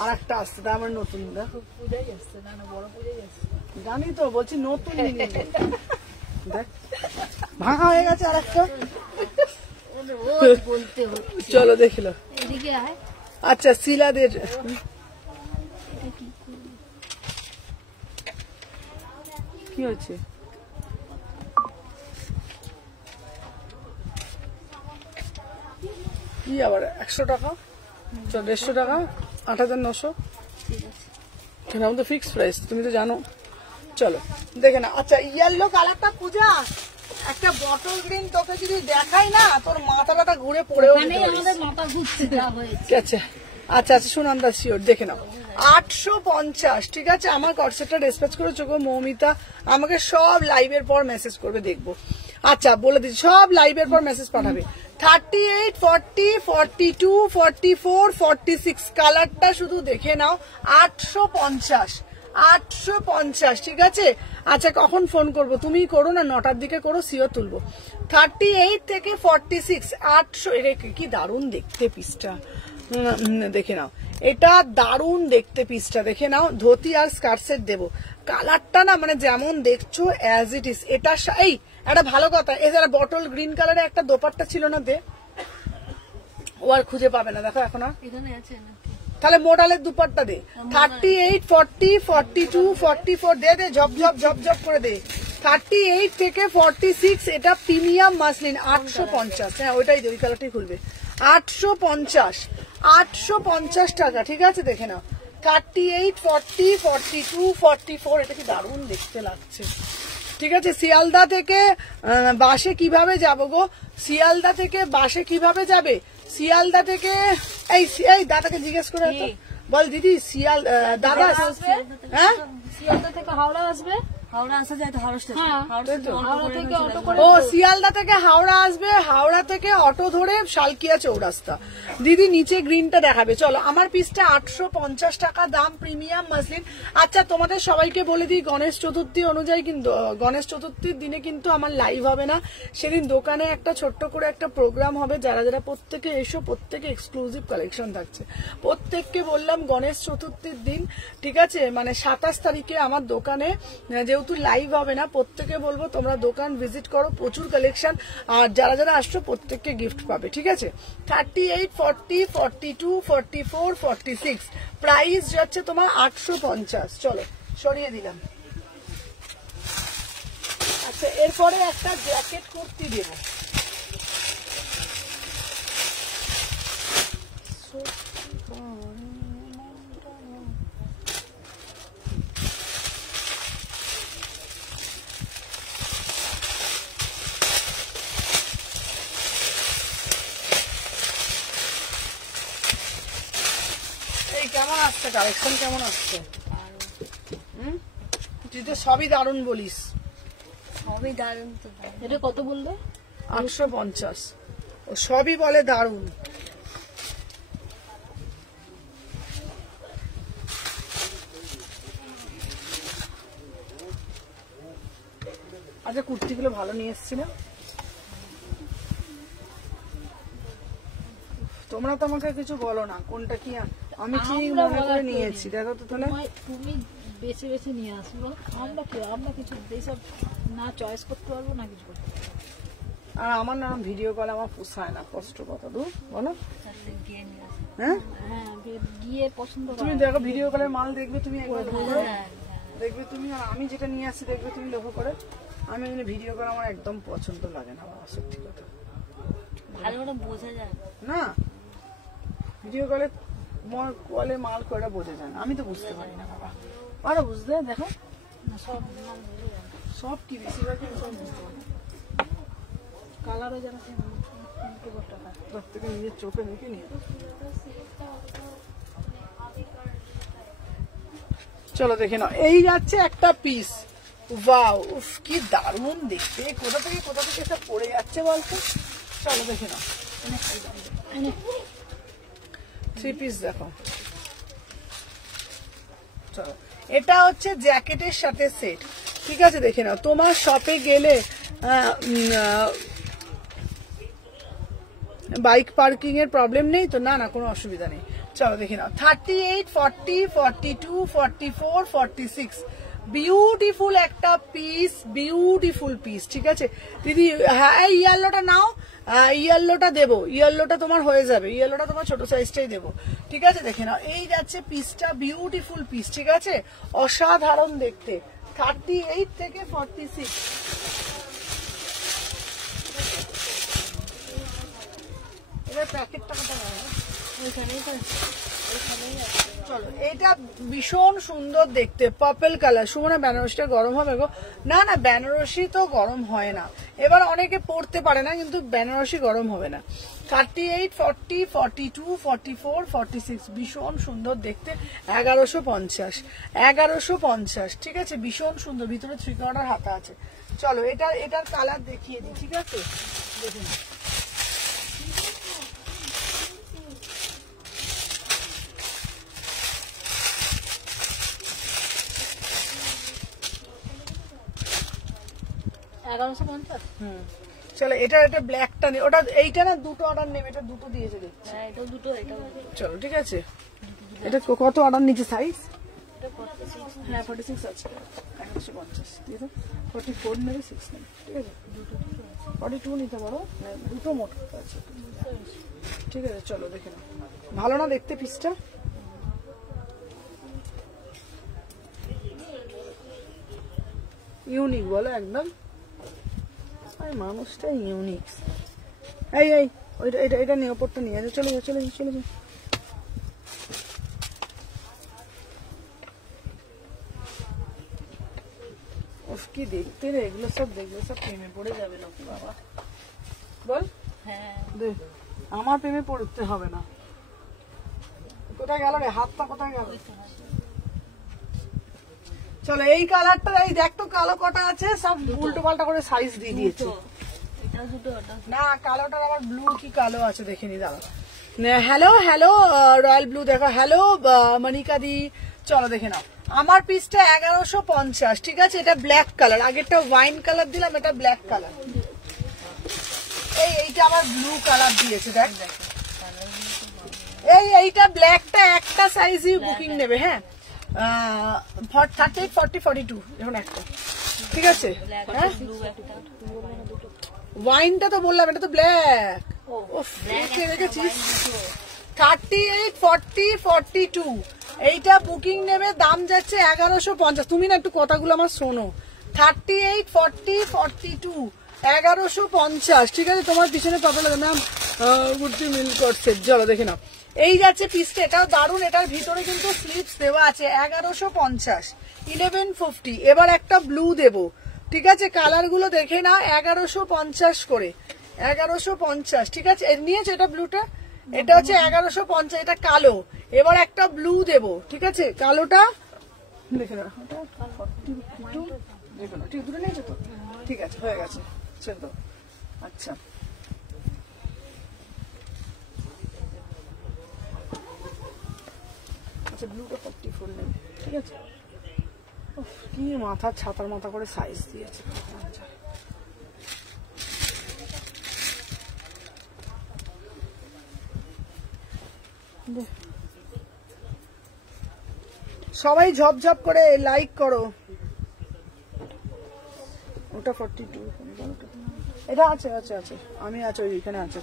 আর একটা আসছে, তা আমার নতুন পূজাই আসছে, না না বড় পূজাই আসছে, জানি তো, বলছি নতুন জিনিস দেখ, ভাঙা হয়ে গেছে আর একটা। বলতে হচ্ছে। চলো দেখিল, এদিকে আয়। আচ্ছা শিলাদের কি হচ্ছে, কি আবার 100 টাকা, 150 টাকা, 8900, ঠিক আছে, কেন আমাদের ফিক্স প্রাইস, তুমি তো জানো। চলো দেখে না। আচ্ছা ইয়েলো কালারটা পূজা, একটা বটল গ্রিন তোকে যদি দেখাই না তোর মাথাটা ঘুরে পড়েও যেতে পারিস। আমাদের মাথা ঘুরছে যা হয়েছে। ঠিক আছে, আচ্ছা আচ্ছা সুনন্দা শিওর, দেখে নাও 850। ঠিক আছে, আমার কটসেটটা ডিসপ্যাচ করেছো গো মৌমিতা, আমাকে সব লাইভের পর মেসেজ করবে, দেখবো। আচ্ছা বলে দিচ্ছি, সব লাইভের পর মেসেজ পাঠাবে। 38, 40, 42, 44, 46 কালারটা শুধু দেখে নাও, 850, 850। ঠিক আছে, আচ্ছা কখন ফোন করবো? তুমি করো না, 9টার দিকে করো, সিওর তুলবো। 38 থেকে 46, 800। কি দারুণ দেখতে পিসটা, দেখে নাও, এটা দারুণ দেখতে পিসটা, দেখে নাও। ধুতি আর স্কার্ট সেট দেবো, কালারটা না মানে যেমন দেখছো অ্যাজ ইট ইজ। এটা এই একটা ভালো কথা, এছাড়া বটল গ্রিন কালারে একটা দোপাট্টা ছিল না, দে, ও আর খুঁজে পাবে না, দেখো এখন আর। এখানে আছে না, তাহলে মোডালের দুপাট্টা দে, 38, 40, 42, 44 দে, দে ঝপ ঝপ ঝপ ঝপ করে দে। 38 থেকে 46, এটা প্রিমিয়াম মাসলিন, 850। হ্যাঁ ওইটাই দে, ওই কালারটাই খুলবে, 850, 850 টাকা। ঠিক আছে, দেখে নাও, 38, 40, 42, 44, এটা কি দারুণ দেখতে লাগছে। ঠিক আছে, শিয়ালদা থেকে বাসে কিভাবে যাবো গো? শিয়ালদা থেকে বাসে কিভাবে যাবে? শিয়ালদা থেকে এই দাদাকে জিজ্ঞেস করে, বল দিদি শিয়াল দাদা হ্যাঁ শিয়ালদা থেকে হাওড়া আসবে, হাওড়া আসা যায় তো হাওড়া স্টেশন, হ্যাঁ হাওড়া থেকে হাওড়া থেকে অটো করে ও শিয়ালদা থেকে হাওড়া আসবে, হাওড়া থেকে অটো ধরে শালকিয়া চৌরাস্তা। দিদি নিচে গ্রিনটা দেখাবে। চলো, আমার পিসটা 850 টাকা দাম, প্রিমিয়াম মাসলিন। আচ্ছা, তোমাদের সবাইকে বলে দিই, গণেশ চতুর্থী অনুযায়ী কিন্তু গণেশ চতুর্থীর দিনে কিন্তু আমার লাইভ হবে না। সেদিন দোকানে একটা ছোট্ট করে একটা প্রোগ্রাম হবে, যারা যারা প্রত্যেকে এসো, প্রত্যেকে এক্সক্লুসিভ কালেকশন থাকছে। প্রত্যেককে বললাম গণেশ চতুর্থীর দিন, ঠিক আছে, মানে 27 তারিখে আমার দোকানে যেহেতু লাইভ হবে না, প্রত্যেকে বলবো তোমরা দোকান ভিজিট করো, প্রচুর কালেকশন, আর যারা যারা আসছো প্রত্যেককে গিফট পাবে, ঠিক আছে। 38, 40, 42, 44, 46 প্রাইস যাচ্ছে তোমার 850। চলো, সরিয়ে দিলাম। আচ্ছা, এরপরে একটা জ্যাকেট কুর্তি দেবো। কেমন আসছে কালেকশন, কেমন আসছে? তুই তো সবই দারুণ বলিস। সবই দারুণ তো। এটা কত বললে? 850। ও সবই বলে দারুণ। আচ্ছা, কুর্তিগুলো ভালো নিয়ে এসছি না? তোমরা তো আমাকে কিছু বলো না কোনটা কি, আমি ঠিক মনে করে নিয়েছি। দেখো তো তাহলে, তুমি বেছে বেছে নিয়ে আসবো, আমরা কিছু এইসব না চয়েস করতে পারবো না কিছু করতে পারবো। আর আমার না ভিডিও কল আমার পোষায় না, কষ্ট কথা। দু বলো, গিয়ে নিয়ে আসি। হ্যাঁ হ্যাঁ, গিয়ে পছন্দ তুমি করো। দেখো ভিডিও কলের মাল দেখবে তুমি একবার লক্ষ্য করে, হ্যাঁ, দেখবে তুমি। আর আমি যেটা নিয়ে আসছি দেখবে তুমি লক্ষ্য করে। আমি এমনি ভিডিও কল আমার একদম পছন্দ লাগে না, বাবা, সত্যি কথা। ভালো করে বোঝা যায় না, ভিডিও কলে কলে মাল কয়টা বোঝা যায় না, আমি তো বুঝতে পারি না বাবা। পারো বুঝতে? দেখো না, সব নাম বুঝে যাবে। সব কি বেশিরভাগ সব বুঝতে পারি। কালারও যেন টাকা তার থেকে নিজের চোখে দেখে নিয়ে। চলো দেখে নাও, এই যাচ্ছে একটা পিস। ওয়াও, উফ কি দারুণ দেখতে। কোথা থেকে সব পড়ে যাচ্ছে বলতো। চলো দেখে নাও, 3 পিস দেখো। চলো, এটা হচ্ছে জ্যাকেটের সাথে সেট, ঠিক আছে। দেখে নাও, তোমার শপে গেলে বাইক পার্কিং এর প্রবলেম নেই তো? না, কোনো অসুবিধা নেই। চলো দেখে নাও, 38, 40, 42, 44, 46 বিউটিফুল একটা পিস, বিউটিফুল পিস, ঠিক আছে দিদি। হ্যাঁ, ইয়েলোটা নাও, ইয়েলোটা দেবো, ইয়েলোটা তোমার হয়ে যাবে, ইয়েলোটা তোমার ছোট সাইজটাই দেবো, ঠিক আছে। দেখে নাও, এই যাচ্ছে পিসটা, বিউটিফুল পিস, ঠিক আছে, অসাধারণ দেখতে। 38 থেকে 46। এবার প্যাকেটটা কত নেবে? ওইখানেই তো, ওইখানেই আছে। চলো, এটা ভীষণ সুন্দর দেখতে, পার্পল কালার। সুমনা, বেনারসিটা গরম হবে গো? না, বেনারসি তো গরম হয় না। এবার অনেকে পড়তে পারে না, কিন্তু বেনারসি গরম হবে না। 38, 40, 42, 44, 46 ভীষণ সুন্দর দেখতে। 1150, ঠিক আছে, ভীষণ সুন্দর। ভিতরে 3 কোয়ার্টার হাতা আছে। চলো, এটার কালার দেখিয়ে দিই, ঠিক আছে, দেখুন। চলো, এটা ব্ল্যাকটা নেই, ওটা এইটা না, দুটো অর্ডার নেবে, এটা দুটো দিয়েছে দেখছি। হ্যাঁ, এটাও দুটো, এটাও দুটো। চলো, ঠিক আছে। এটা কত অর্ডার নিচে সাইজ? হ্যাঁ, 46 আছে। 150 দিয়ে দাও। 44 নেবে, 6 নেবে, ঠিক আছে। 42 নিতে পারো, দুটো মোট আছে, ঠিক আছে। চলো দেখে নাও, ভালো না দেখতে পিসটা? ইউনিক বলো একদম, মানুষটা ইউনিক। এই এটা নিয়ে, ওপরটা নিয়ে চলে যাও। উফ কি দেখতে রে, এগুলো সব দেখবে সব প্রেমে পড়ে যাবে লোক, বাবা বল। হ্যাঁ, আমার প্রেমে পড়তে হবে না, কোথায় গেল রে, হাতটা কোথায় গেল? চলো এই কালারটা, এই দেখ তো কালো কটা আছে, সব উল্টো পাল্টা করে সাইজ দিয়ে দিয়েছে। এটাও দুটো, ওটাও দুটো। না কালোটার আবার ব্লু কি কালো আছে দেখিনি, দাঁড়া। হ্যালো হ্যালো রয়্যাল ব্লু দেখো, হ্যালো মনিকা দি, চলো দেখে নাও। আমার পিসটা 1150, ঠিক আছে? এটা ব্ল্যাক কালার, আগেরটা ওয়াইন কালার দিলাম, এটা ব্ল্যাক কালার। এইটা আবার ব্লু কালার দিয়েছে, দেখ। এইটা ব্ল্যাকটা একটা সাইজই বুকিং নেবে, হ্যাঁ 38, 40, 42 এখন একটা, ঠিক আছে? হ্যাঁ ব্লু একটা। ওয়াইনটা তো বললাম, এটা তো ব্ল্যাক। দেখেছিস? 38, 40, 42 এইটা বুকিং নেবে, দাম যাচ্ছে 1150। তুমি না একটু কথাগুলো আমার শোনো। 38, 40, 42 1150, ঠিক আছে? তোমার পিছনে কত লাগে ম্যাম? গুড্ডি মিল করছে, চলো দেখে নাও। এই যাচ্ছে পিসটা, এটাও দারুন। এটার ভিতরে কিন্তু স্লিপস দেওয়া আছে। 1150, 1150। এবার একটা ব্লু দেবো, ঠিক আছে? কালার গুলো দেখে নাও, 1150 করে, 1150, ঠিক আছে? নিয়েছে এটা ব্লুটা, এটা হচ্ছে 1150, এটা কালো। এবার একটা ব্লু দেবো, ঠিক আছে? কালোটা দেখে নাও, ঠিক দূরে নিয়েছে তো, ঠিক আছে, হয়ে গেছে। চলো, আচ্ছা আচ্ছা, ব্লুটা 44 নেবে, ঠিক আছে? কি মাথা ছাতার মাথা করে সাইজ দিয়েছে। সবাই ঝপঝপ করে লাইক করো। ওটা 42, এটা আছে আছে আছে, আমি আছে ওইখানে আছে।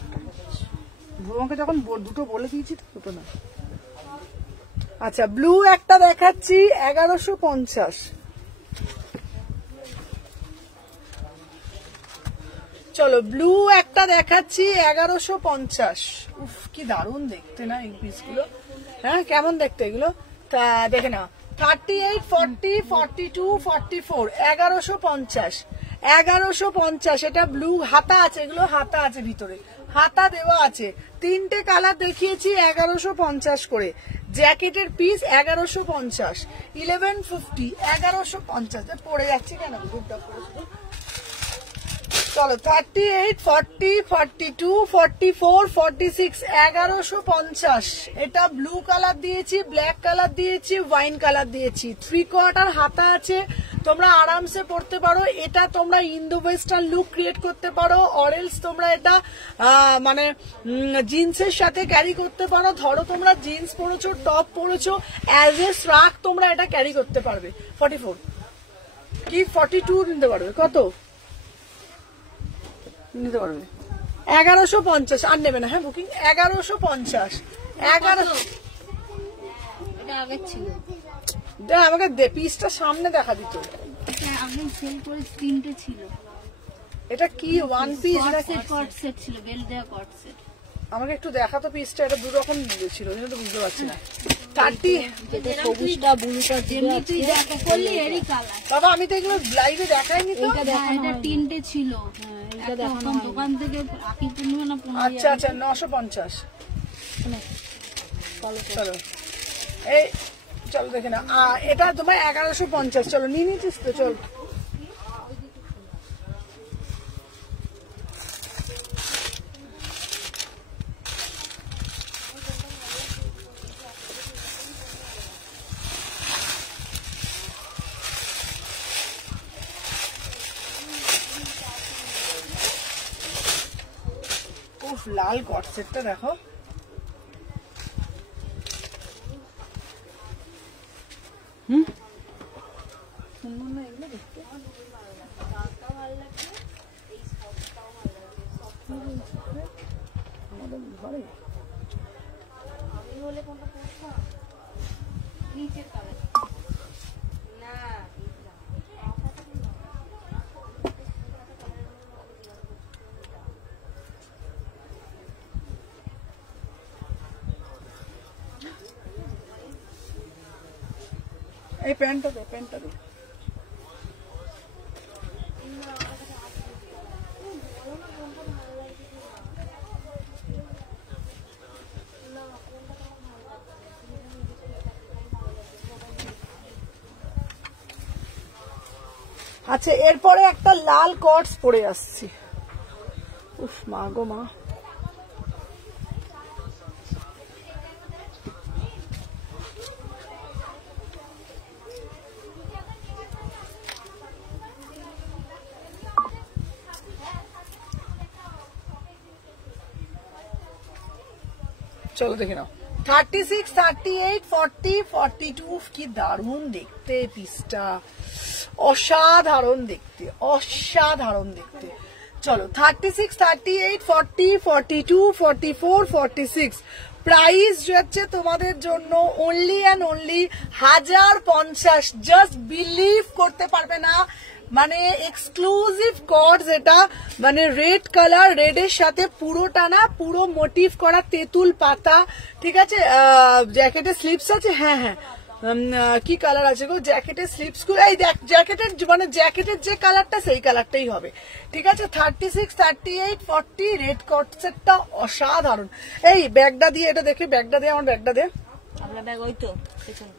ভুবনকে যখন দুটো বলে দিয়েছি, দুটো না। আচ্ছা ব্লু একটা দেখাচ্ছি 1150। চলো ব্লু একটা দেখাচ্ছি 1150। উফ কি দারুণ দেখতে না এই পিসগুলো, হ্যাঁ কেমন দেখতে এগুলো? তা দেখে না, 38, 40, 42, 44 1150, 1150। এটা ব্লু, হাতা আছে, এগুলো হাতা আছে, ভিতরে হাতা দেওয়া আছে। তিনটে কালার দেখিয়েছি 1150 করে। জ্যাকেটের পিস 1150, 1150, 1150। পড়ে যাচ্ছে কেন দুধটা পড়ে? চলো 38, 40, 42, 44, 46 1150। এটা ব্লু কালার দিয়েছি, ব্ল্যাক কালার দিয়েছি, ওয়াইন কালার দিয়েছি। 3/4 হাতা আছে, তোমরা আরামসে পড়তে পারো। এটা তোমরা ইন্দো ওয়েস্টার্ন লুক ক্রিয়েট করতে পারো, অরেলস তোমরা এটা মানে জিন্সের সাথে ক্যারি করতে পারো। ধরো তোমরা জিন্স পরেছো, টপ পরেছো, অ্যাজ এ শ্রাক তোমরা এটা ক্যারি করতে পারবে। 44 কি 42 নিতে পারবে? কত নিতে পারবে? 1150। আর নেবে না? হ্যাঁ বুকিং 1150। 1100 এটা আগে ছিল, আমাকে পিসটা সামনে দেখা দিত। আগে সেল করে 3টে ছিল। এটা কি ওয়ান পিস না কট সেট ছিল, বেল দেওয়া কট সেট। আমাকে একটু দেখা তো পিসটা। এটা দু রকম ছিল, এটা তো বুঝতে পারছি না। 30 যেটা সবুজটা ব্লুটা যেমনি তুই দেখা করলি এরই কালার। বাবা আমি তো এগুলো লাইভে দেখাইনি তো। এটা দেখা, এটা 3টে ছিল। এটা দেখানো দোকান থেকে আকি পূর্ণিমা না 15। আচ্ছা আচ্ছা 950। চলো এই চলো দেখে না, এটা তোমার 1150। চলো নিয়ে নিচ্ছিস তো? চল লাল কট সেটটা দেখো, সুন্দর না এগুলো দেখতে? আমাদের ঘরে এই প্যান্টটা দে, প্যান্টটা দে। আচ্ছা, এরপরে একটা লাল কটস পরে আসছি। উফ মা গো মা, চলো দেখে নাও। 36, 38, 40, 42 কি দারুণ দেখতে পিসটা, অসাধারণ দেখতে, অসাধারণ দেখতে। চলো 36, 38, 40, 42, 44, 46 প্রাইস যাচ্ছে তোমাদের জন্য only and only 1050। Just believe করতে পারবে না, মানে এক্সক্লুসিভ কর্ডস এটা, মানে রেড কালার, রেডের সাথে পুরোটা না পুরো মোটিভ করা তেঁতুল পাতা, ঠিক আছে। জ্যাকেটের স্লিপস আছে, হ্যাঁ হ্যাঁ, কি কালার আছে গো জ্যাকেটের স্লিপস গুলো, এই দেখ জ্যাকেটের মানে জ্যাকেটের যে কালারটা সেই কালারটাই হবে, ঠিক আছে। 36, 38, 40 রেড কট সেটটা অসাধারণ। এই ব্যাগটা দিয়ে, এটা দেখে ব্যাগটা দিয়ে, আমার ব্যাগটা দে। আপনার ব্যাগ ওই তো পেছনে।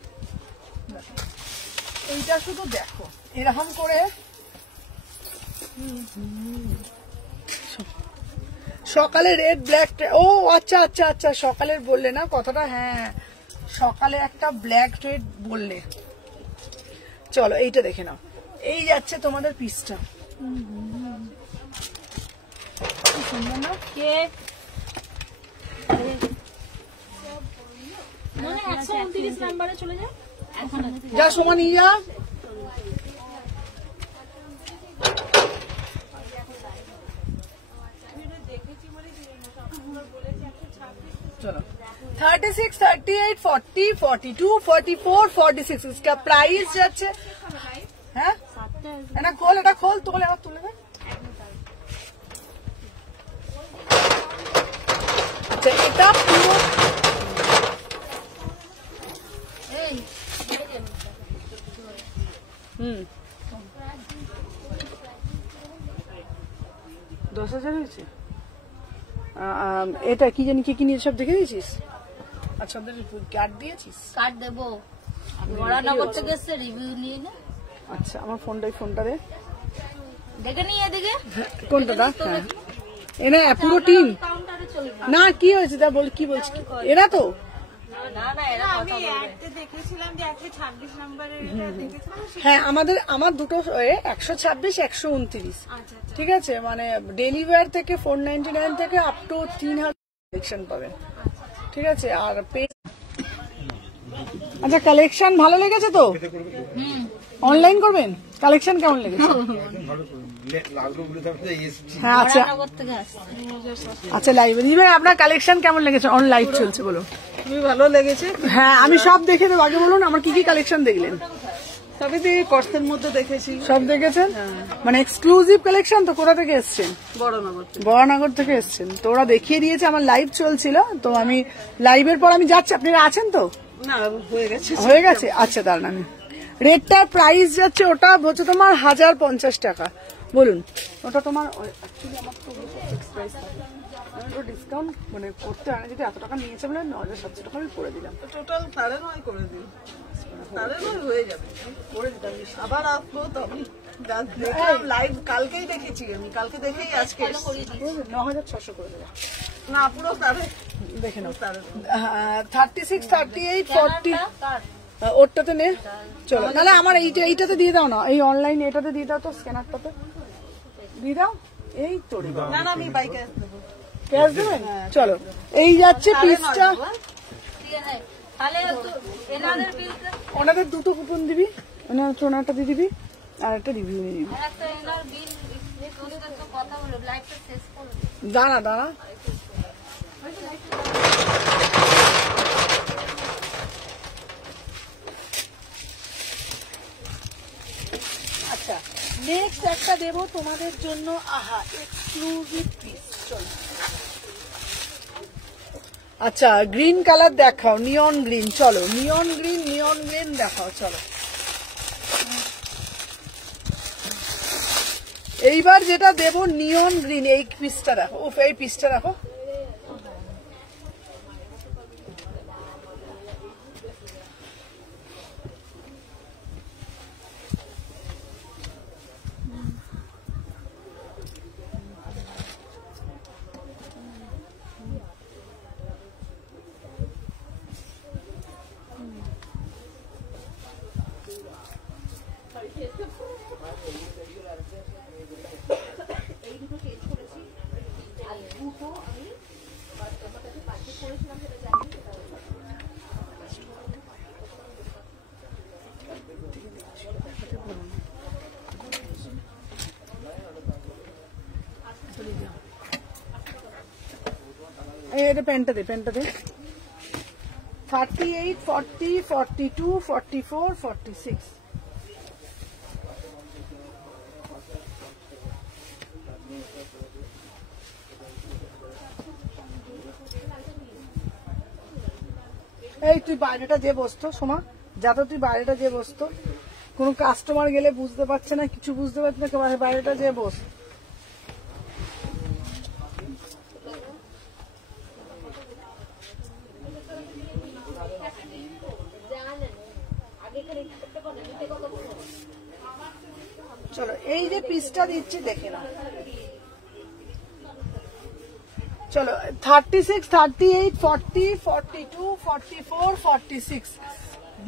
এইটা শুধু দেখো এরকম করে সকালে রেড ব্ল্যাক, ও আচ্ছা আচ্ছা আচ্ছা, সকালের বললে না কথাটা, হ্যাঁ সকালে একটা ব্ল্যাক রেড বললে। চলো এইটা দেখে নাও, এই যাচ্ছে তোমাদের পিসটা, কি সুন্দর না? কে মানে 129 নাম্বারে চলে যায় এখন। যা সোমা নিয়ে যা। चलो 36, 38, 40, 42, 44, 46 इसका प्राइस যাচ্ছে, হ্যাঁ এটা খোল, এটা খোল, তুলে আর তুলে দে। আচ্ছা এটা পুরো এই 10,000 হয়েছে। এটা কি জানি কি নিয়ে সব দেখে দিয়েছিস? আচ্ছা ওদের কার্ড দিয়েছিস? কার্ড দেবো, বড়ানগর থেকে এসছে, রিভিউ নিয়ে নে। আচ্ছা আমার ফোনটা দে, দেখে নিয়ে এদিকে কোনটা দা? হ্যাঁ এনে পুরো টিম কাউন্টারে চলে যাও। না, কি হয়েছে তা বল, কি বলছিস? এরা তো না না, এরা কথা বলবে। হ্যাঁ আমার দুটো 126, 129, ঠিক আছে। মানে ডেলিভার থেকে 499 থেকে আপ টু 3000 কালেকশন পাবেন, ঠিক আছে। আর আচ্ছা কালেকশন ভালো লেগেছে তো? অনলাইন করবেন? কালেকশন কেমন লেগেছে? হ্যাঁ আচ্ছা বড়ানগর থেকে আসছে। আচ্ছা লাইভ দিবেন, আপনার কালেকশন কেমন লেগেছে? অন লাইভ চলছে, বলো। খুবই ভালো লেগেছে। হ্যাঁ আমি সব দেখে দেবো, আগে বলুন আমার কি কি কালেকশন দেখলেন? সবই থেকে কষ্টের মধ্যে দেখেছি। সব দেখেছেন? মানে এক্সক্লুসিভ কালেকশন তো। কোথা থেকে এসছেন? বড়নগর থেকে। বড়নগর থেকে এসছেন তো, ওরা দেখিয়ে দিয়েছে, আমার লাইভ চলছিল তো, আমি লাইভের পর আমি যাচ্ছি। আপনারা আছেন তো? না হয়ে গেছে। হয়ে গেছে, আচ্ছা দাঁড়ান। আমি রেটটার প্রাইস যাচ্ছে, ওটা হচ্ছে তোমার 1050 টাকা। বলুন ওটা তোমার অ্যাকচুয়ালি আমার তো ফিক্সড প্রাইস থাকে, আমি একটু ডিসকাউন্ট মানে করতে হয় না, যদি এত টাকা নিয়েছে বলে 9700 টাকা আমি করে দিলাম, টোটাল 9.5 করে দিন, 9.5 হয়ে যাবে। করে দিতাম। আবার আসবো তো, আমি দেখলাম লাইভ কালকেই দেখেছি, আমি কালকে দেখেই আজকে এসেছি। 9600 করে দেবো। না পুরো তারে দেখে নাও। তারে 36, 38, 40 ওরটাতে নে। চলো তাহলে আমার এইটাতে দিয়ে দাও না, এই অনলাইন এটাতে দিয়ে দাও তো, স্ক্যানারটাতে দিয়ে দাও। এই তো না না, আমি বাইকে আসবো। ক্যাশ দেবেন? চলো এই যাচ্ছে পিসটা। ঠিক আছে, তাহলে এনাদের বিলটা ওনাদের দুটো কুপন দিবি, ওনারটা দিয়ে দিবি, আর একটা রিভিউ নিয়ে দিবি। আর একটা এনার বিল তোদের তো কথা বলে লাইভটা শেষ করে দে। দাঁড়া আচ্ছা নেক্সট একটা দেবো তোমাদের জন্য, আহা এক্সক্লুসিভ পিস। চলো আচ্ছা গ্রিন কালার দেখাও, নিয়ন গ্রিন। চলো নিয়ন গ্রিন দেখাও। চলো এইবার যেটা দেবো নিয়ন গ্রিন, এই পিসটা দেখো, এই পিসটা দেখো। এটা প্যান্টটা দে 38, 40, 42, 44, 46. এই তুই বাইরেটা যে বসতো সোমা, যাতে তুই বাইরেটা যে বসতো, কোনো কাস্টমার গেলে বুঝতে পারছে না, কিছু বুঝতে পারছে না, বাইরেটা যে বস। চলো এই যে পিসটা দিচ্ছি দেখে না, চলো 36, 38, 40, 42, 44, 46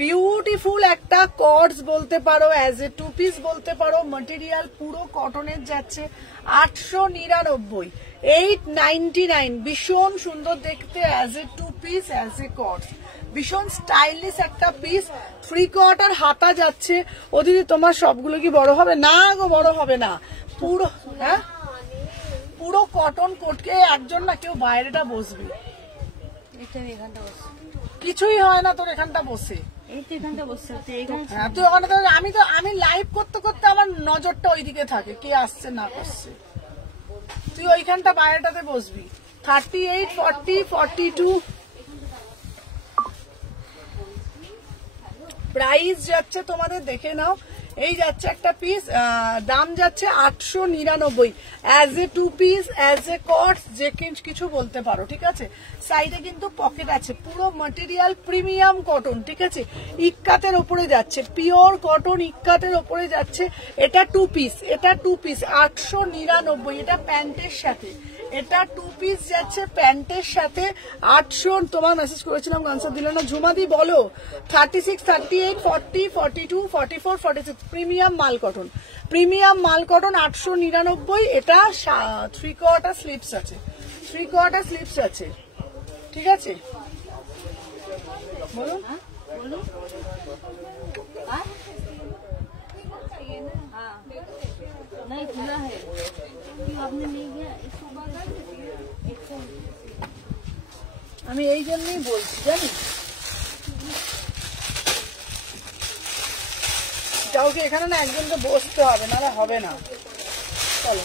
বিউটিফুল একটা কর্ডস বলতে পারো, অ্যাজ এ টু পিস বলতে পারো। ম্যাটেরিয়াল পুরো কটনের যাচ্ছে, 899, 899, ভীষণ সুন্দর দেখতে, as a two piece, as a coords, ভীষণ স্টাইলিশ একটা পিস। 3/4 হাতা যাচ্ছে। ও দিদি তোমার সবগুলো কি বড় হবে? না গো, বড় হবে না, পুরো হ্যাঁ পুরো কটন কোটকে একজন না কেউ বাইরেটা বসবি, কিছুই হয় না তোর এখানটা বসে। হ্যাঁ তুই ওখানে, আমি লাইভ করতে করতে আমার নজরটা ওইদিকে থাকে, কে আসছে না করছে, তুই ওইখানটা বাইরেটাতে বসবি। 38, 40, 42 প্রাইস যাচ্ছে তোমাদের দেখে নাও। এই যাচ্ছে একটা পিস, দাম যাচ্ছে 899, as a two piece, as a cuts, যে কিছু বলতে পারো, ঠিক আছে। সাইডে কিন্তু পকেট আছে, পুরো ম্যাটেরিয়াল প্রিমিয়াম কটন, ঠিক আছে, ইক্কাতের ওপরে যাচ্ছে, পিওর কটন ইক্কাতের ওপরে যাচ্ছে। এটা টু পিস, এটা টু পিস 899, এটা প্যান্টের সাথে, এটা টু পিস যাচ্ছে প্যান্টের সাথে 800। তোমার মেসেজ করেছিলাম, আনসার দিল না, ঝুমাদি বলো। 36, 38, 40, 42, 44, 46 প্রিমিয়াম মাল কটন, প্রিমিয়াম মাল কটন 899। এটা 3/4 স্লিপস আছে, 3/4 স্লিপস আছে, ঠিক আছে। বলুন नहीं खुला है, आपने नहीं गया इसको। আমি এই জন্যই বলছি জানিস, কাউকে এখানে না একজনকে বসতে হবে, নাহলে হবে না। চলো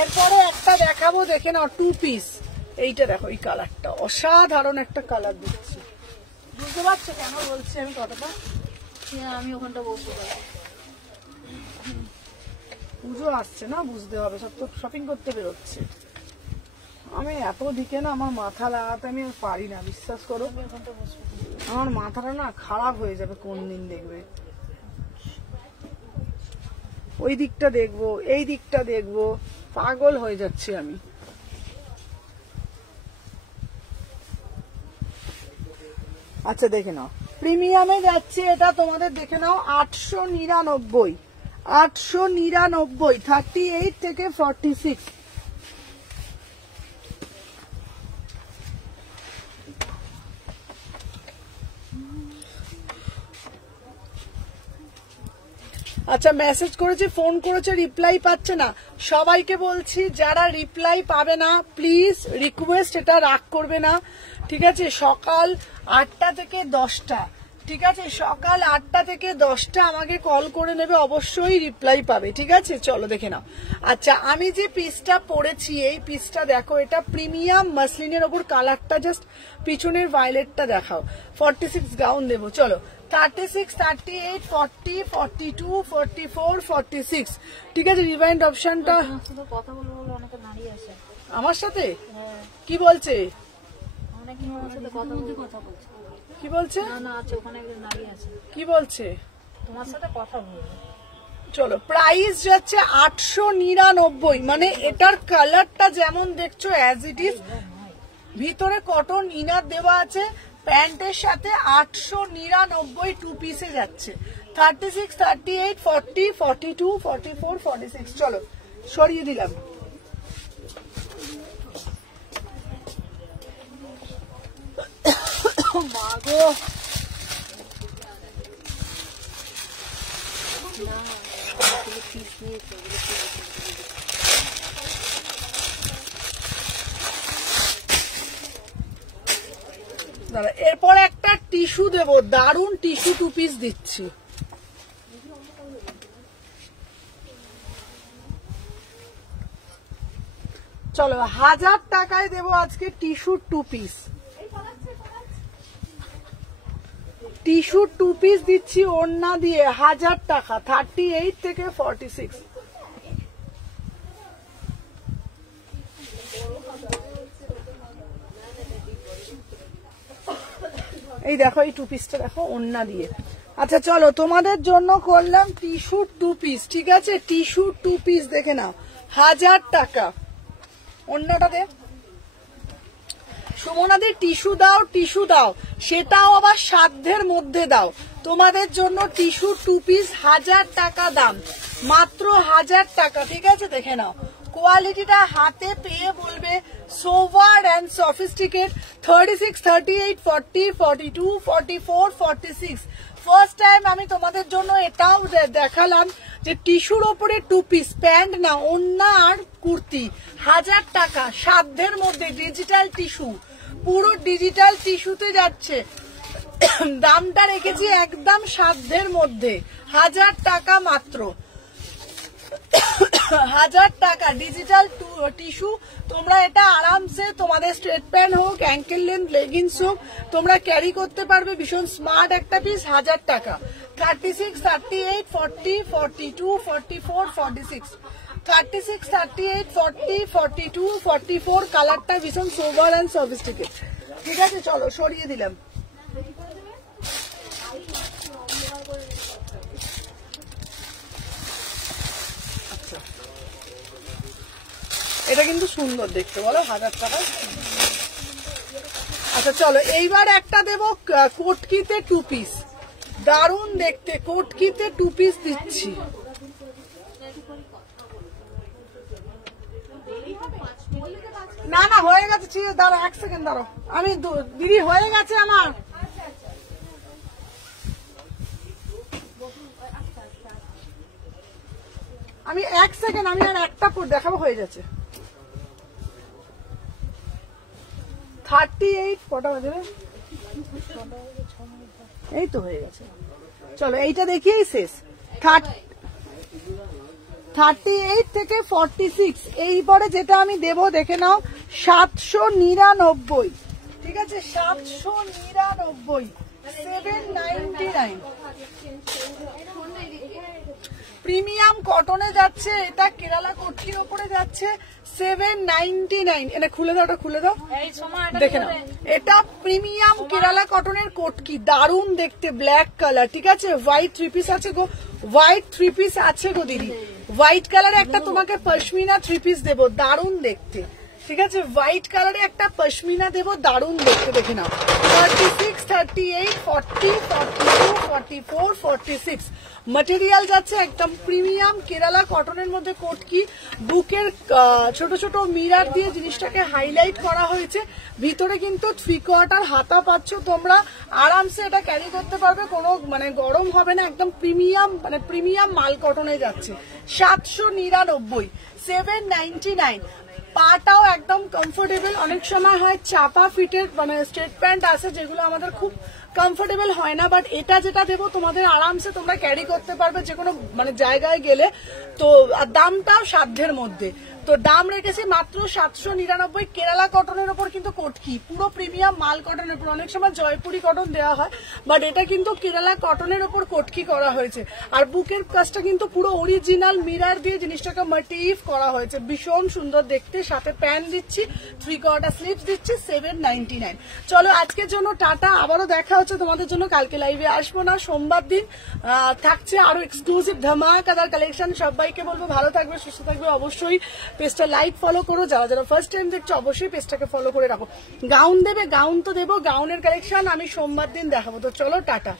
এরপরে একটা দেখাবো, দেখে নাও, টু পিস। এইটা দেখো, এই কালারটা অসাধারণ একটা কালার দিচ্ছি, বুঝতে পারছো কেন বলছি আমি কথাটা? আমি ওখানটা বসতে পারি, পুজো আসছে না, বুঝতে হবে, সব তো শপিং করতে বেরোচ্ছে। আমি এত দিকে না আমার মাথা লাগাতে আমি আর পারি না, বিশ্বাস করো, আমার মাথাটা না খারাপ হয়ে যাবে কোন দিন দেখবে। ওই দিকটা দেখবো, এই দিকটা দেখবো, পাগল হয়ে যাচ্ছি আমি। আচ্ছা দেখে নাও, প্রিমিয়ামে যাচ্ছে এটা তোমাদের, দেখে নাও 899, 899, 38 থেকে 46। আচ্ছা মেসেজ করেছে, ফোন করেছে, রিপ্লাই পাচ্ছে না। সবাইকে বলছি যারা রিপ্লাই পাবে না প্লিজ রিকোয়েস্ট, এটা রাগ করবে না, ঠিক আছে। সকাল 8টা থেকে 10টা, ঠিক আছে, সকাল 8টা থেকে 10টা আমাকে কল করে নেবে, অবশ্যই রিপ্লাই পাবে, ঠিক আছে। চলো দেখে নাও। আচ্ছা আমি যে পিসটা পরেছি, এই পিসটা দেখো, এটা প্রিমিয়াম মাসলিনের ওপর, কালারটা জাস্ট পিছনের ভায়োলেটটা দেখাও। 46 গাউন দেবো, চলো 36, 38, 40, 42, 44, 46, ঠিক আছে। রিভাইন্ড অপশনটা কথা বলবো বলে অনেকে নারী আছে আমার সাথে, কি বলছে, অনেকে আমার সাথে কথা বলছে, কি বলছে, না আছে ওখানে একজন নারী আছে, কি বলছে, তোমার সাথে কথা বলবো। চলো প্রাইস যাচ্ছে 899, মানে এটার কালারটা যেমন দেখছো অ্যাজ ইট ইজ, ভিতরে কটন ইনার দেওয়া আছে, প্যান্টের সাথে 899 টু পিসে যাচ্ছে। 36, 38, 40, 42, 44, 46 চলো সরিয়ে দিলাম। মাগো এরপর একটা টিস্যু দেবো, দারুন টিস্যু 2 পিস দিচ্ছি। চলো 1000 টাকায় দেবো আজকে টিস্যু 2 পিস। টিস্যু 2 পিস দিচ্ছি ওড়না দিয়ে 1000 টাকা, 38 থেকে 46। এই দেখো এই 2 পিসটা দেখো ওড়না দিয়ে। আচ্ছা চলো তোমাদের জন্য করলাম টিস্যু 2 পিস, ঠিক আছে? টিস্যু 2 পিস দেখে নাও 1000 টাকা। অন্যটা দে সুমনাদি, টিস্যু দাও, টিস্যু দাও, সেটাও আবার সাধ্যের মধ্যে দাও। তোমাদের জন্য টিস্যু 2 পিস 1000 টাকা দাম, মাত্র 1000 টাকা, ঠিক আছে? দেখে নাও কোয়ালিটিটা, হাতে পেয়ে বলবে sober and sophisticate. 36, 38, 40, 42, 44, 46। First time আমি তোমাদের জন্য এটাও দেখালাম যে টিস্যুর ওপরে 2 পিস, প্যান্ট না ওড়না আর কুর্তি, 1000 টাকা সাধ্যের মধ্যে। ডিজিটাল টিস্যু, পুরো ডিজিটাল টিস্যুতে যাচ্ছে, দামটা রেখেছি একদম সাধ্যের মধ্যে, 1000 টাকা মাত্র, 1000 টাকা ডিজিটাল টিস্যু। তোমরা এটা আরামসে তোমাদের স্ট্রেট প্যান্ট হোক, অ্যাঙ্কেল লেন্থ লেগিংস হোক, তোমরা ক্যারি করতে পারবে। ভীষণ স্মার্ট একটা পিস, 1000 টাকা। 36, 38, 40, 42, 44, 46। 36, 38, 40, 42, 44। কালারটা ভীষণ সোভার অ্যান্ড সফিস্টিকেট, ঠিক আছে? চলো সরিয়ে দিলাম। এটা কিন্তু সুন্দর দেখতে, বলো 1000 টাকা। আচ্ছা চলো এইবার একটা দেবো কোটকিতে 2 পিস, দারুন দেখতে, কোটকিতে 2 পিস দিচ্ছি। না না হয়ে গেছে, দাঁড়ো 1 সেকেন্ড দাঁড়ো, আমি দিদি হয়ে গেছে আমার। আমি 1 সেকেন্ড, আমি আর একটা পর দেখাবো, হয়ে যাচ্ছে। 38 কটা বাজে? এই তো হয়ে গেছে। চলো এইটা দেখিয়েই শেষ। 38 থেকে 46। এইবারে যেটা আমি দেব দেখে নাও 799, ঠিক আছে? 799, 799। প্রিমিয়াম কটনে যাচ্ছে, এটা কেরালা কোটকির উপরে যাচ্ছে 799। এটা খুলে দাও, ওটা খুলে দাও, দেখে নাও। এটা প্রিমিয়াম কেরালা কটনের কোটকি, দারুন দেখতে, ব্ল্যাক কালার, ঠিক আছে? হোয়াইট 3 পিস আছে গো, হোয়াইট 3 পিস আছে গো দিদি। হোয়াইট কালারে একটা তোমাকে পশমিনা 3 পিস দেবো, দারুন দেখতে, ঠিক আছে? হোয়াইট কালারে একটা পশমিনা দেবো, দারুন দেখতে, দেখে নাও। 36, 38, 40, 42, 44, 46। ম্যাটেরিয়াল যাচ্ছে একদম প্রিমিয়াম কেরালা কটনের মধ্যে কোটকি। বুকের ছোট ছোট মিরার দিয়ে জিনিসটাকে হাইলাইট করা হয়েছে। ভিতরে কিন্তু 3/4 হাতা পাচ্ছ তোমরা, আরামসে এটা ক্যারি করতে পারবে, কোনো মানে গরম হবে না, একদম প্রিমিয়াম, মানে প্রিমিয়াম মাল কটনে যাচ্ছে। 799, 799। পাটাও একদম কমফোর্টেবল। অনেক সময় হয় চাপা ফিটের মানে স্ট্রেট প্যান্ট আছে যেগুলো আমাদের খুব কমফোর্টেবল হয় না, বাট এটা যেটা দেবো তোমাদের আরামসে তোমরা ক্যারি করতে পারবে যে কোনো মানে জায়গায় গেলে। তো আর দামটাও সাধ্যের মধ্যে, তো দাম রেখেছি মাত্র 799। কেরালা কটনের ওপর কিন্তু কোটকি, পুরো প্রিমিয়াম মাল কটনের উপর। অনেক সময় জয়পুরি কটন দেওয়া হয়, বাট এটা কিন্তু কেরালা কটনের ওপর কোটকি করা হয়েছে। আর বুকের কাজটা কিন্তু পুরো অরিজিনাল মিরার দিয়ে জিনিসটাকে মোটিভ করা হয়েছে, ভীষণ সুন্দর দেখতে। সাথে প্যান্ট দিচ্ছি, 3/4 স্লিভস দিচ্ছি, 799। চলো আজকের জন্য টাটা, আবারও দেখা হচ্ছে তোমাদের জন্য কালকে। লাইভে আসবো না, সোমবার দিন থাকছে আরো এক্সক্লুসিভ ধামাকাদার কালেকশন। সবাইকে বলবো ভালো থাকবে, সুস্থ থাকবে, অবশ্যই পেজটা লাইক ফলো করো। যারা যারা ফার্স্ট টাইম দেখছো অবশ্যই পেজটাকে ফলো করে রাখো। গাউন দেবে, গাউন তো দেবো, গাউনের কালেকশন আমি সোমবার দিন দেখাবো। তো চলো টাটা।